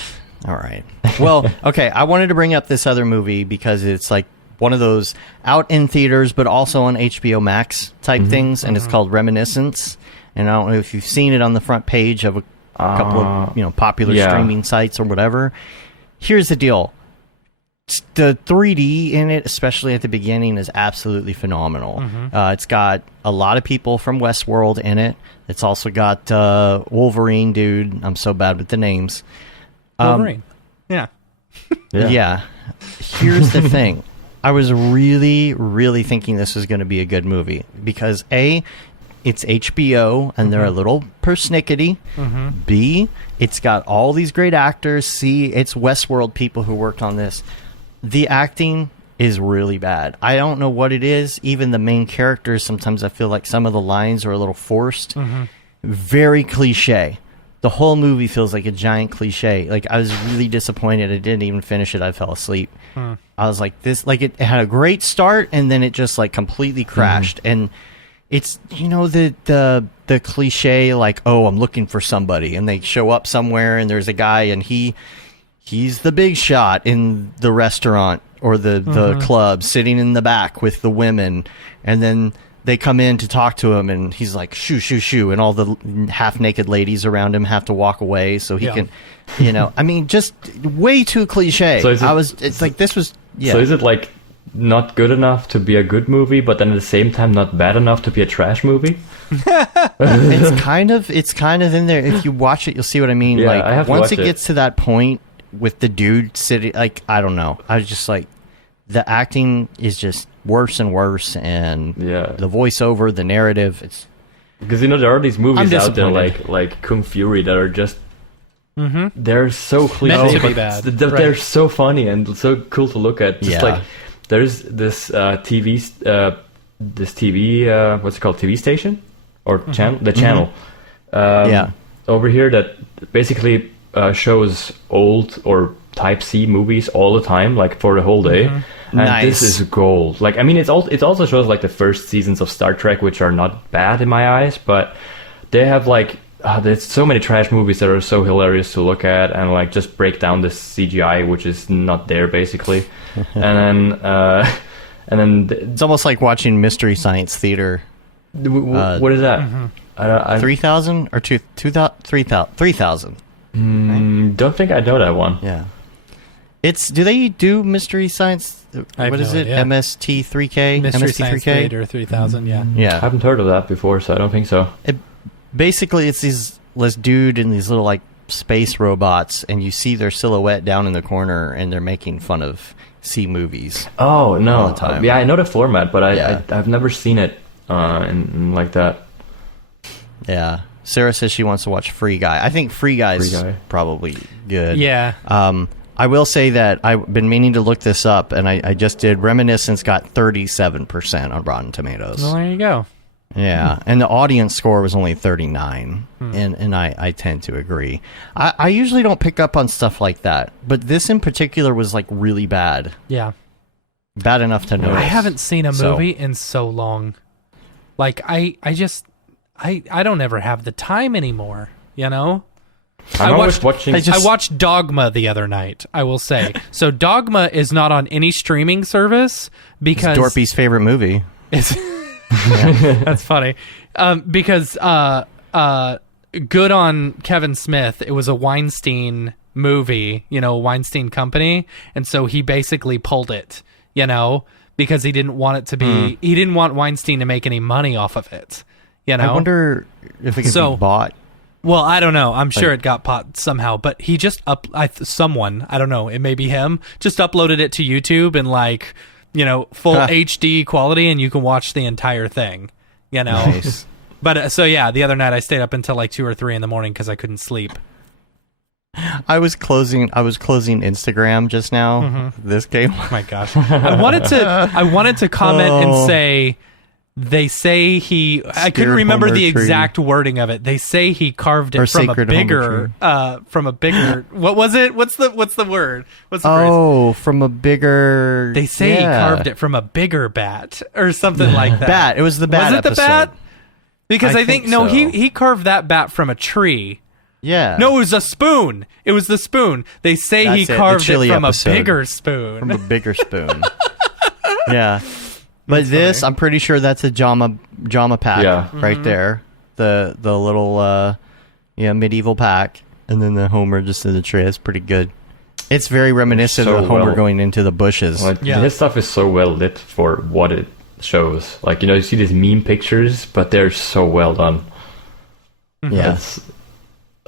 All right. Well, okay, I wanted to bring up this other movie because it's like one of those out in theaters but also on HBO Max type things, and it's called Reminiscence. And I don't know if you've seen it on the front page of a couple of popular streaming sites or whatever. Here's the deal. The 3D in it, especially at the beginning, is absolutely phenomenal. It's got a lot of people from Westworld in it. It's also got Wolverine, dude. I'm so bad with the names. Wolverine. Yeah. Here's the thing. I was really, really thinking this was going to be a good movie because A, it's HBO and they're a little persnickety. B, it's got all these great actors. C, it's Westworld people who worked on this. The acting is really bad. I don't know what it is. Even the main characters, sometimes I feel like some of the lines are a little forced. Very cliche. The whole movie feels like a giant cliche. Like, I was really disappointed. I didn't even finish it. I fell asleep. I was like, it had a great start, and then it just, like, completely crashed. And it's, the cliche, like, oh, I'm looking for somebody. And they show up somewhere, and there's a guy, and he's the big shot in the restaurant or the club, sitting in the back with the women. And then... they come in to talk to him, and he's like, shoo, shoo, shoo, and all the half-naked ladies around him have to walk away so he can, I mean, just way too cliche. So this was. So is it, like, not good enough to be a good movie, but then at the same time not bad enough to be a trash movie? It's kind of in there. If you watch it, you'll see what I mean. Yeah, like, I have to once watch it gets to that point with the dude sitting, like, I don't know. I was just like, the acting is just worse and worse, and the voiceover, the narrative, it's... Because, there are these movies out there like Kung Fury that are just... They're so cliche. Meant to be bad. They're so funny and so cool to look at. Just like, there's this TV, what's it called, TV station? Or channel? The channel. Over here that basically shows old or Type C movies all the time, like for the whole day. And Nice. this is gold. Like, I mean, it also shows like the first seasons of Star Trek, which are not bad in my eyes, but they have like there's so many trash movies that are so hilarious to look at and like just break down the CGI, which is not there basically. and then It's almost like watching Mystery Science Theater. what is that? 3,000 or 3,000. Don't think I know that one. Yeah. Do they do Mystery Science? I have What is no it? idea. MST3K? Mystery Science MST3K? Theater 3000, yeah. I Yeah. haven't heard of that before, so I don't think so. Basically, it's this dude and these little like space robots, and you see their silhouette down in the corner, and they're making fun of C movies. Oh no! All the time. Yeah, I know the format, but Yeah. I've never seen it in like that. Yeah. Sarah says she wants to watch Free Guy. I think Free Guy's Free Guy. probably good. Yeah. I will say that I've been meaning to look this up, and I just did. Reminiscence got 37% on Rotten Tomatoes. Well, there you go. Yeah, and the audience score was only 39, and I tend to agree. I usually don't pick up on stuff like that, but this in particular was like really bad. Yeah. Bad enough to notice. I haven't seen a So- movie in so long. Like, I don't ever have the time anymore, you know? I'm always watching. I I watched Dogma the other night, I will say. So Dogma is not on any streaming service because... It's Dorpy's favorite movie. It's That's funny. Because good on Kevin Smith. It was a Weinstein movie, Weinstein Company, and so he basically pulled it, because he didn't want it to be. He didn't want Weinstein to make any money off of it. I wonder if it could be bought. Well, I don't know. I'm sure it got bought somehow, but he just someone, I don't know, it may be him, just uploaded it to YouTube in like, full HD quality, and you can watch the entire thing, Nice. But so yeah, the other night I stayed up until like 2 or 3 in the morning because I couldn't sleep. I was closing Instagram just now. Mm-hmm. This game. Oh my gosh. I wanted to comment and say they say I couldn't remember Homer the tree. exact wording of it. They say he carved it Or from a sacred bigger what was it? What's the word? What's the phrase? Oh, from a bigger. They say he carved it from a bigger bat or something like that. Bat. It was the bat. Was it the episode. bat? Because I I think think no, so. he carved that bat from a tree. Yeah. No, it was a spoon. It was the spoon. They say he That's it, the carved it chili from episode. a bigger spoon. From a bigger spoon. Yeah. But this, I'm pretty sure that's a Jama pack right there. The little medieval pack, and then the Homer just in the tree. It's pretty good. It's very reminiscent So of Homer well. going into the bushes. Like, Yeah. his stuff is so well lit for what it shows. Like, you see these meme pictures, but they're so well done. Yeah,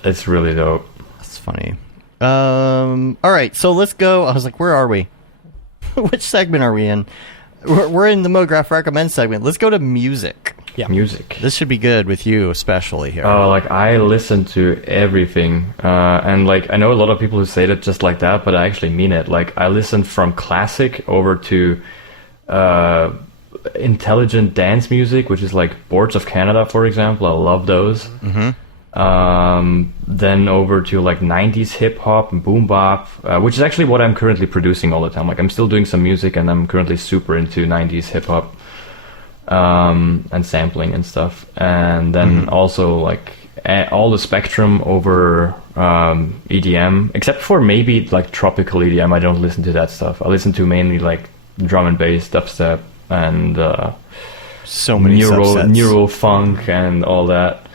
It's really dope. that's funny. All right, so let's go. I was like, where are we? Which segment are we in? We're in the Mograph Recommend segment. Let's go to music. Yeah. Music. This should be good with you, especially here. Like, I listen to everything. And, like, I know a lot of people who say that just like that, but I actually mean it. Like, I listen from classic over to intelligent dance music, which is like Boards of Canada, for example. I love those. Then over to like 90s hip hop and boom bop, which is actually what I'm currently producing all the time. Like, I'm still doing some music, and I'm currently super into 90s hip hop and sampling and stuff. And then also like all the spectrum over EDM, except for maybe like tropical EDM. I don't listen to that stuff. I listen to mainly like drum and bass, dubstep, and so many subsets. neuro funk and all that.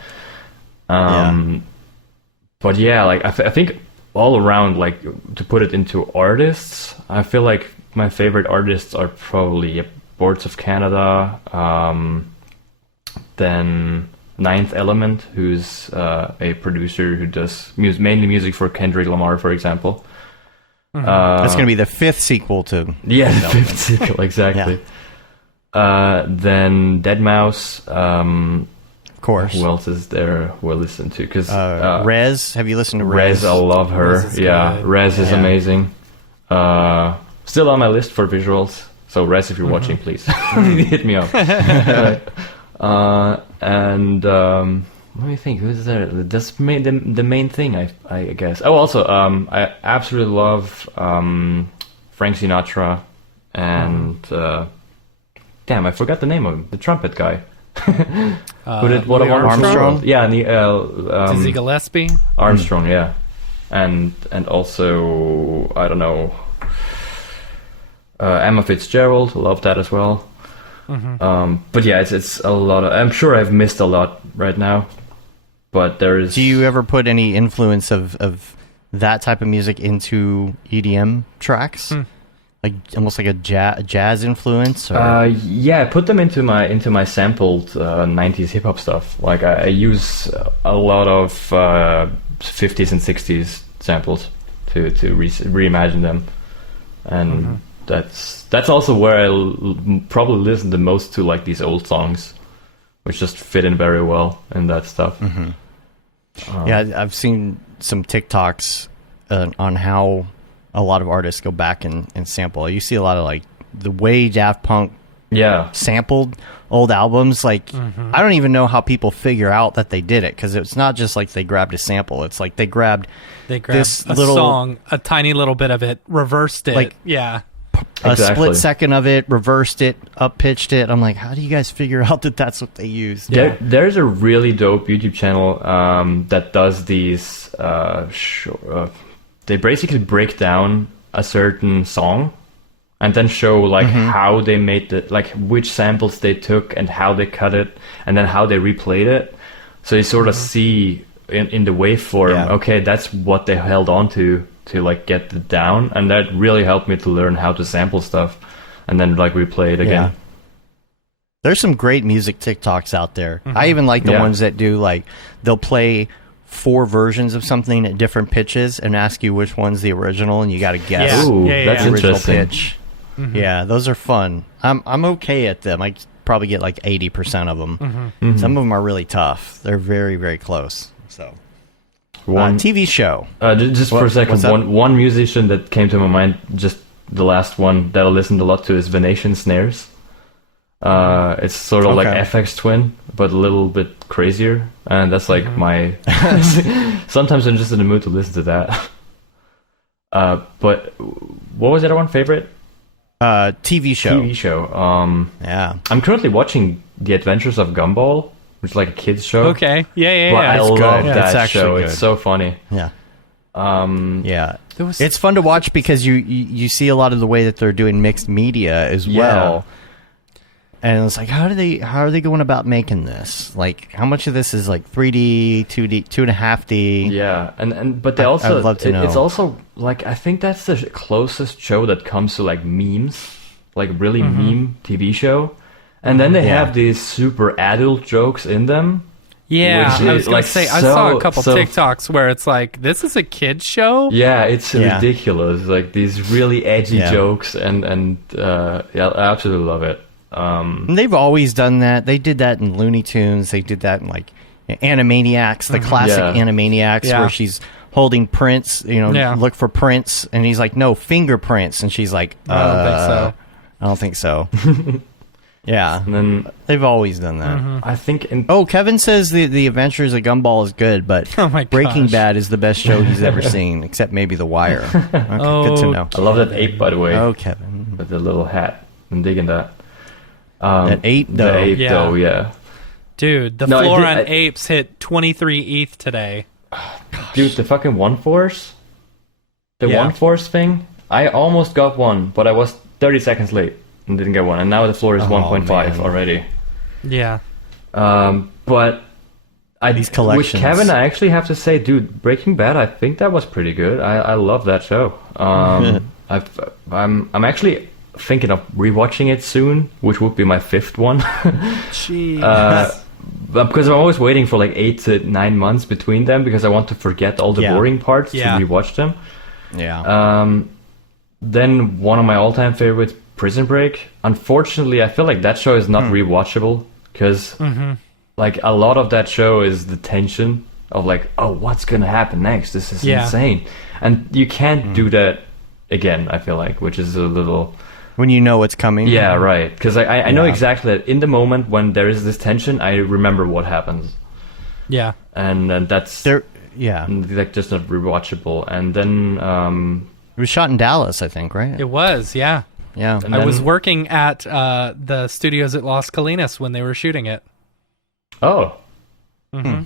But yeah, like I think all around, like, to put it into artists, I feel like my favorite artists are probably Boards of Canada, then Ninth Element, who's a producer who does mainly music for Kendrick Lamar, for example. That's going to be the 5th sequel to... Yeah, the 5th sequel, exactly. Then Deadmau5. Of course. Who else is there who I listen to? Because Rez, have you listened to Rez, I love her. Rez is good. Rez is amazing. Still on my list for visuals. So Rez, if you're watching, please hit me up. And Let me think. Who's there? That's the main thing, I guess. Oh, also, I absolutely love Frank Sinatra and damn, I forgot the name of him. The trumpet guy. Who did What a Wonderful World? Yeah, and Dizzy Gillespie. Armstrong, yeah, and also I don't know. Emma Fitzgerald, love that as well. But yeah, it's a lot of. I'm sure I've missed a lot right now, but there is. Do you ever put any influence of that type of music into EDM tracks? Like almost like a jazz influence? Or? Yeah, I put them into my sampled 90s hip hop stuff. Like I use a lot of 50s and 60s samples to reimagine them, and that's also where I probably listen the most to, like these old songs, which just fit in very well in that stuff. Yeah, I've seen some TikToks on how a lot of artists go back and sample. You see a lot of like the way Daft Punk sampled old albums. Like I don't even know how people figure out that they did it, because it's not just like they grabbed a sample. It's like they grabbed this a little song, a tiny little bit of it, reversed it. Like, yeah. A split second of it, reversed it, up pitched it. I'm like, how do you guys figure out that that's what they used? There's a really dope YouTube channel that does these. They basically break down a certain song and then show like how they made it, like which samples they took and how they cut it, and then how they replayed it. So you sort of see in the waveform, okay, that's what they held on to like get it down, and that really helped me to learn how to sample stuff and then like replay it again. There's some great music TikToks out there. I even like the ones that do like they'll play 4 versions of something at different pitches and ask you which one's the original, and you got to guess Ooh, that's the original interesting. pitch. Yeah, those are fun. I'm okay at them. I probably get like 80% of them. Some of them are really tough. They're very, very close. So one TV show. Just for a second, one musician that came to my mind, just the last one that I listened a lot to, is Venetian Snares. It's sort of like FX Twin, but a little bit crazier, and that's like my. Sometimes I'm just in the mood to listen to that. But what was the other one? Favorite? TV show. TV show. Yeah. I'm currently watching The Adventures of Gumball, which is like a kids show. Okay. Yeah. But I love good. that It's show. good. It's so funny. Yeah. Yeah. It's fun to watch because you see a lot of the way that they're doing mixed media as well. And it's like, how are they going about making this? Like, how much of this is like 3D, 2D, 2.5D? Yeah, but they also, I'd love to know. It's also like, I think that's the closest show that comes to like memes, like really meme TV show. And then they have these super adult jokes in them. Yeah, I was gonna like say, I saw a couple TikToks where it's like, this is a kid's show? Yeah, it's ridiculous. Like these really edgy jokes, and I absolutely love it. And they've always done that. They did that in Looney Tunes. They did that in like Animaniacs, the classic Animaniacs, where she's holding Prince. Look for Prince, and he's like, no, fingerprints, and she's like, I don't think so. Yeah, and then they've always done that. I think. Kevin says the Adventures of Gumball is good, but Breaking Bad is the best show he's ever seen, except maybe The Wire. Okay, good to know. I love that ape, by the way. Oh, Kevin, with the little hat. I'm digging that. That ape, though. The ape, though, yeah. Dude, the floor on apes hit 23 ETH today. Dude, the fucking One Force? The One Force thing? I almost got one, but I was 30 seconds late and didn't get one. And now the floor is 1.5 already. Yeah. But these collections. With Kevin, I actually have to say, dude, Breaking Bad, I think that was pretty good. I love that show. I'm actually thinking of rewatching it soon, which would be my 5th one. Jeez. Because I'm always waiting for like 8 to 9 months between them, because I want to forget all the boring parts to rewatch them. Yeah. Then one of my all-time favorites, Prison Break. Unfortunately, I feel like that show is not rewatchable, because like a lot of that show is the tension of like, oh, what's gonna happen next? This is insane, and you can't do that again. I feel like, which is a little. When you know what's coming. Yeah, right. Because I know exactly that in the moment when there is this tension, I remember what happens. Yeah. And that's like just not rewatchable. And then it was shot in Dallas, I think, right? It was, yeah. Yeah. I was working at the studios at Las Colinas when they were shooting it. Oh. Mm-hmm.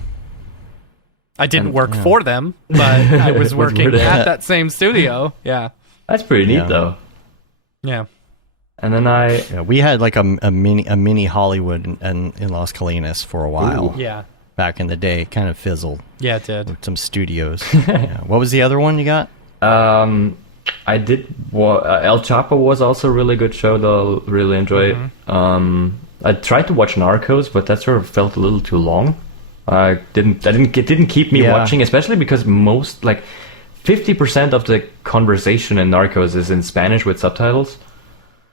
I didn't work for them, but I was working at that same studio. Yeah. That's pretty neat, though. Yeah. And then we had like a mini Hollywood in Las Colinas for a while. Ooh. Yeah. Back in the day, kind of fizzled. Yeah, it did. With some studios. Yeah. What was the other one you got? I did. El Chapo was also a really good show, though. Really enjoy it. I tried to watch Narcos, but that sort of felt a little too long. It didn't keep me watching, especially because 50% of the conversation in Narcos is in Spanish with subtitles,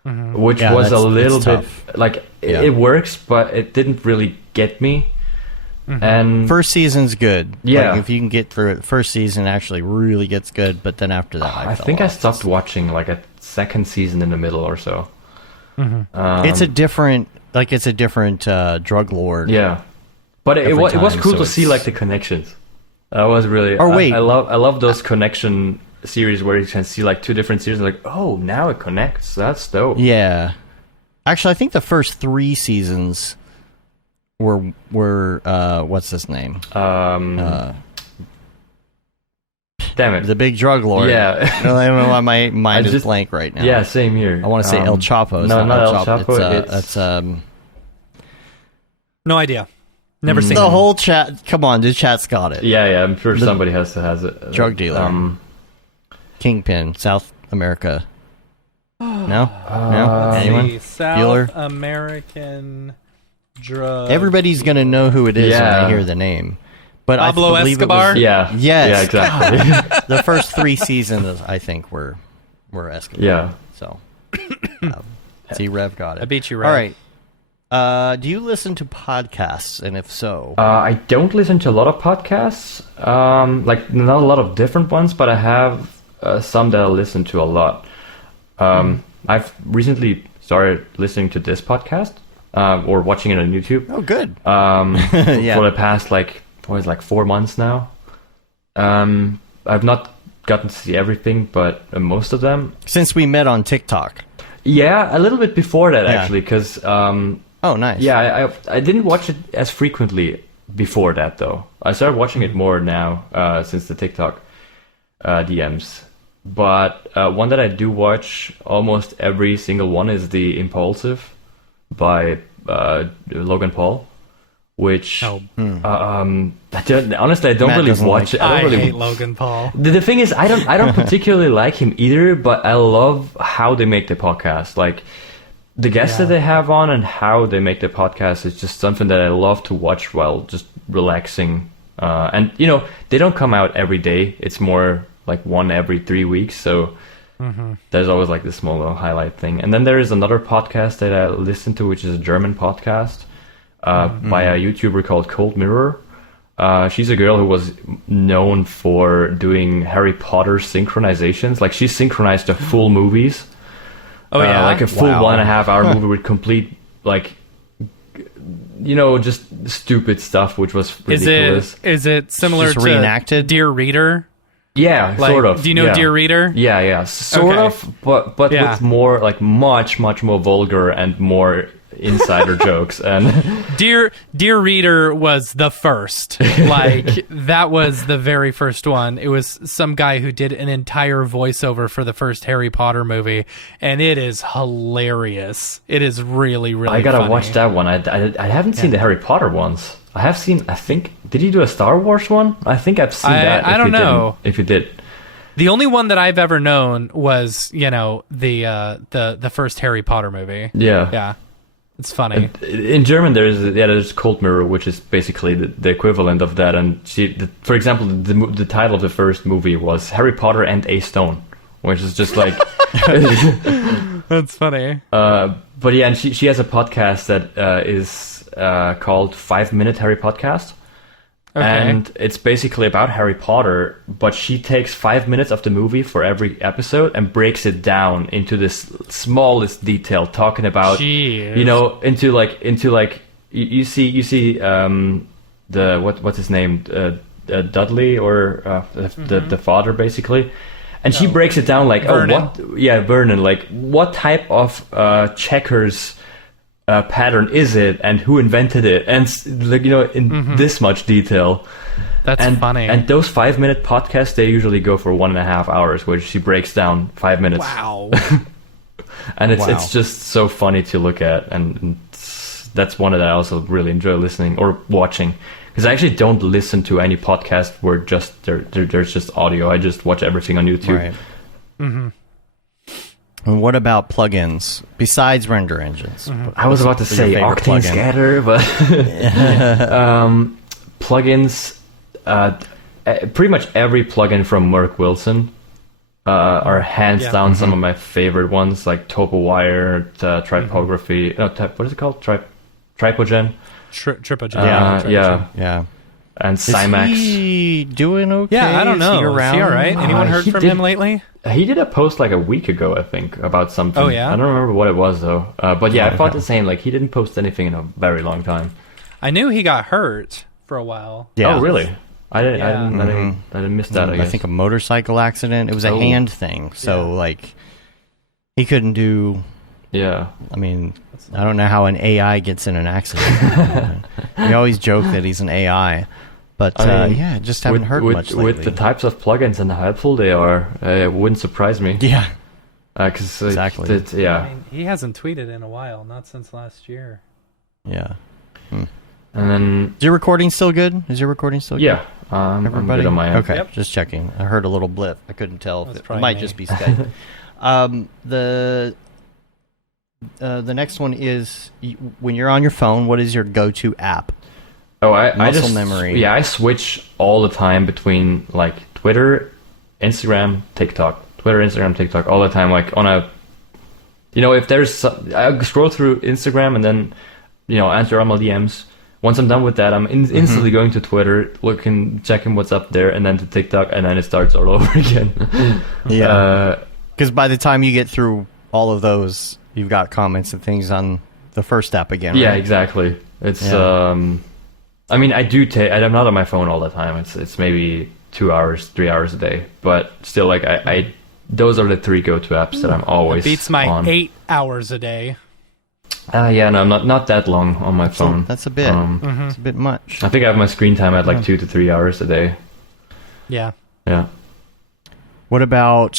which was a little bit like it works, but it didn't really get me. And first season's good. Yeah, like if you can get through it, first season actually really gets good, but then after that, I think I stopped watching like a second season in the middle or so. It's a different drug lord. Yeah, but it was cool to see like the connections. I was really. Or wait, I love those connection series where you can see like two different series. Like, oh, now it connects. That's dope. Yeah, actually, I think the first 3 seasons were what's his name? Damn it, the big drug lord. Yeah, I don't know why my mind is blank right now. Yeah, same here. I want to say El Chapo. No, not El Chapo. It's no idea. Never seen the it. whole chat. Come on, the chat's got it. Yeah. I'm sure somebody has it. Drug dealer, Kingpin, South America. No. Anyone? South Bueller? American drug. Everybody's gonna know who it is when they hear the name. But Pablo I believe Escobar. It was, yeah. Yes. Yeah. Exactly. The first 3 seasons, I think, were Escobar. Yeah. So, see, Rev got it. I beat you, Rev. All right. Do you listen to podcasts, and if so? I don't listen to a lot of podcasts, like not a lot of different ones, but I have some that I listen to a lot. I've recently started listening to this podcast, or watching it on YouTube. Oh, good. For the past 4 months now. I've not gotten to see everything, but most of them. Since we met on TikTok. Yeah, a little bit before that actually, because. Oh, nice. Yeah, I didn't watch it as frequently before that, though. I started watching it more now since the TikTok DMs. But one that I do watch almost every single one is The Impulsive by Logan Paul, which honestly I don't really watch it. I hate Logan Paul. The thing is, I don't particularly like him either, but I love how they make the podcast. Like, the guests that they have on and how they make the podcast is just something that I love to watch while just relaxing. And, they don't come out every day. It's more like one every 3 weeks. So there's always like this small little highlight thing. And then there is another podcast that I listen to, which is a German podcast by a YouTuber called Cold Mirror. She's a girl who was known for doing Harry Potter synchronizations. Like, she synchronized the full movies. Oh yeah, like a full 1.5 hour movie with complete just stupid stuff, which was ridiculous. Is it similar Just to reenacted? Dear Reader? Yeah, sort of. Do you know Dear Reader? Yeah, sort of, but with more much more vulgar and more insider jokes. And Dear Reader was the first. That was the very first one. It was some guy who did an entire voiceover for the first Harry Potter movie, and it is hilarious. It is really, really I gotta funny. watch that one. I haven't seen the Harry Potter ones. I have seen, I think, did you do a Star Wars one? I think I've seen that. I don't know. If you did. The only one that I've ever known was, the first Harry Potter movie. Yeah. Yeah. It's funny. In German, there's Cold Mirror, which is basically the equivalent of that. And for example, the title of the first movie was Harry Potter and a Stone, which is just like that's funny. But yeah, and she has a podcast that is called 5 Minute Harry Podcast. Okay. And it's basically about Harry Potter, but she takes 5 minutes of the movie for every episode and breaks it down into this smallest detail, talking about, Jeez. into you see what's his name, Dudley, or the father basically, and she breaks it down like, Vernon. Vernon, like what type of checkers pattern is it, and who invented it, and like in this much detail. That's funny. And those 5-minute podcasts, they usually go for 1.5 hours, where she breaks down 5 minutes. Wow. And it's just so funny to look at, and that's one that I also really enjoy listening or watching, because I actually don't listen to any podcast where just there's just audio. I just watch everything on YouTube. Right. And what about plugins besides render engines? I was about to say favorite Octane plugin? Scatter, but plugins. Pretty much every plugin from Merck Wilson are hands down some of my favorite ones, like TopoWire, Typography. What is it called? Tripogen. Tripogen. Yeah. And Is Cymax. he doing okay? Yeah, I don't know. Is Is he all right? Anyone heard he from did- him lately? He did a post like a week ago, I think, about something. Oh, yeah? I don't remember what it was though. But yeah, I thought the same. Like he didn't post anything in a very long time. I knew he got hurt for a while. Yeah. Oh really? I didn't. Yeah. I didn't miss that. I I guess. think a motorcycle accident. It was a hand thing. So, like, he couldn't do... Yeah. I mean, I don't know how an AI gets in an accident. We always joke that he's an AI. But, I mean, yeah, just haven't heard much lately. With the types of plugins and how helpful they are, it wouldn't surprise me. Yeah. Because Exactly. yeah. I mean, he hasn't tweeted in a while, not since last year. Yeah. And then Is your recording still good? yeah, I'm Everybody? good on my end. Okay, Yep. just checking. I heard a little blip. I couldn't tell. That's It probably might me. just be Skype. The next one is when you're on your phone, what is your go-to app? Oh, I Muscle just memory. Yeah, I switch all the time between like Twitter, Instagram, TikTok, all the time. Like on a, if there's I scroll through Instagram and then answer all my DMs. Once I'm done with that, I'm instantly going to Twitter, checking what's up there, and then to TikTok, and then it starts all over again. Yeah. Because by the time you get through all of those, you've got comments and things on the first app again. Yeah, right? exactly. It's Yeah. I mean, I'm not on my phone all the time. It's maybe 2 hours, 3 hours a day, but still, like I those are the three go-to apps that I'm always Beats my on. 8 hours a day. Yeah, no, not that long on my So phone. that's a bit. It's a bit much. I think I have my screen time at like 2 to 3 hours a day. Yeah. Yeah. What about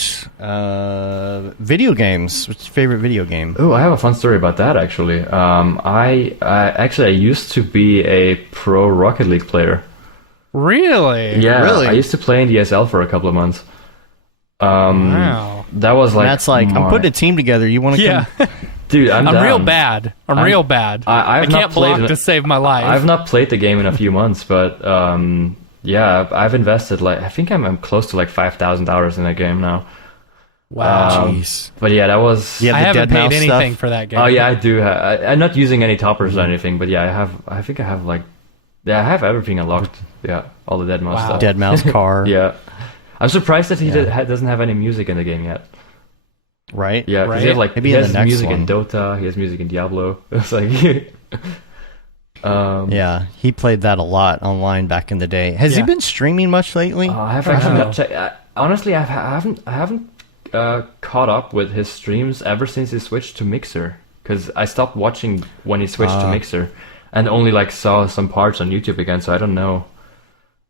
video games? What's your favorite video game? Oh, I have a fun story about that actually. I used to be a pro Rocket League player. Really? Yeah, Really? I used to play in the SL for a couple of months. Wow. That was like That's like, I'm putting a team together. You want to Yeah. come? dude, I'm I'm real down. bad. I'm real bad. I've I not can't played block it- to save my life. I've not played the game in a few months, but yeah, I've invested I think I'm close to like 5,000 hours in that game now. wow. Jeez. But yeah, that was. Yeah, I the haven't Deadmau5 paid anything stuff. for that game. Oh yeah, I do. I'm not using any toppers or anything, but yeah, I think I have like, yeah, I have everything unlocked. Yeah, all the Deadmau5 Wow. stuff. Deadmau5 car. Yeah, I'm surprised that he doesn't have any music in the game yet. Right? Yeah, 'cause Right. he has like Maybe he in has the next music one. in Dota, he has music in Diablo. It's like, Yeah, he played that a lot online back in the day. Has he Yeah. been streaming much lately? I have actually Wow. not checked. Honestly, I haven't caught up with his streams ever since he switched to Mixer, because I stopped watching when he switched to Mixer, and only like saw some parts on YouTube again. So I don't know.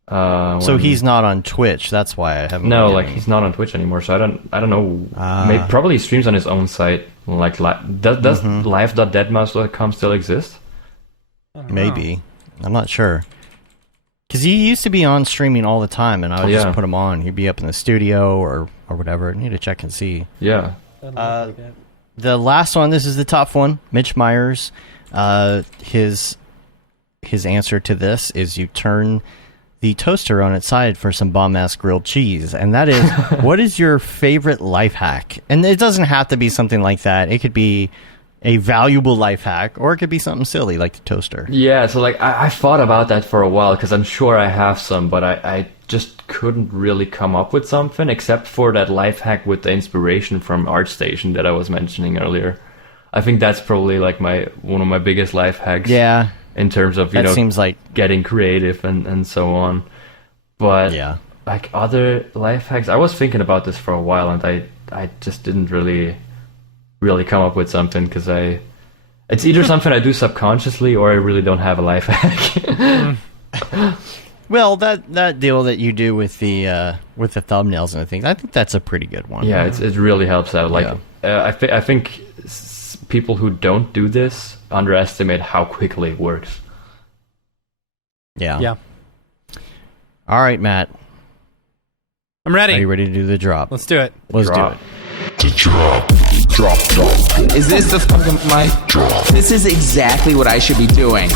So he's not on Twitch. That's why I haven't. No, been like getting- he's not on Twitch anymore, so I don't know. Maybe probably he streams on his own site. Like does live.deadmau5.com still exist? maybe. I'm not sure. Because he used to be on streaming all the time, and I would Yeah. just put him on. He'd be up in the studio or whatever. I need to check and see. Yeah. The last one. This is the tough one. Mitch Myers. His answer to this is you turn the toaster on its side for some bomb-ass grilled cheese. And that is, what is your favorite life hack? And it doesn't have to be something like that. It could be a valuable life hack, or it could be something silly like the toaster. Yeah, so like I thought about that for a while, because I'm sure I have some, but I just couldn't really come up with something except for that life hack with the inspiration from ArtStation that I was mentioning earlier. I think that's probably like one of my biggest life hacks. Yeah. in terms of that seems like getting creative and so on. But like other life hacks, I was thinking about this for a while, and I just didn't really come up with something, because it's either something I do subconsciously or I really don't have a life hack. Well, that deal that you do with the thumbnails and things, I think that's a pretty good one. Yeah, it really helps out. Like I think people who don't do this underestimate how quickly it works. Yeah. Yeah. All right, Matt. I'm ready. Are you ready to do the drop? Let's do it. Let's Drop. do it. Drop. Is this the fucking mic? Drop. This is exactly what I should be doing.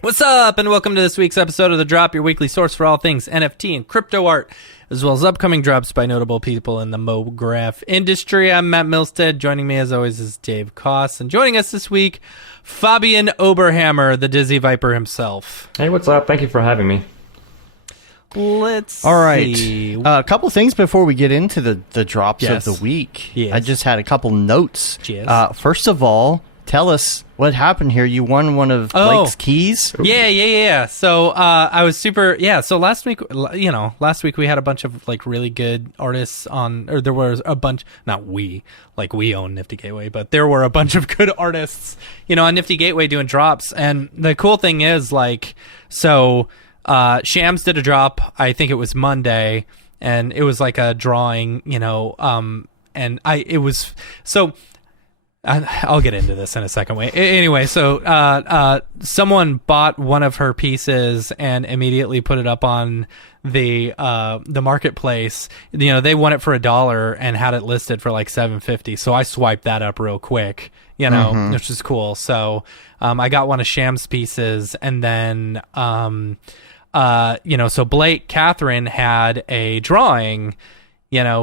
What's up, and welcome to this week's episode of The Drop, your weekly source for all things NFT and crypto art, as well as upcoming drops by notable people in the Mograph industry. I'm Matt Milstead. Joining me, as always, is Dave Koss. And joining us this week, Fabian Oberhammer, the Dizzy Viper himself. Hey, what's up? Thank you for having me. Let's All right. see. A couple things before we get into the drops Yes. of the week. Yes. I just had a couple notes. Yes. First of all, tell us what happened here. You won one of Blake's keys. Yeah. So I was super. Yeah. So last week we had a bunch of like really good artists on, or there was a bunch. Not we, like we own Nifty Gateway, but there were a bunch of good artists, on Nifty Gateway doing drops. And the cool thing is, like, so Shams did a drop. I think it was Monday, and it was like a drawing. And it was so. I'll get into this in a second. Anyway, so someone bought one of her pieces and immediately put it up on the marketplace. They won it for $1 and had it listed for like $7.50. So I swiped that up real quick, which is cool. So I got one of Sham's pieces, and then so Blake Catherine had a drawing,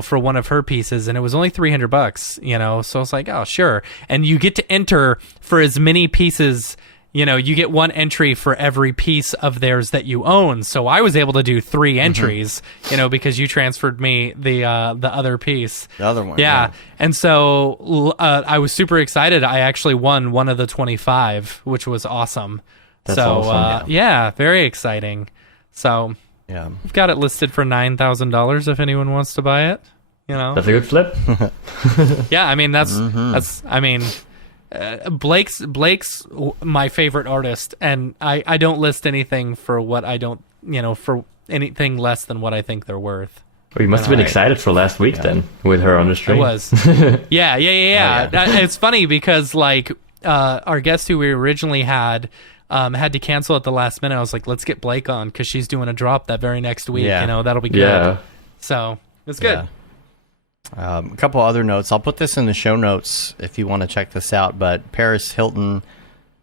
for one of her pieces, and it was only $300, so I was like, oh, sure. And you get to enter for as many pieces, you get one entry for every piece of theirs that you own. So I was able to do 3 entries, because you transferred me the other piece. The other one. Yeah. And so I was super excited. I actually won one of the 25, which was awesome. That's awesome. Yeah, very exciting. So Yeah. I've got it listed for $9,000 if anyone wants to buy it. That's a good flip. Yeah, I mean Blake's my favorite artist, and I don't list anything for what I don't, for anything less than what I think they're worth. Well, you must have been excited for last week then, with her on the stream. I was. Yeah. It's funny because like our guest who we originally had to cancel at the last minute. I was like, let's get Blake on because she's doing a drop that very next week. Yeah. That'll be good. Yeah. So it's good. Yeah. A couple other notes. I'll put this in the show notes if you want to check this out. But Paris Hilton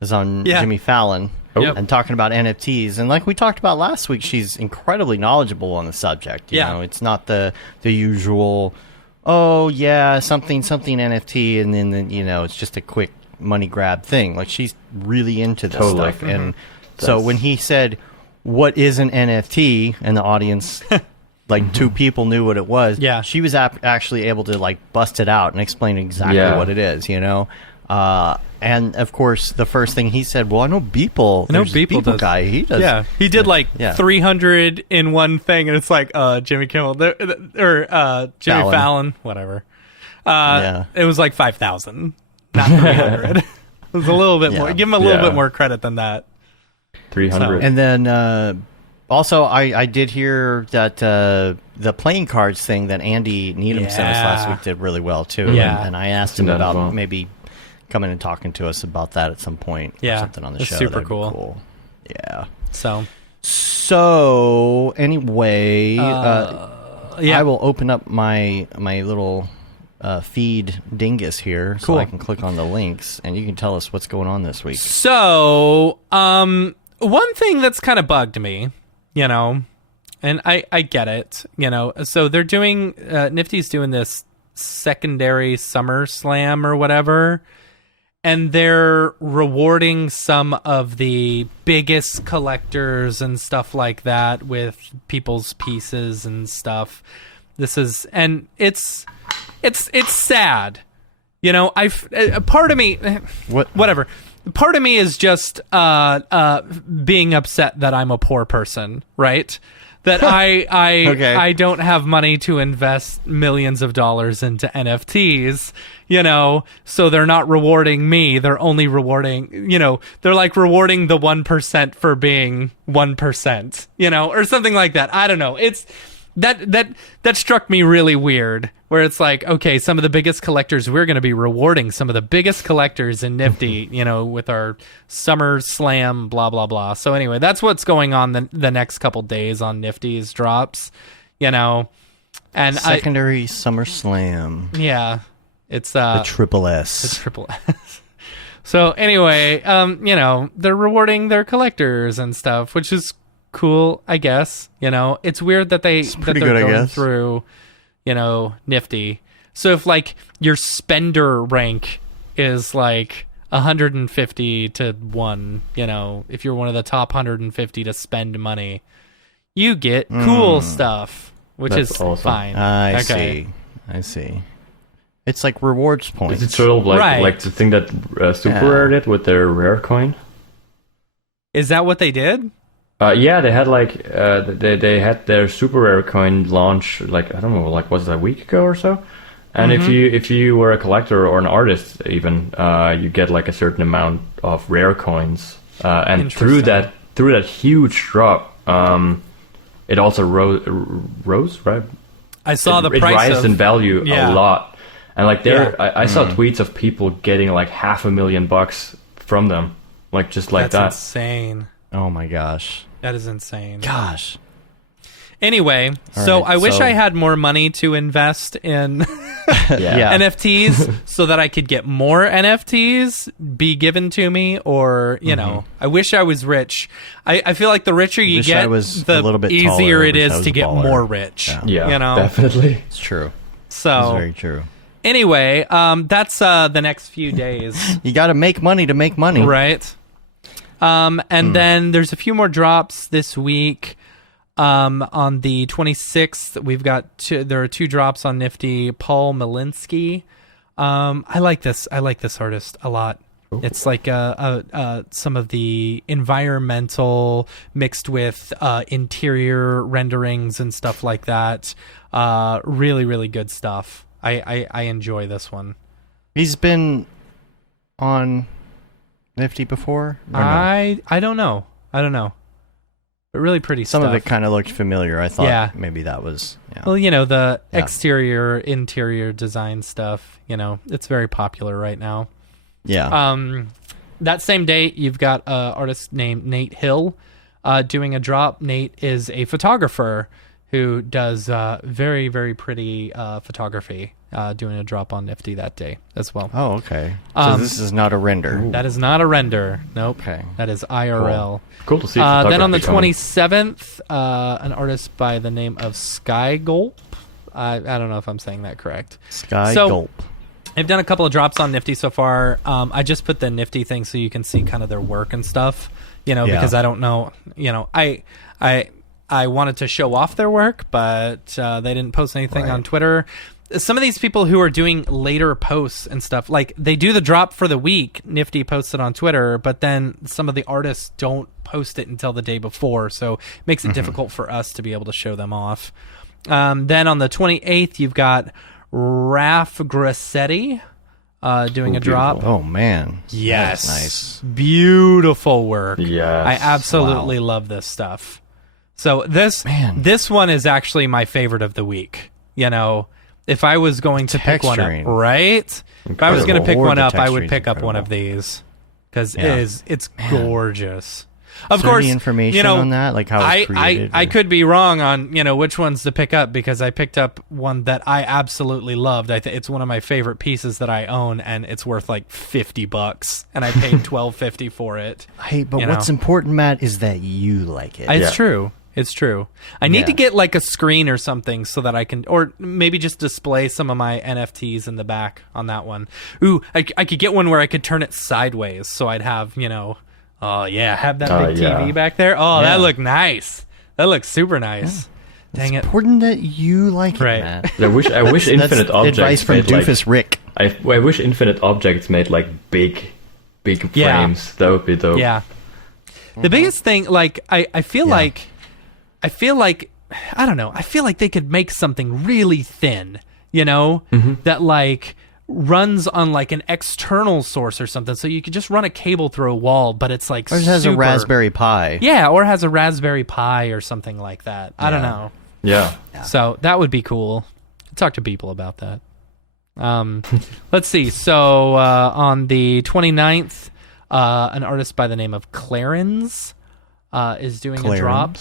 is on Jimmy Fallon and talking about NFTs. And like we talked about last week, she's incredibly knowledgeable on the subject. You know, it's not the usual, something NFT, and then it's just a quick money grab thing. Like, she's really into this stuff. And so when he said, what is an NFT, and the audience like 2 people knew what it was, she was actually able to like bust it out and explain exactly what it is, and of course the first thing he said, well, I know Beeple. Beeple guy, he does. He did 300 in one thing, and it's like Jimmy Kimmel or Jimmy Fallon, whatever. It was like 5,000. Not 300. It was a little bit more. Give him a little bit more credit than that. 300. So, and then also, I did hear that the playing cards thing that Andy Needham sent us last week did really well too. Yeah. And I asked him about maybe coming and talking to us about that at some point. Or something on the show. Super That'd be cool. Cool. Yeah. So anyway, I will open up my little feed dingus here so I can click on the links, and you can tell us what's going on this week. So one thing that's kind of bugged me, and I get it, so they're doing Nifty's doing this secondary summer slam or whatever, and they're rewarding some of the biggest collectors and stuff like that with people's pieces and stuff. It's sad, part of me, whatever. part of me is just being upset that I'm a poor person, right? That I don't have money to invest millions of dollars into NFTs, so they're not rewarding me. They're only rewarding, they're like rewarding the 1% for being 1%, or something like that. I don't know. It's that struck me really weird, where it's like, okay, some of the biggest collectors, we're going to be rewarding some of the biggest collectors in Nifty, with our Summer Slam, blah, blah, blah. So anyway, that's what's going on the next couple days on Nifty's drops, and secondary Summer Slam. Yeah. It's the triple S. The triple S. So anyway, they're rewarding their collectors and stuff, which is cool, I guess. It's weird that they're going through, Nifty. So if like your spender rank is like 150 to 1, if you're one of the top 150 to spend money, you get cool stuff, which That's is awesome. fine. I see. It's like rewards points. Is it sort of like the thing that Super Rare did with their rare coin? Is that what they did? Yeah, they had they had their super rare coin launch I don't know, was it a week ago or so? And if you were a collector or an artist even, you get like a certain amount of rare coins, and through that huge drop, it also rose, right? I saw the price. It rises in value a lot, and I saw tweets of people getting like $500,000 from them, just like That's that. Insane. Oh my gosh. That is insane. Gosh. Anyway, I wish I had more money to invest in NFTs so that I could get more NFTs be given to me, or, I wish I was rich. I feel like the richer you get, the easier it is to get more rich. Yeah, definitely. It's true. So, it's very true. Anyway, that's the next few days. You got to make money to make money. Right. And then there's a few more drops this week. On the 26th, we've got there are 2 drops on Nifty. Paul Malinsky. I like this artist a lot. Ooh. It's like some of the environmental mixed with interior renderings and stuff like that. Really, really good stuff. I enjoy this one. He's been on Nifty before? No? I don't know. But really pretty stuff. Some of it kind of looked familiar. I thought maybe that was... Yeah. Well, the exterior, interior design stuff, it's very popular right now. Yeah. That same day, you've got an artist named Nate Hill doing a drop. Nate is a photographer who does very, very pretty photography, doing a drop on Nifty that day as well. Oh, okay. So this is not a render. That is not a render. Nope. Okay. That is IRL. Cool to see. Then on the 27th, an artist by the name of Sky Gulp. I don't know if I'm saying that correct. Sky Gulp. I've done a couple of drops on Nifty so far. I just put the Nifty thing so you can see kind of their work and stuff, because I don't know, I wanted to show off their work, but they didn't post anything on Twitter. Some of these people who are doing later posts and stuff, like they do the drop for the week, Nifty posts it on Twitter, but then some of the artists don't post it until the day before, so it makes it difficult for us to be able to show them off. Then on the 28th, you've got Raf Grassetti doing a drop. Oh, man. Yes. Nice. Beautiful work. Yes. I absolutely love this stuff. So this one is actually my favorite of the week. If I was going to pick one up, right? Incredible. If I was going to pick one up, I would pick up one of these because it's gorgeous. Of course, any information on that, like how it's created? I could be wrong on which ones to pick up because I picked up one that I absolutely loved. It's one of my favorite pieces that I own, and it's worth like $50, and I paid $12.50 for it. Hey, but what's important, Matt, is that you like it. It's true. It's true. I need to get like a screen or something so that I can, or maybe just display some of my NFTs in the back on that one. Ooh, I could get one where I could turn it sideways so I'd have, have that big TV back there. Oh, that looked nice. That looks super nice. Yeah. Dang it's important that you like it, Matt. I wish Infinite Objects advice from made Doofus Rick. I wish Infinite Objects made like big big frames. That would be dope. Yeah. The biggest thing, like, I feel like, I don't know, I feel like they could make something really thin, you know, that like runs on like an external source or something. So you could just run a cable through a wall, but it's like or it has a Raspberry Pi. Yeah, or has a Raspberry Pi or something like that. I don't know. Yeah. So that would be cool. Talk to people about that. Let's see. So on the 29th, an artist by the name of Clarence is doing a drop.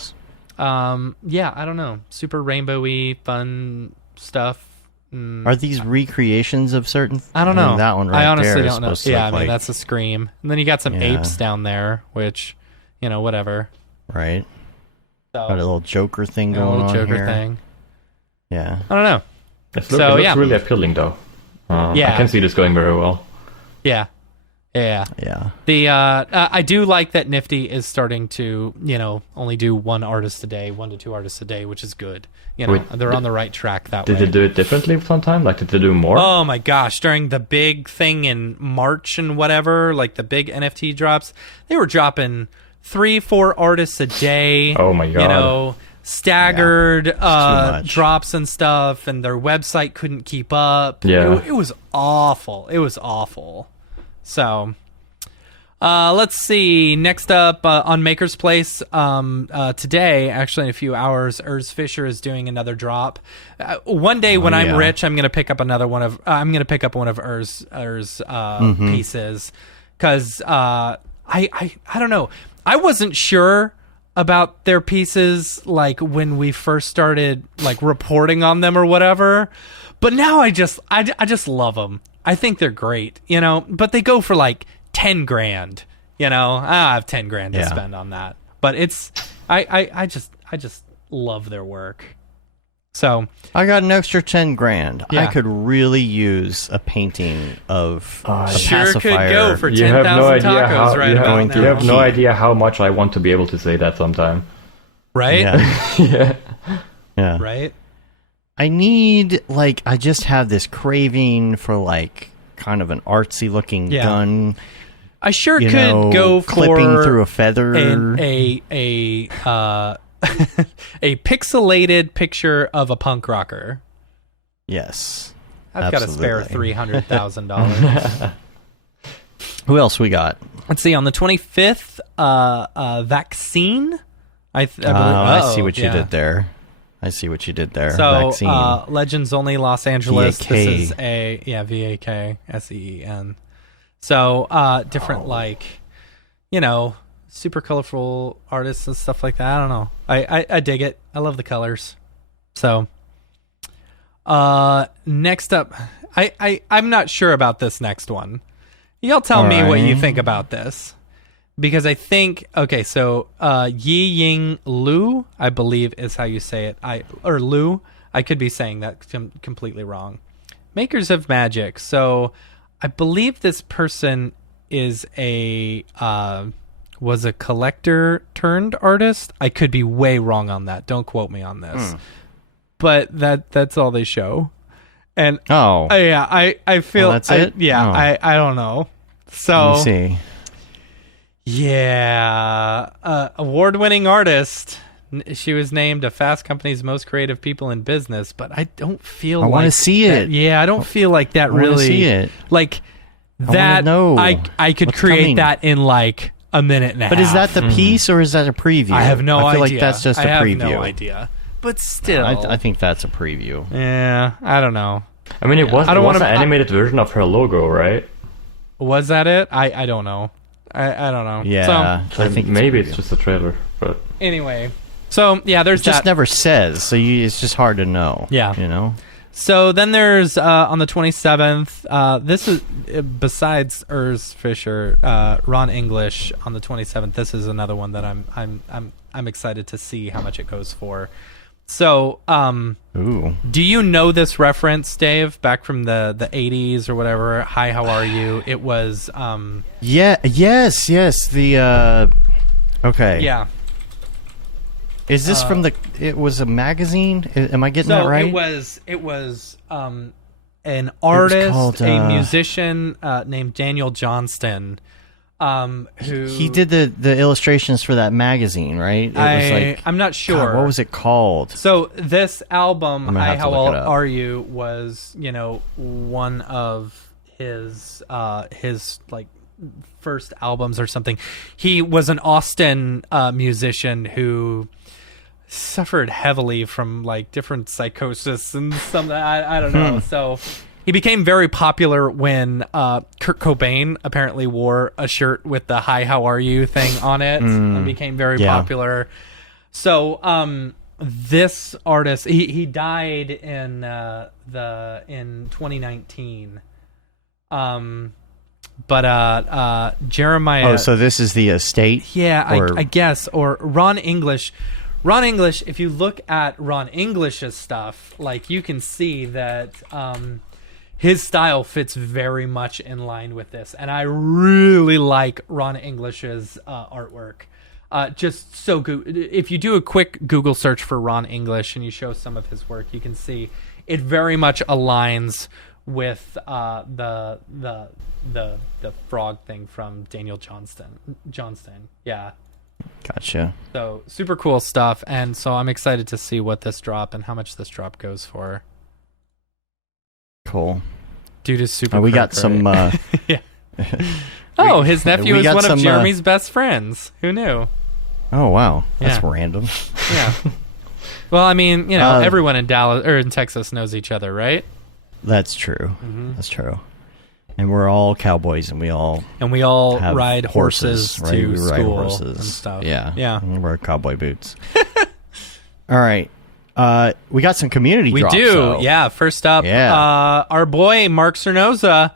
Yeah, I don't know. Super rainbowy, fun stuff. Are these recreations of certain? I don't know. That one right I honestly there don't know. Yeah, I mean, like, that's a Scream. And then you got some apes down there, which, you know, whatever. Right. So, got a little Joker thing going on a little Joker here. thing. Yeah. I don't know. It looks really appealing, though. I can see this going very well. Yeah. The I do like that Nifty is starting to, you know, only do 1 artist a day, 1 to 2 artists a day, which is good. You know, they're on the right track that way. Did they do it differently sometime? Like, did they do more? Oh my gosh! During the big thing in March and whatever, like the big NFT drops, they were dropping 3-4 artists a day. Oh my god! You know, staggered drops and stuff, and their website couldn't keep up. Yeah, it was awful. It was awful. So, let's see. Next up on Maker's Place, today, actually in a few hours, Urs Fischer is doing another drop. One day when I'm rich, I'm gonna pick up one of Urs pieces, because I don't know. I wasn't sure about their pieces like when we first started like reporting on them or whatever, but now I just love them. I think they're great, you know, but they go for like 10 grand, you know. I have 10 grand to spend on that, but it's I just love their work. So I got an extra 10 grand. Yeah. I could really use a painting of a sure pacifier. could go for You have 10,000 no idea tacos how right you have, about now. you have no idea how much I want to be able to say that sometime. Right? Yeah. Yeah. Right? I just have this craving for like kind of an artsy looking gun. I sure you could know, go for clipping through a feather. a pixelated picture of a punk rocker. Yes. I've got a spare $300,000. Who else we got? Let's see, on the 25th, Vaccine. I see what you did there. So, Vaccine. Legends Only Los Angeles. VAK. This is VAK, SEEN. So, different, like, you know, super colorful artists and stuff like that. I don't know. I dig it. I love the colors. So, next up, I'm not sure about this next one. Y'all tell me what you think about this. Because I think, okay, so Yi Ying Lu, I believe is how you say it. Or Lu, I could be saying that completely wrong. Makers of Magic. So I believe this person is was a collector turned artist. I could be way wrong on that. Don't quote me on this. But that's all they show. And I feel that's it? I don't know. So Let me see. Yeah, award-winning artist. She was named a Fast Company's most creative people in business, but I don't feel. I want to see it. Yeah, I don't feel like that really. See it. Like that. I could create that in like a minute and a half. But is that the piece or is that a preview? I have no idea. I feel like that's just a preview. I have no idea. But still, I think that's a preview. Yeah, I don't know. I mean, it was an animated version of her logo, right? Was that it? I don't know. I don't know. Yeah, so, I think maybe it's just a trailer. But anyway, so yeah, there's it just never says, so it's just hard to know. Yeah, you know. So then there's on the 27th. This is besides Urs Fischer, Ron English on the 27th. This is another one that I'm excited to see how much it goes for. So, do you know this reference, Dave? Back from the 80s or whatever. Hi, how are you? It was. Yes. The. Okay. Yeah. Is this from the? It was a magazine. Am I getting that right? It was an artist, a musician named Daniel Johnston. He did the illustrations for that magazine, right? It was like, I'm not sure. God, what was it called? So this album, I'm gonna Hi, have to How look it up. Are You, was, one of his like first albums or something. He was an Austin musician who suffered heavily from like different psychosis and something. I don't know. So he became very popular when Kurt Cobain apparently wore a shirt with the "Hi, how are you" thing on it, and became very popular. So this artist, he died in 2019. But Jeremiah. Oh, so this is the estate? Yeah, I guess. Or Ron English. Ron English, if you look at Ron English's stuff, like you can see that his style fits very much in line with this. And I really like Ron English's artwork. Just so good. If you do a quick Google search for Ron English and you show some of his work, you can see it very much aligns with the frog thing from Daniel Johnston. Yeah. Gotcha. So super cool stuff, and so I'm excited to see what this drop and how much this drop goes for. Cool. Dude is super. We got some. Yeah. Oh, his nephew we is got one some, of Jeremy's best friends. Who knew? Oh wow, that's Yeah. random. Yeah. Well, I mean, everyone in Dallas or in Texas knows each other, right? That's true. That's true. And we're all cowboys, and we all have ride horses right? to We ride school horses and stuff. Yeah, Yeah. And we wear cowboy boots. All right, we got some community. We drops, do, though. yeah. First up, our boy Mark Cernoza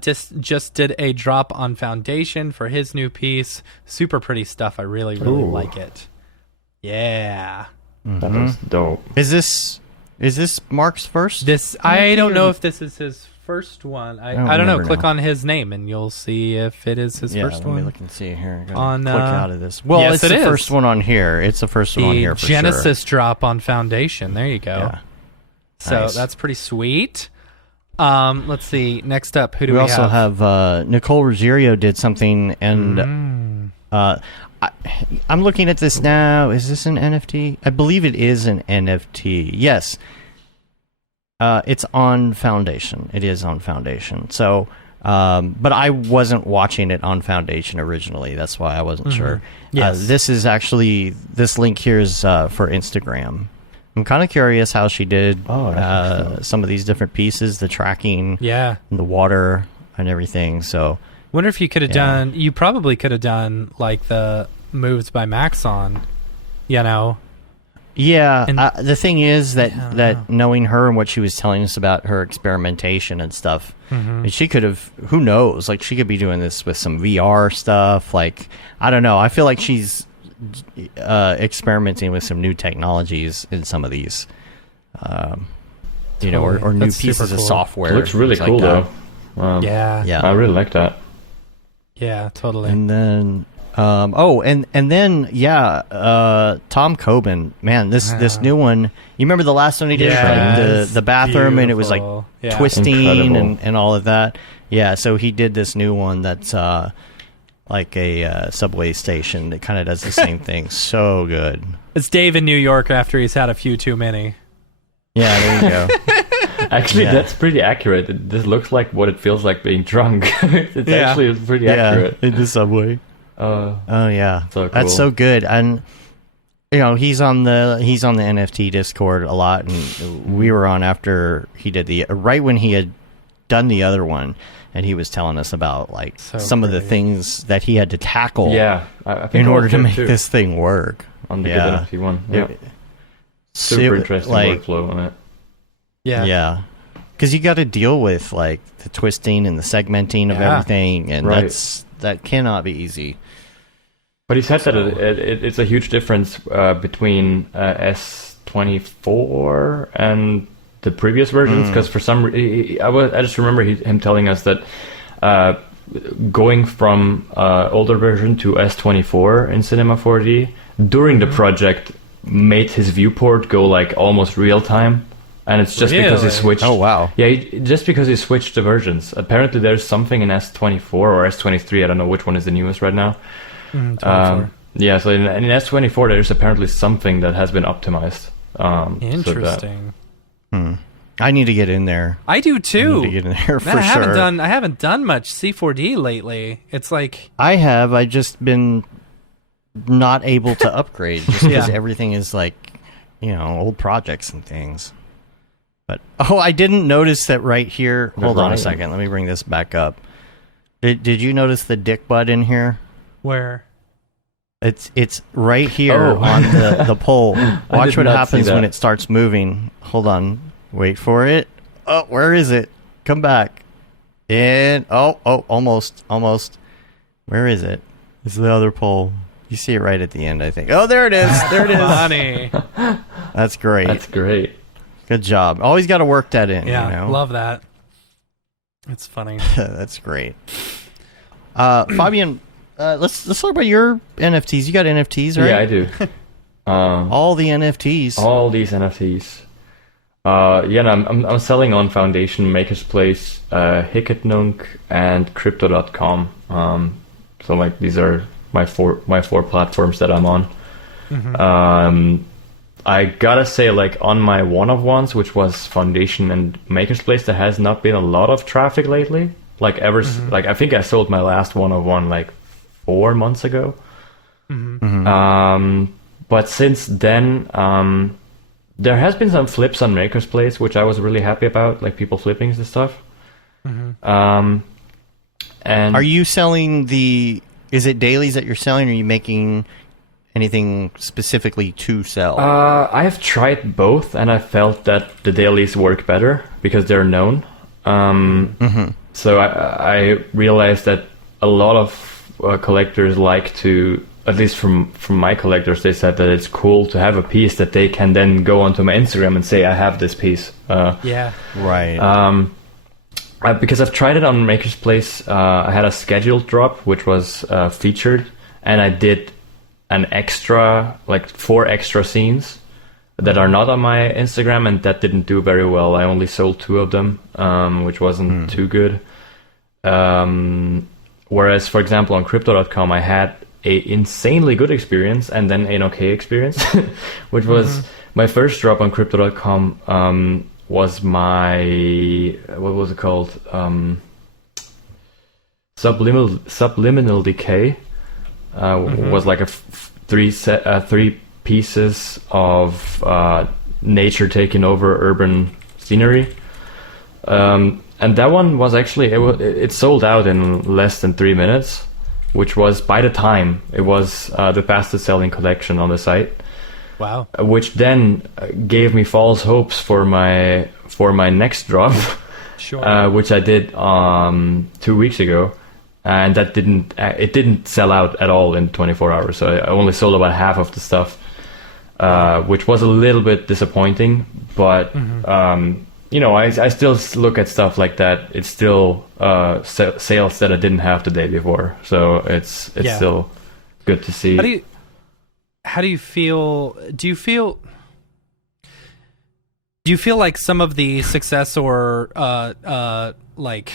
just did a drop on Foundation for his new piece. Super pretty stuff. I really like it. Yeah. That was dope. Is this Mark's first? I don't know if this is his first one. I don't know. never Click know. on his name and you'll see if it is his first let me one. look and see here. I gotta On, click out of this. Well, yes, it's it the is. first one on here. It's the first one on here for Genesis drop on Foundation. There you go. sure. Yeah. So Nice. that's pretty sweet. Let's see. Next up, who do We we also have Nicole Ruggiero did something, and I'm looking at this now. Is this an NFT? I believe it is an NFT. Yes. It's on Foundation. It is on Foundation. So, but I wasn't watching it on Foundation originally. That's why I wasn't sure. Yes. This link here is for Instagram. I'm kind of curious how she did some of these different pieces, the tracking, Yeah. and the water and everything. So, Wonder if you could have done. You probably could have done like the moves by Maxon. yeah, And- the thing is that Yeah, I don't that knowing her and what she was telling us about her experimentation and stuff, and she could have, who knows, like she could be doing this with some VR stuff. Like, I don't know. I feel like she's experimenting with some new technologies in some of these, or new That's super pieces of cool. software. It looks really things cool like though. Yeah. Yeah. I really like that. Yeah. Totally. And then, Tom Coben, man, this new one. You remember the last one he did, Yes. like the bathroom, and it was like Beautiful. Yeah. twisting Incredible. and all of that. Yeah, so he did this new one that's like a subway station that kind of does the same thing. So good. It's Dave in New York after he's had a few too many. Yeah, there you go. Actually, Yeah. that's pretty accurate. This looks like what it feels like being drunk. It's Yeah. actually pretty Yeah, accurate. in the subway. Oh yeah, So that's cool. so good. And he's on the NFT Discord a lot, and we were on after he did right when he had done the other one, and he was telling us about like So some of the great. things that he had to tackle Yeah, I think in I order was to there make too, this thing work. on the Yeah. good NFT one. Yeah. It- Super interesting like, workflow on it. Yeah. Because you got to deal with like the twisting and the segmenting of Yeah. everything, and Right. that cannot be easy. But he said that it's a huge difference between S24 and the previous versions, because for some I just remember him telling us that going from older version to S24 in Cinema 4D during the project made his viewport go like almost real time. And it's just because he switched. Oh, wow. Yeah, just because he switched the versions. Apparently, there's something in S24 or S23. I don't know which one is the newest right now. 24. Yeah, so in S24, there's apparently something that has been optimized. Interesting. I need to get in there. I do too. I need to get in there for Man, sure. I haven't done much C4D lately. It's like I have. I just been not able to upgrade just because everything is like, old projects and things. But I didn't notice that right here. Hold on a second. Let me bring this back up. Did you notice the dick butt in here? where it's right here on the pole. Watch what happens when it starts moving. Hold on. Wait for it. Oh, where is it? Come back. And almost. Where is it? It's the other pole. You see it right at the end, I think. Oh, there it is. There it is. Funny. That's great. That's great. Good job. Always got to work that in. Yeah, love that. It's funny. That's great. Fabian, let's talk about your NFTs. You got NFTs, right? Yeah, I do. All the NFTs. All these NFTs. I'm selling on Foundation, Maker's Place, Hicketnunk, and Crypto.com. So like these are my four platforms that I'm on. Mm-hmm. I gotta say, like on my one of ones, which was Foundation and Maker's Place, there has not been a lot of traffic lately. Like like I think I sold my last one of one like 4 months ago. Mm-hmm. But since then, there has been some flips on Maker's Place, which I was really happy about, like people flipping the stuff. Mm-hmm. And are you selling is it dailies that you're selling, or are you making anything specifically to sell? I have tried both, and I felt that the dailies work better because they're known. So I realized that a lot of collectors like to, at least from my collectors, they said that it's cool to have a piece that they can then go onto my Instagram and say, I have this piece. Yeah. Right. Because I've tried it on Maker's Place. I had a scheduled drop, which was featured, and I did an extra, like 4 extra scenes that are not on my Instagram, and that didn't do very well. I only sold 2 of them, which wasn't too good. Whereas, for example, on Crypto.com, I had a insanely good experience and then an okay experience, which was my first drop on Crypto.com. Was my, what was it called? Subliminal Decay. Was like 3 pieces of nature taking over urban scenery. And that one was actually, it sold out in less than 3 minutes, which was, by the time, it was the fastest selling collection on the site. Wow. Which then gave me false hopes for my next drop, Sure. which I did 2 weeks ago, and that didn't sell out at all in 24 hours. So I only sold about half of the stuff, which was a little bit disappointing. But I still look at stuff like that. It's still sales that I didn't have the day before, so it's still good to see. How do you feel? Do you feel like some of the success or like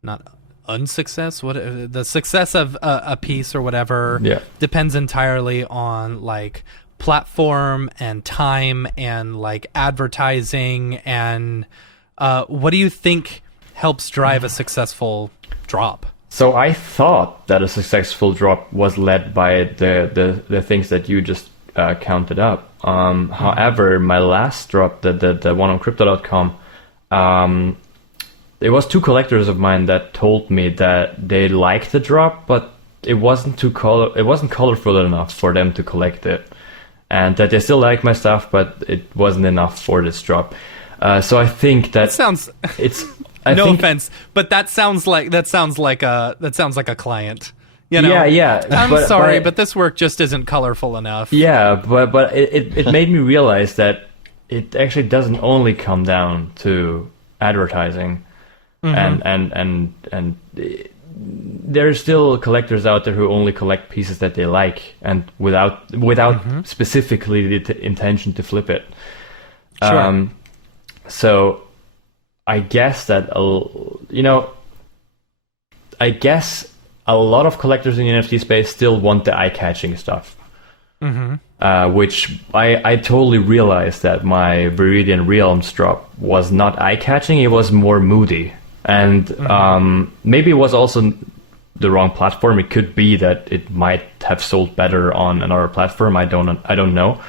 not unsuccess, the success of a piece or whatever depends entirely on like platform and time and like advertising, and what do you think helps drive a successful drop? So I thought that a successful drop was led by the things that you just counted up. However, my last drop, the one on Crypto.com, it was 2 collectors of mine that told me that they liked the drop, but it wasn't colorful enough for them to collect it, and that they still like my stuff, but it wasn't enough for this drop. So I think that it's. No offense, but that sounds like a client. You know? Yeah. I'm sorry, but this work just isn't colorful enough. Yeah, but it made me realize that it actually doesn't only come down to advertising, and there's still collectors out there who only collect pieces that they like, and without specifically the intention to flip it. Sure. So I guess that, I guess a lot of collectors in the NFT space still want the eye-catching stuff. Which I totally realized that my Viridian Realms drop was not eye-catching, it was more moody. And maybe it was also the wrong platform. It could be that it might have sold better on another platform. I don't know.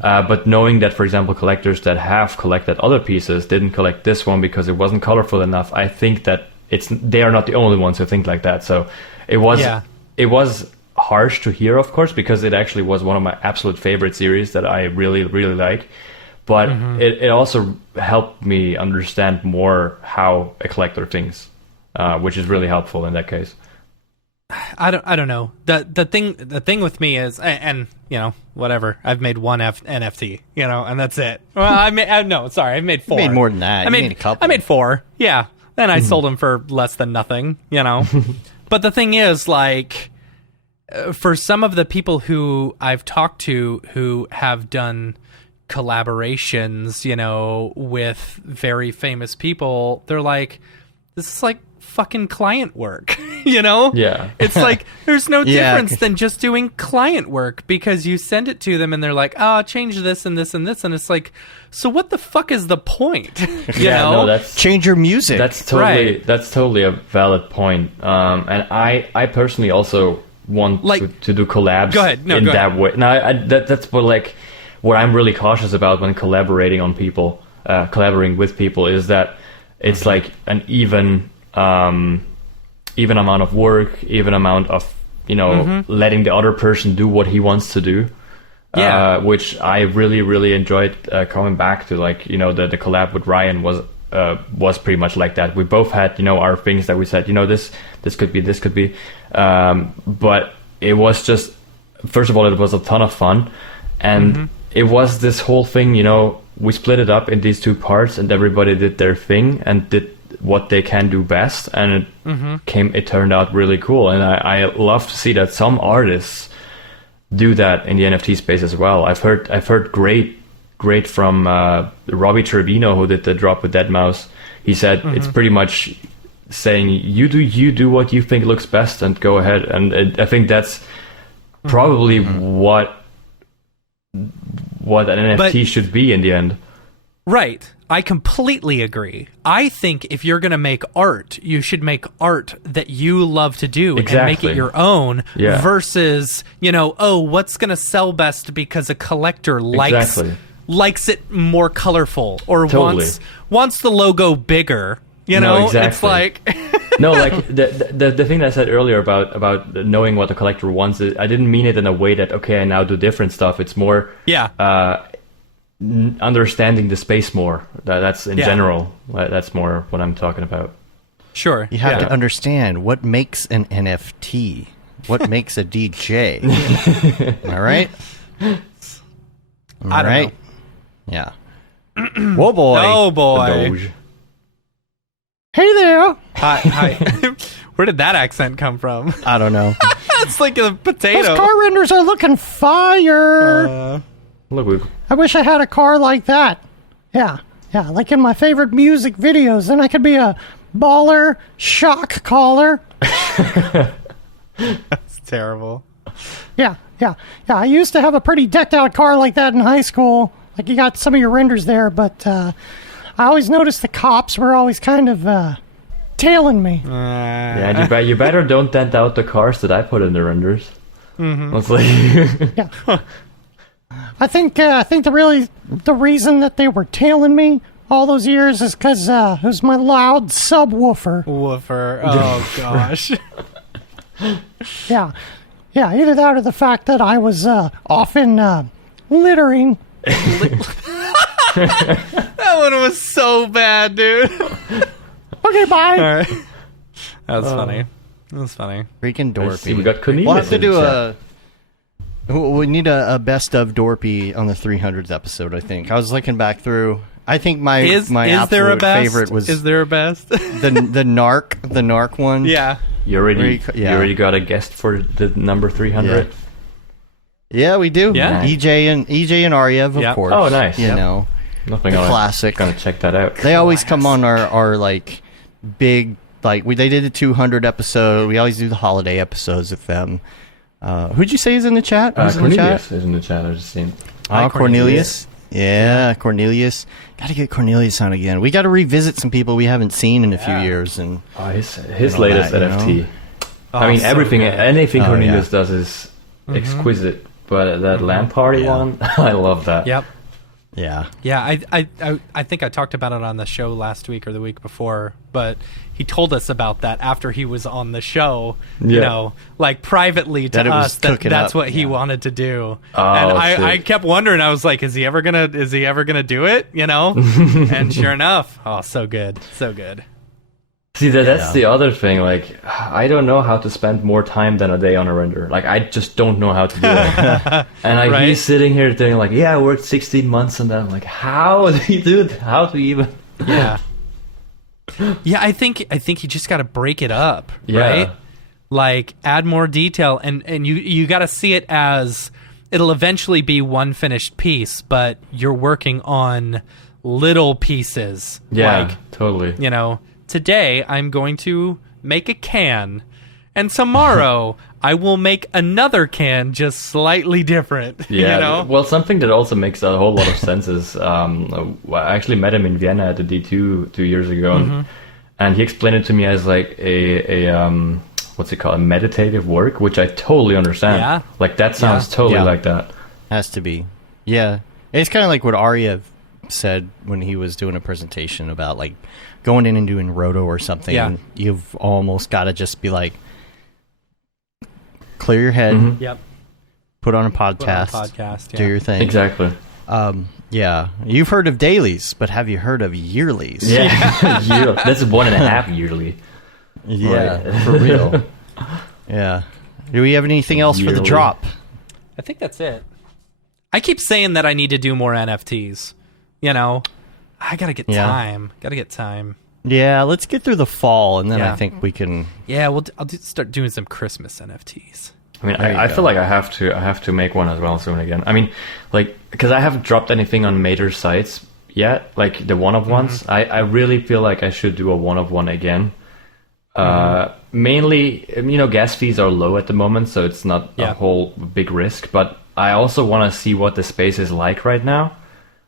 But knowing that, for example, collectors that have collected other pieces didn't collect this one because it wasn't colorful enough, I think that they are not the only ones who think like that. So it was harsh to hear, of course, because it actually was one of my absolute favorite series that I really, really like. But it also helped me understand more how a collector thinks, which is really helpful in that case. I don't know. The thing with me is, and whatever. I've made one NFT, and that's it. Well, I made 4. You made more than that. You made a couple. I made 4. Yeah. Then I sold them for less than nothing, But the thing is, like, for some of the people who I've talked to who have done collaborations, with very famous people, they're like, this is like fucking client work, Yeah. It's like there's no difference than just doing client work, because you send it to them and they're like, change this and this and this, and it's like, so what the fuck is the point? That's change your music. That's totally a valid point. And I personally also want to do collabs that way. Now that's what I'm really cautious about when collaborating with people is that it's like an even amount of work, even amount of letting the other person do what he wants to do. Which I really, really enjoyed coming back to. Like, the collab with Ryan was pretty much like that. We both had our things that we said, this could be, but it was just, first of all, it was a ton of fun, and it was this whole thing. We split it up in these 2 parts, and everybody did their thing and did what they can do best, and it turned out really cool. And I love to see that some artists do that in the NFT space as well. I've heard great from Robbie Turbino, who did the drop with Deadmau5. He said it's pretty much saying you do what you think looks best and go ahead. And I think that's probably what an NFT should be in the end. Right. I completely agree. I think if you're going to make art, you should make art that you love to do and make it your own versus, what's going to sell best because a collector likes it more colorful or wants the logo bigger. It's like no, like the thing that I said earlier about knowing what the collector wants, I didn't mean it in a way that I now do different stuff. It's more understanding the space more. That's in general. That's more what I'm talking about. Sure. You have to understand what makes an NFT, what makes a DJ. Am I right? I don't know. Yeah. Whoa, boy. Oh, boy. Hey there. Hi. Where did that accent come from? I don't know. It's like a potato. Those car renders are looking fire. Look, I wish I had a car like that. Yeah, like in my favorite music videos. Then I could be a baller shock collar. That's terrible. Yeah. I used to have a pretty decked out car like that in high school. Like, you got some of your renders there, but I always noticed the cops were always kind of tailing me. Yeah, you better don't dent out the cars that I put in the renders. Yeah. I think the reason that they were tailing me all those years is because it was my loud subwoofer. Oh gosh. Yeah, either that or the fact that I was often littering. That one was so bad, dude. Okay, bye. All right. That was funny. Freaking Dorpy. We got Cornelius. We'll have to do we need a best of Dorpy on the 300th episode, I think. I was looking back through. I think my absolute favorite was... Is there a best? the narc one. Yeah. You already got a guest for the number 300? Yeah, we do. Yeah. EJ and Ariev, of course. Oh, nice. You know. Nothing. Classic. Gonna check that out. They always come on our like big like they did a 200 episode. We always do the holiday episodes with them. Who'd you say is in the chat? Who's in the chat? Cornelius is in the chat. I just seen. Oh, Cornelius. Yeah, Cornelius. Got to get Cornelius on again. We got to revisit some people we haven't seen in a few years. And his latest NFT. I mean, anything Cornelius does is exquisite. But that LAN party one, I love that. Yep. Yeah. Yeah, I think I talked about it on the show last week or the week before, but he told us about that after he was on the show, you know, like privately to us that's what he wanted to do. Oh, and I kept wondering, I was like, is he ever gonna do it? You know? And sure enough, so good. So good. See, that's the other thing. Like, I don't know how to spend more time than a day on a render. Like, I just don't know how to do it. And like, he's sitting here doing like, I worked 16 months on that. I'm like, how do you do it? How do you even? Yeah. Yeah, I think you just got to break it up, right? Like, add more detail, and you got to see it as it'll eventually be one finished piece, but you're working on little pieces. Yeah, like, totally. You know. Today, I'm going to make a can, and tomorrow I will make another can just slightly different. Yeah, you know? Well, something that also makes a whole lot of sense is I actually met him in Vienna at the D2 2 years ago, and he explained it to me as like a what's it called, a meditative work, which I totally understand. Yeah. Like, that sounds totally like that. Has to be. Yeah. It's kind of like what Arya said when he was doing a presentation about like going in and doing roto or something. Yeah. You've almost got to just be like, clear your head. Yep. Put on a podcast. Do your thing. Exactly. Yeah. You've heard of dailies, but have you heard of yearlies? Yeah. That's 1.5 yearly. Yeah, right. For real. Yeah. Do we have anything else for the drop? I think that's it. I keep saying that I need to do more NFTs. You know, I gotta get time. Yeah, let's get through the fall, and then I think we can. Yeah, I'll start doing some Christmas NFTs. I mean, I feel like I have to make one as well soon again. I mean, like, because I haven't dropped anything on major sites yet, like the one-of-ones. I really feel like I should do a one-of-one again. Mainly, you know, gas fees are low at the moment, so it's not a whole big risk. But I also want to see what the space is like right now.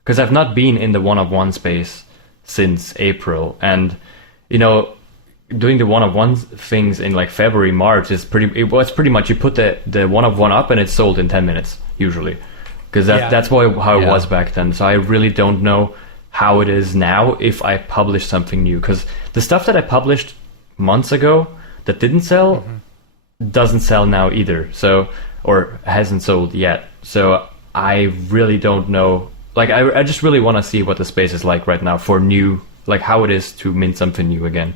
Because I've not been in the one-of-one space since April, and you know, doing the one-of-one things in like February, March is pretty much you put the one-of-one up and it's sold in 10 minutes usually, because that's how it was back then. So I really don't know how it is now if I publish something new, because the stuff that I published months ago that didn't sell doesn't sell now either, so, or hasn't sold yet. So I really don't know. Like, I just really want to see what the space is like right now for new, like how it is to mint something new again.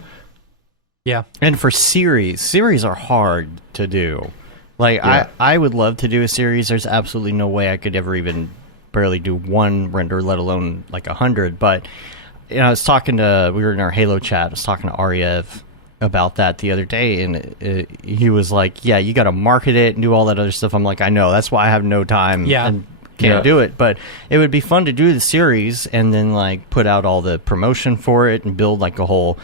Yeah. And for series are hard to do. Like, I would love to do a series. There's absolutely no way I could ever even barely do one render, let alone like 100. But, you know, we were in our Halo chat, I was talking to Aryev about that the other day, and he was like, yeah, you got to market it and do all that other stuff. I'm like, I know, that's why I have no time. Yeah. And can't do it, but it would be fun to do the series and then like put out all the promotion for it and build like a whole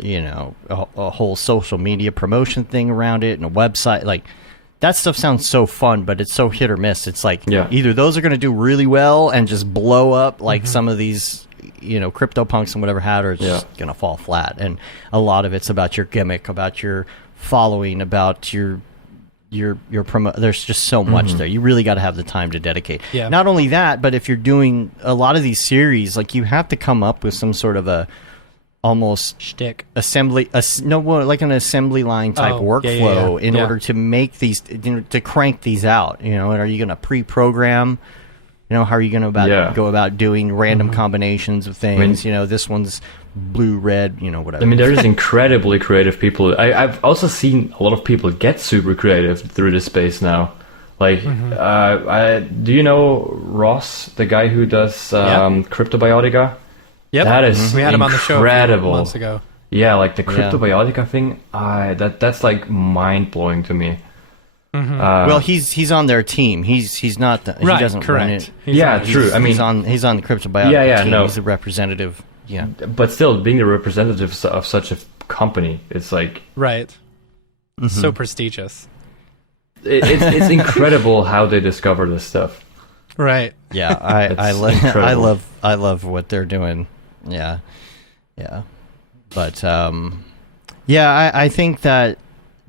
you know, a whole social media promotion thing around it and a website. Like, that stuff sounds so fun, but it's so hit or miss. It's like either those are going to do really well and just blow up like some of these, you know, CryptoPunks and whatever had, or it's just going to fall flat. And a lot of it's about your gimmick, about your following, about your there's just so much there. You really got to have the time to dedicate. Yeah. Not only that, but if you're doing a lot of these series, like, you have to come up with some sort of a almost shtick assembly, like an assembly line type workflow in order to make these, to crank these out. You know, and are you going to pre-program? You know, how are you going to go about doing random combinations of things? I mean, you know, this one's blue, red, you know, whatever. I mean, there's incredibly creative people. I've also seen a lot of people get super creative through this space now. Like, do you know Ross, the guy who does Cryptobiotica? Yep. That is we had him on the show a few months ago. Yeah, like the Cryptobiotica thing, that's like mind-blowing to me. Well, he's on their team. He's not. He doesn't run it. True. I mean, he's on the cryptobiotic team. No. He's a representative. Yeah, but still, being the representative of such a company, it's like right. So prestigious. It's incredible how they discover this stuff. Right. Yeah, I love what they're doing. Yeah. But I think that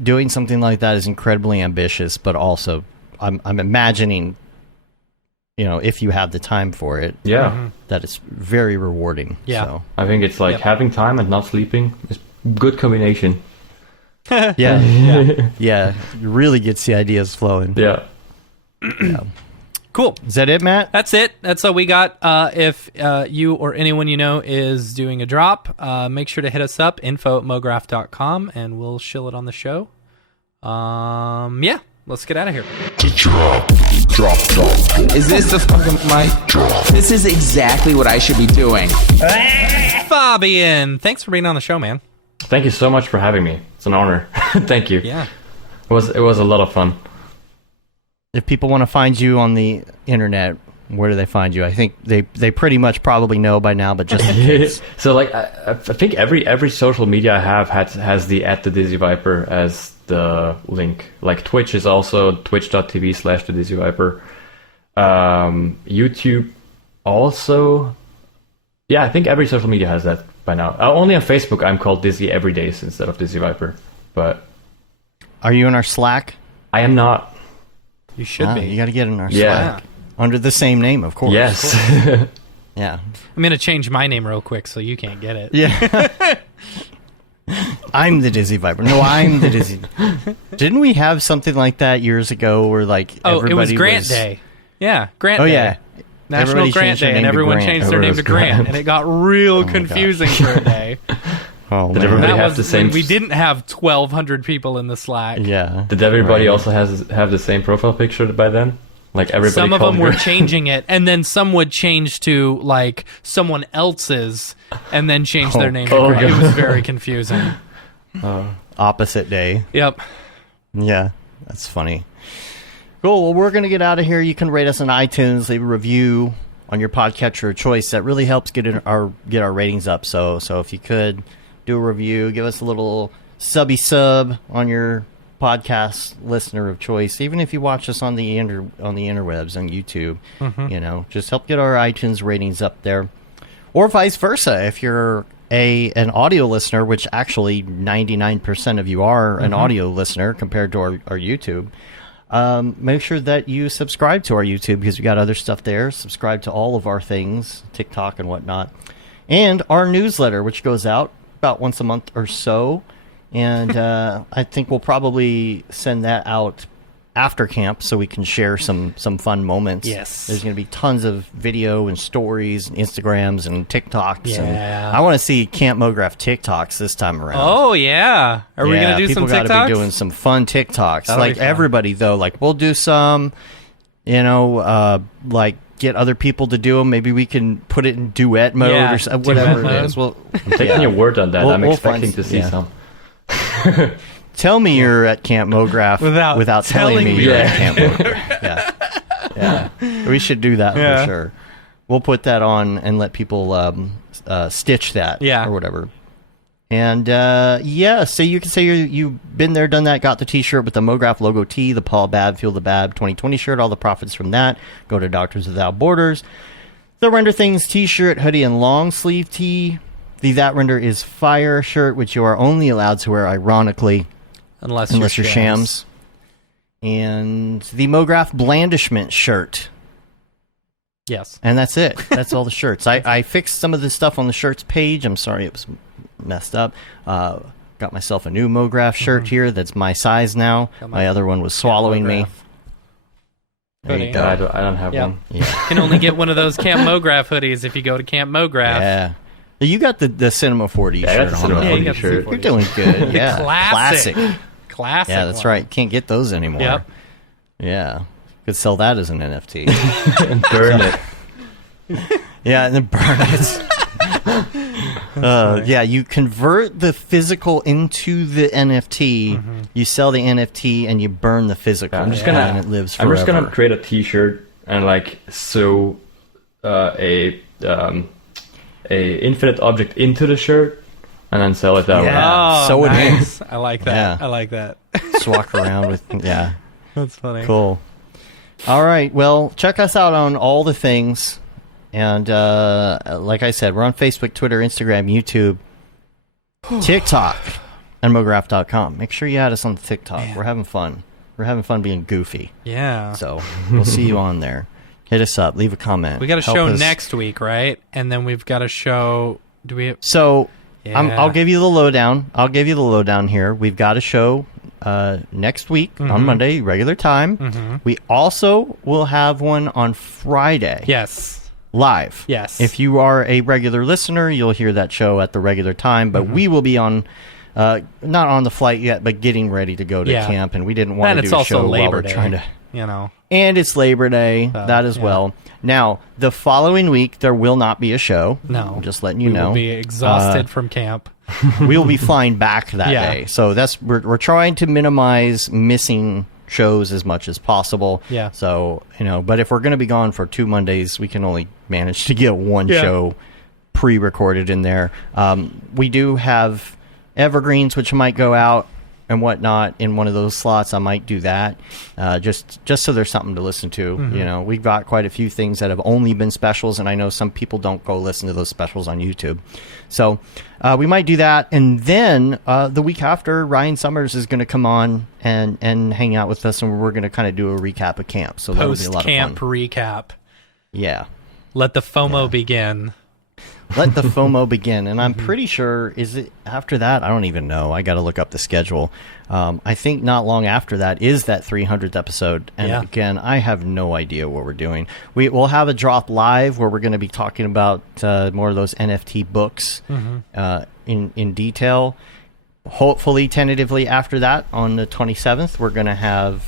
doing something like that is incredibly ambitious, but also I'm imagining, if you have the time for it, that it's very rewarding. Yeah. So. I think it's like having time and not sleeping is a good combination. Yeah, really gets the ideas flowing. Yeah. Cool. Is that it, Matt? That's it. That's all we got. If you or anyone you know is doing a drop, make sure to hit us up, info@mograph.com, and we'll shill it on the show. Let's get out of here. Drop. Is this the fucking mic? Drop. This is exactly what I should be doing. Fabian, thanks for being on the show, man. Thank you so much for having me. It's an honor. Thank you. Yeah. It was a lot of fun. If people want to find you on the internet, where do they find you? I think they pretty much probably know by now, but just in case. So like I think every social media I have has the @thedizzyviper as the link. Like Twitch is also twitch.tv/thedizzyviper. YouTube also. Yeah, I think every social media has that by now. Only on Facebook I'm called Dizzy Everydays instead of Dizzy Viper. But are you in our Slack? I am not. You should be. You got to get in our Slack. Under the same name, of course. Yes. Of course. Yeah. I'm going to change my name real quick so you can't get it. Yeah. I'm the Dizzy Viper. No, I'm the Dizzy. Didn't we have something like that years ago where like everybody it was Grant Day. Yeah, Grant Day. Oh, yeah. National Everybody Grant changed their Day, name and to everyone Grant. changed their name to Grant, and it got real confusing for a day. Oh, Did man. everybody That have was the same? when we didn't have 1,200 people in the Slack. Yeah. Did everybody also have the same profile picture by then? Like everybody. Some of called them were Grant? changing it, and then some would change to like someone else's, and then change their name to Grant. It was very confusing. Opposite day. Yep. Yeah, that's funny. Cool. Well, we're going to get out of here. You can rate us on iTunes, leave a review on your podcatcher of choice. That really helps get our ratings up. So if you could do a review, give us a little sub on your podcast listener of choice. Even if you watch us on the interwebs on YouTube, just help get our iTunes ratings up there, or vice versa. If you're an audio listener, which actually 99% of you are an audio listener compared to our YouTube. Make sure that you subscribe to our YouTube because we got other stuff there. Subscribe to all of our things, TikTok and whatnot. And our newsletter, which goes out about once a month or so. And I think we'll probably send that out after camp so we can share some fun moments. Yes. There's going to be tons of video and stories and Instagrams and TikToks. Yeah. And I want to see Camp Mograph TikToks this time around. Oh, yeah. Are we going to do some TikToks? People got to be doing some fun TikToks. That'll like be fun. everybody, though. Like, we'll do some, like, get other people to do them. Maybe we can put it in duet mode or whatever it is. Well, I'm taking your word on that. I'm We'll expecting find- to see yeah. some. Tell me you're at Camp Mograph without telling me you're at Camp Mograph. Yeah. We should do that for sure. We'll put that on and let people stitch that or whatever. And so you can say you've been there, done that, got the t-shirt with the Mograph logo tee, the Paul Bab, Feel the Bab 2020 shirt, all the profits from that go to Doctors Without Borders. The Render Things t-shirt, hoodie, and long sleeve tee. The That Render is Fire shirt, which you are only allowed to wear, ironically, unless you're shams. And the Mograph Blandishment shirt. Yes. And that's it. That's all the shirts. I fixed some of the stuff on the shirts page. I'm sorry it was messed up. Got myself a new Mograph shirt here that's my size now. My other one was swallowing me. There you go. I don't have one. Yeah. You can only get one of those Camp Mograph hoodies if you go to Camp Mograph. Yeah. You got the Cinema 4D I got shirt the on. Cinema though. 4D shirt. You're doing good. Yeah. Classic. Classic. Yeah, that's one. right. Can't get those anymore. Yep. Yeah. Could sell that as an NFT. Burn it. Yeah, and then burn it. Yeah, you convert the physical into the NFT. You sell the NFT and you burn the physical. I'm just gonna. and it lives forever. I'm just gonna create a T-shirt and like sew a infinite object into the shirt and then sell it that way. Yeah. Oh, So would nice. I like that. Yeah. I like that. Just walk around with That's funny. Cool. All right. Well, check us out on all the things. And like I said, we're on Facebook, Twitter, Instagram, YouTube, TikTok, and Mograph.com. Make sure you add us on TikTok. Man. We're having fun. We're having fun being goofy. Yeah. So we'll see you on there. Hit us up. Leave a comment. We got a Help show us. next week, right? And then we've got a show. Do we? So Yeah. I'll give you the lowdown. I'll give you the lowdown here. We've got a show next week on Monday, regular time. We also will have one on Friday. Yes. Live. Yes. If you are a regular listener, you'll hear that show at the regular time, but we will be on not on the flight yet, but getting ready to go to Yeah. camp, and we didn't want And to it's do a also show while Labor we're Day. trying to. You know. And it's Labor Day, that as yeah. well. Now, the following week, there will not be a show. No. I'm just letting you We know. will be exhausted from camp. We will be flying back that Yeah. day. So we're trying to minimize missing shows as much as possible. Yeah. So, but if we're going to be gone for 2 Mondays, we can only manage to get one Yeah. show pre-recorded in there. We do have evergreens, which might go out and whatnot in one of those slots. I might do that just so there's something to listen to. We've got quite a few things that have only been specials, and I know some people don't go listen to those specials on YouTube. So we might do that, and then the week after, Ryan Summers is going to come on and hang out with us, and we're going to kind of do a recap of camp. So that'll be a lot of Post-camp fun. recap. Yeah. Let the FOMO begin. Let the FOMO begin. And I'm pretty sure, is it after that? I don't even know. I got to look up the schedule. I think not long after that is that 300th episode. And Yeah. again, I have no idea what we're doing. We'll have a drop live where we're going to be talking about more of those NFT books in detail. Hopefully, tentatively after that, on the 27th, we're going to have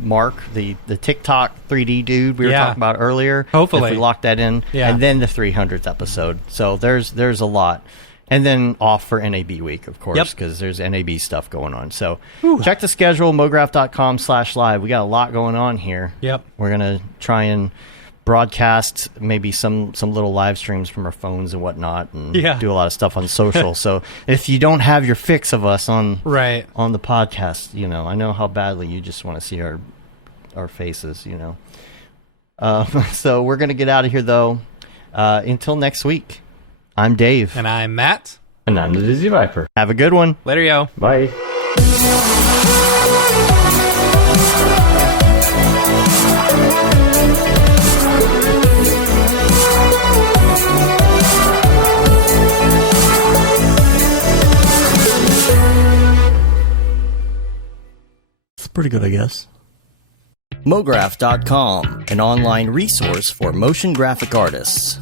Mark, the TikTok 3D dude we were Yeah. talking about earlier. Hopefully. If we lock that in. Yeah. And then the 300th episode. So there's a lot. And then off for NAB week, of course, Yep. because there's NAB stuff going on. So check the schedule, mograph.com/live. We got a lot going on here. Yep. We're going to try and broadcast maybe some little live streams from our phones and whatnot, and do a lot of stuff on social. So if you don't have your fix of us on Right. on the podcast, I know how badly you just want to see our faces, so we're gonna get out of here though. Until next week, I'm Dave, And I'm Matt. And I'm the Dizzy Viper. have a good one. Later, yo. Bye. It's pretty good, I guess. Mograph.com, an online resource for motion graphic artists.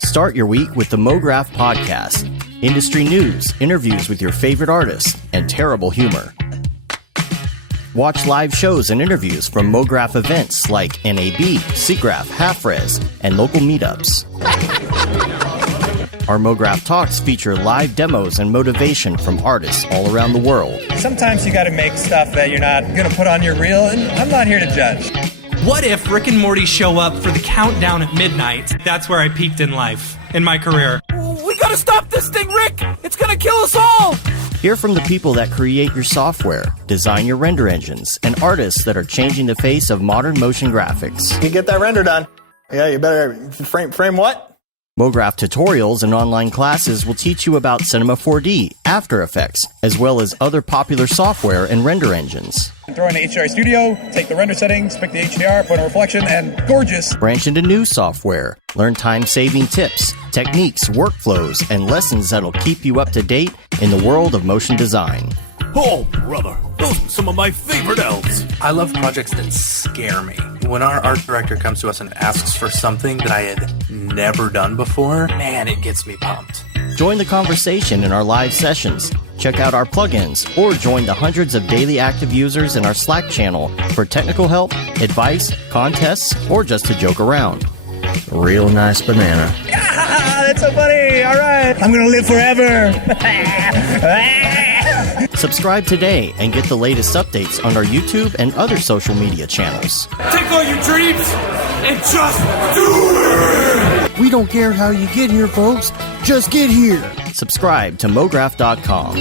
Start your week with the Mograph Podcast. Industry news, interviews with your favorite artists, and terrible humor. Watch live shows and interviews from Mograph events like NAB, SIGGRAPH, Half-Res, and local meetups. Our Mograph Talks feature live demos and motivation from artists all around the world. Sometimes you gotta make stuff that you're not gonna put on your reel, and I'm not here to judge. What if Rick and Morty show up for the countdown at midnight? That's where I peaked in life, in my career. We gotta stop this thing, Rick! It's gonna kill us all! Hear from the people that create your software, design your render engines, and artists that are changing the face of modern motion graphics. You get that render done. Yeah, you better frame what? Mograph tutorials and online classes will teach you about Cinema 4D, After Effects, as well as other popular software and render engines. Throw in the HDR Studio, take the render settings, pick the HDR, put in a reflection, and gorgeous. Branch into new software. Learn time-saving tips, techniques, workflows, and lessons that'll keep you up to date in the world of motion design. Oh, brother, those are some of my favorite elves. I love projects that scare me. When our art director comes to us and asks for something that I had never done before, man, it gets me pumped. Join the conversation in our live sessions. Check out our plugins or join the hundreds of daily active users in our Slack channel for technical help, advice, contests, or just to joke around. Real nice banana. Ah, That's so funny. All right. I'm going to live forever. Subscribe today and get the latest updates on our YouTube and other social media channels. Take all your dreams and just do it! We don't care how you get here, folks. Just get here. Subscribe to Mograph.com.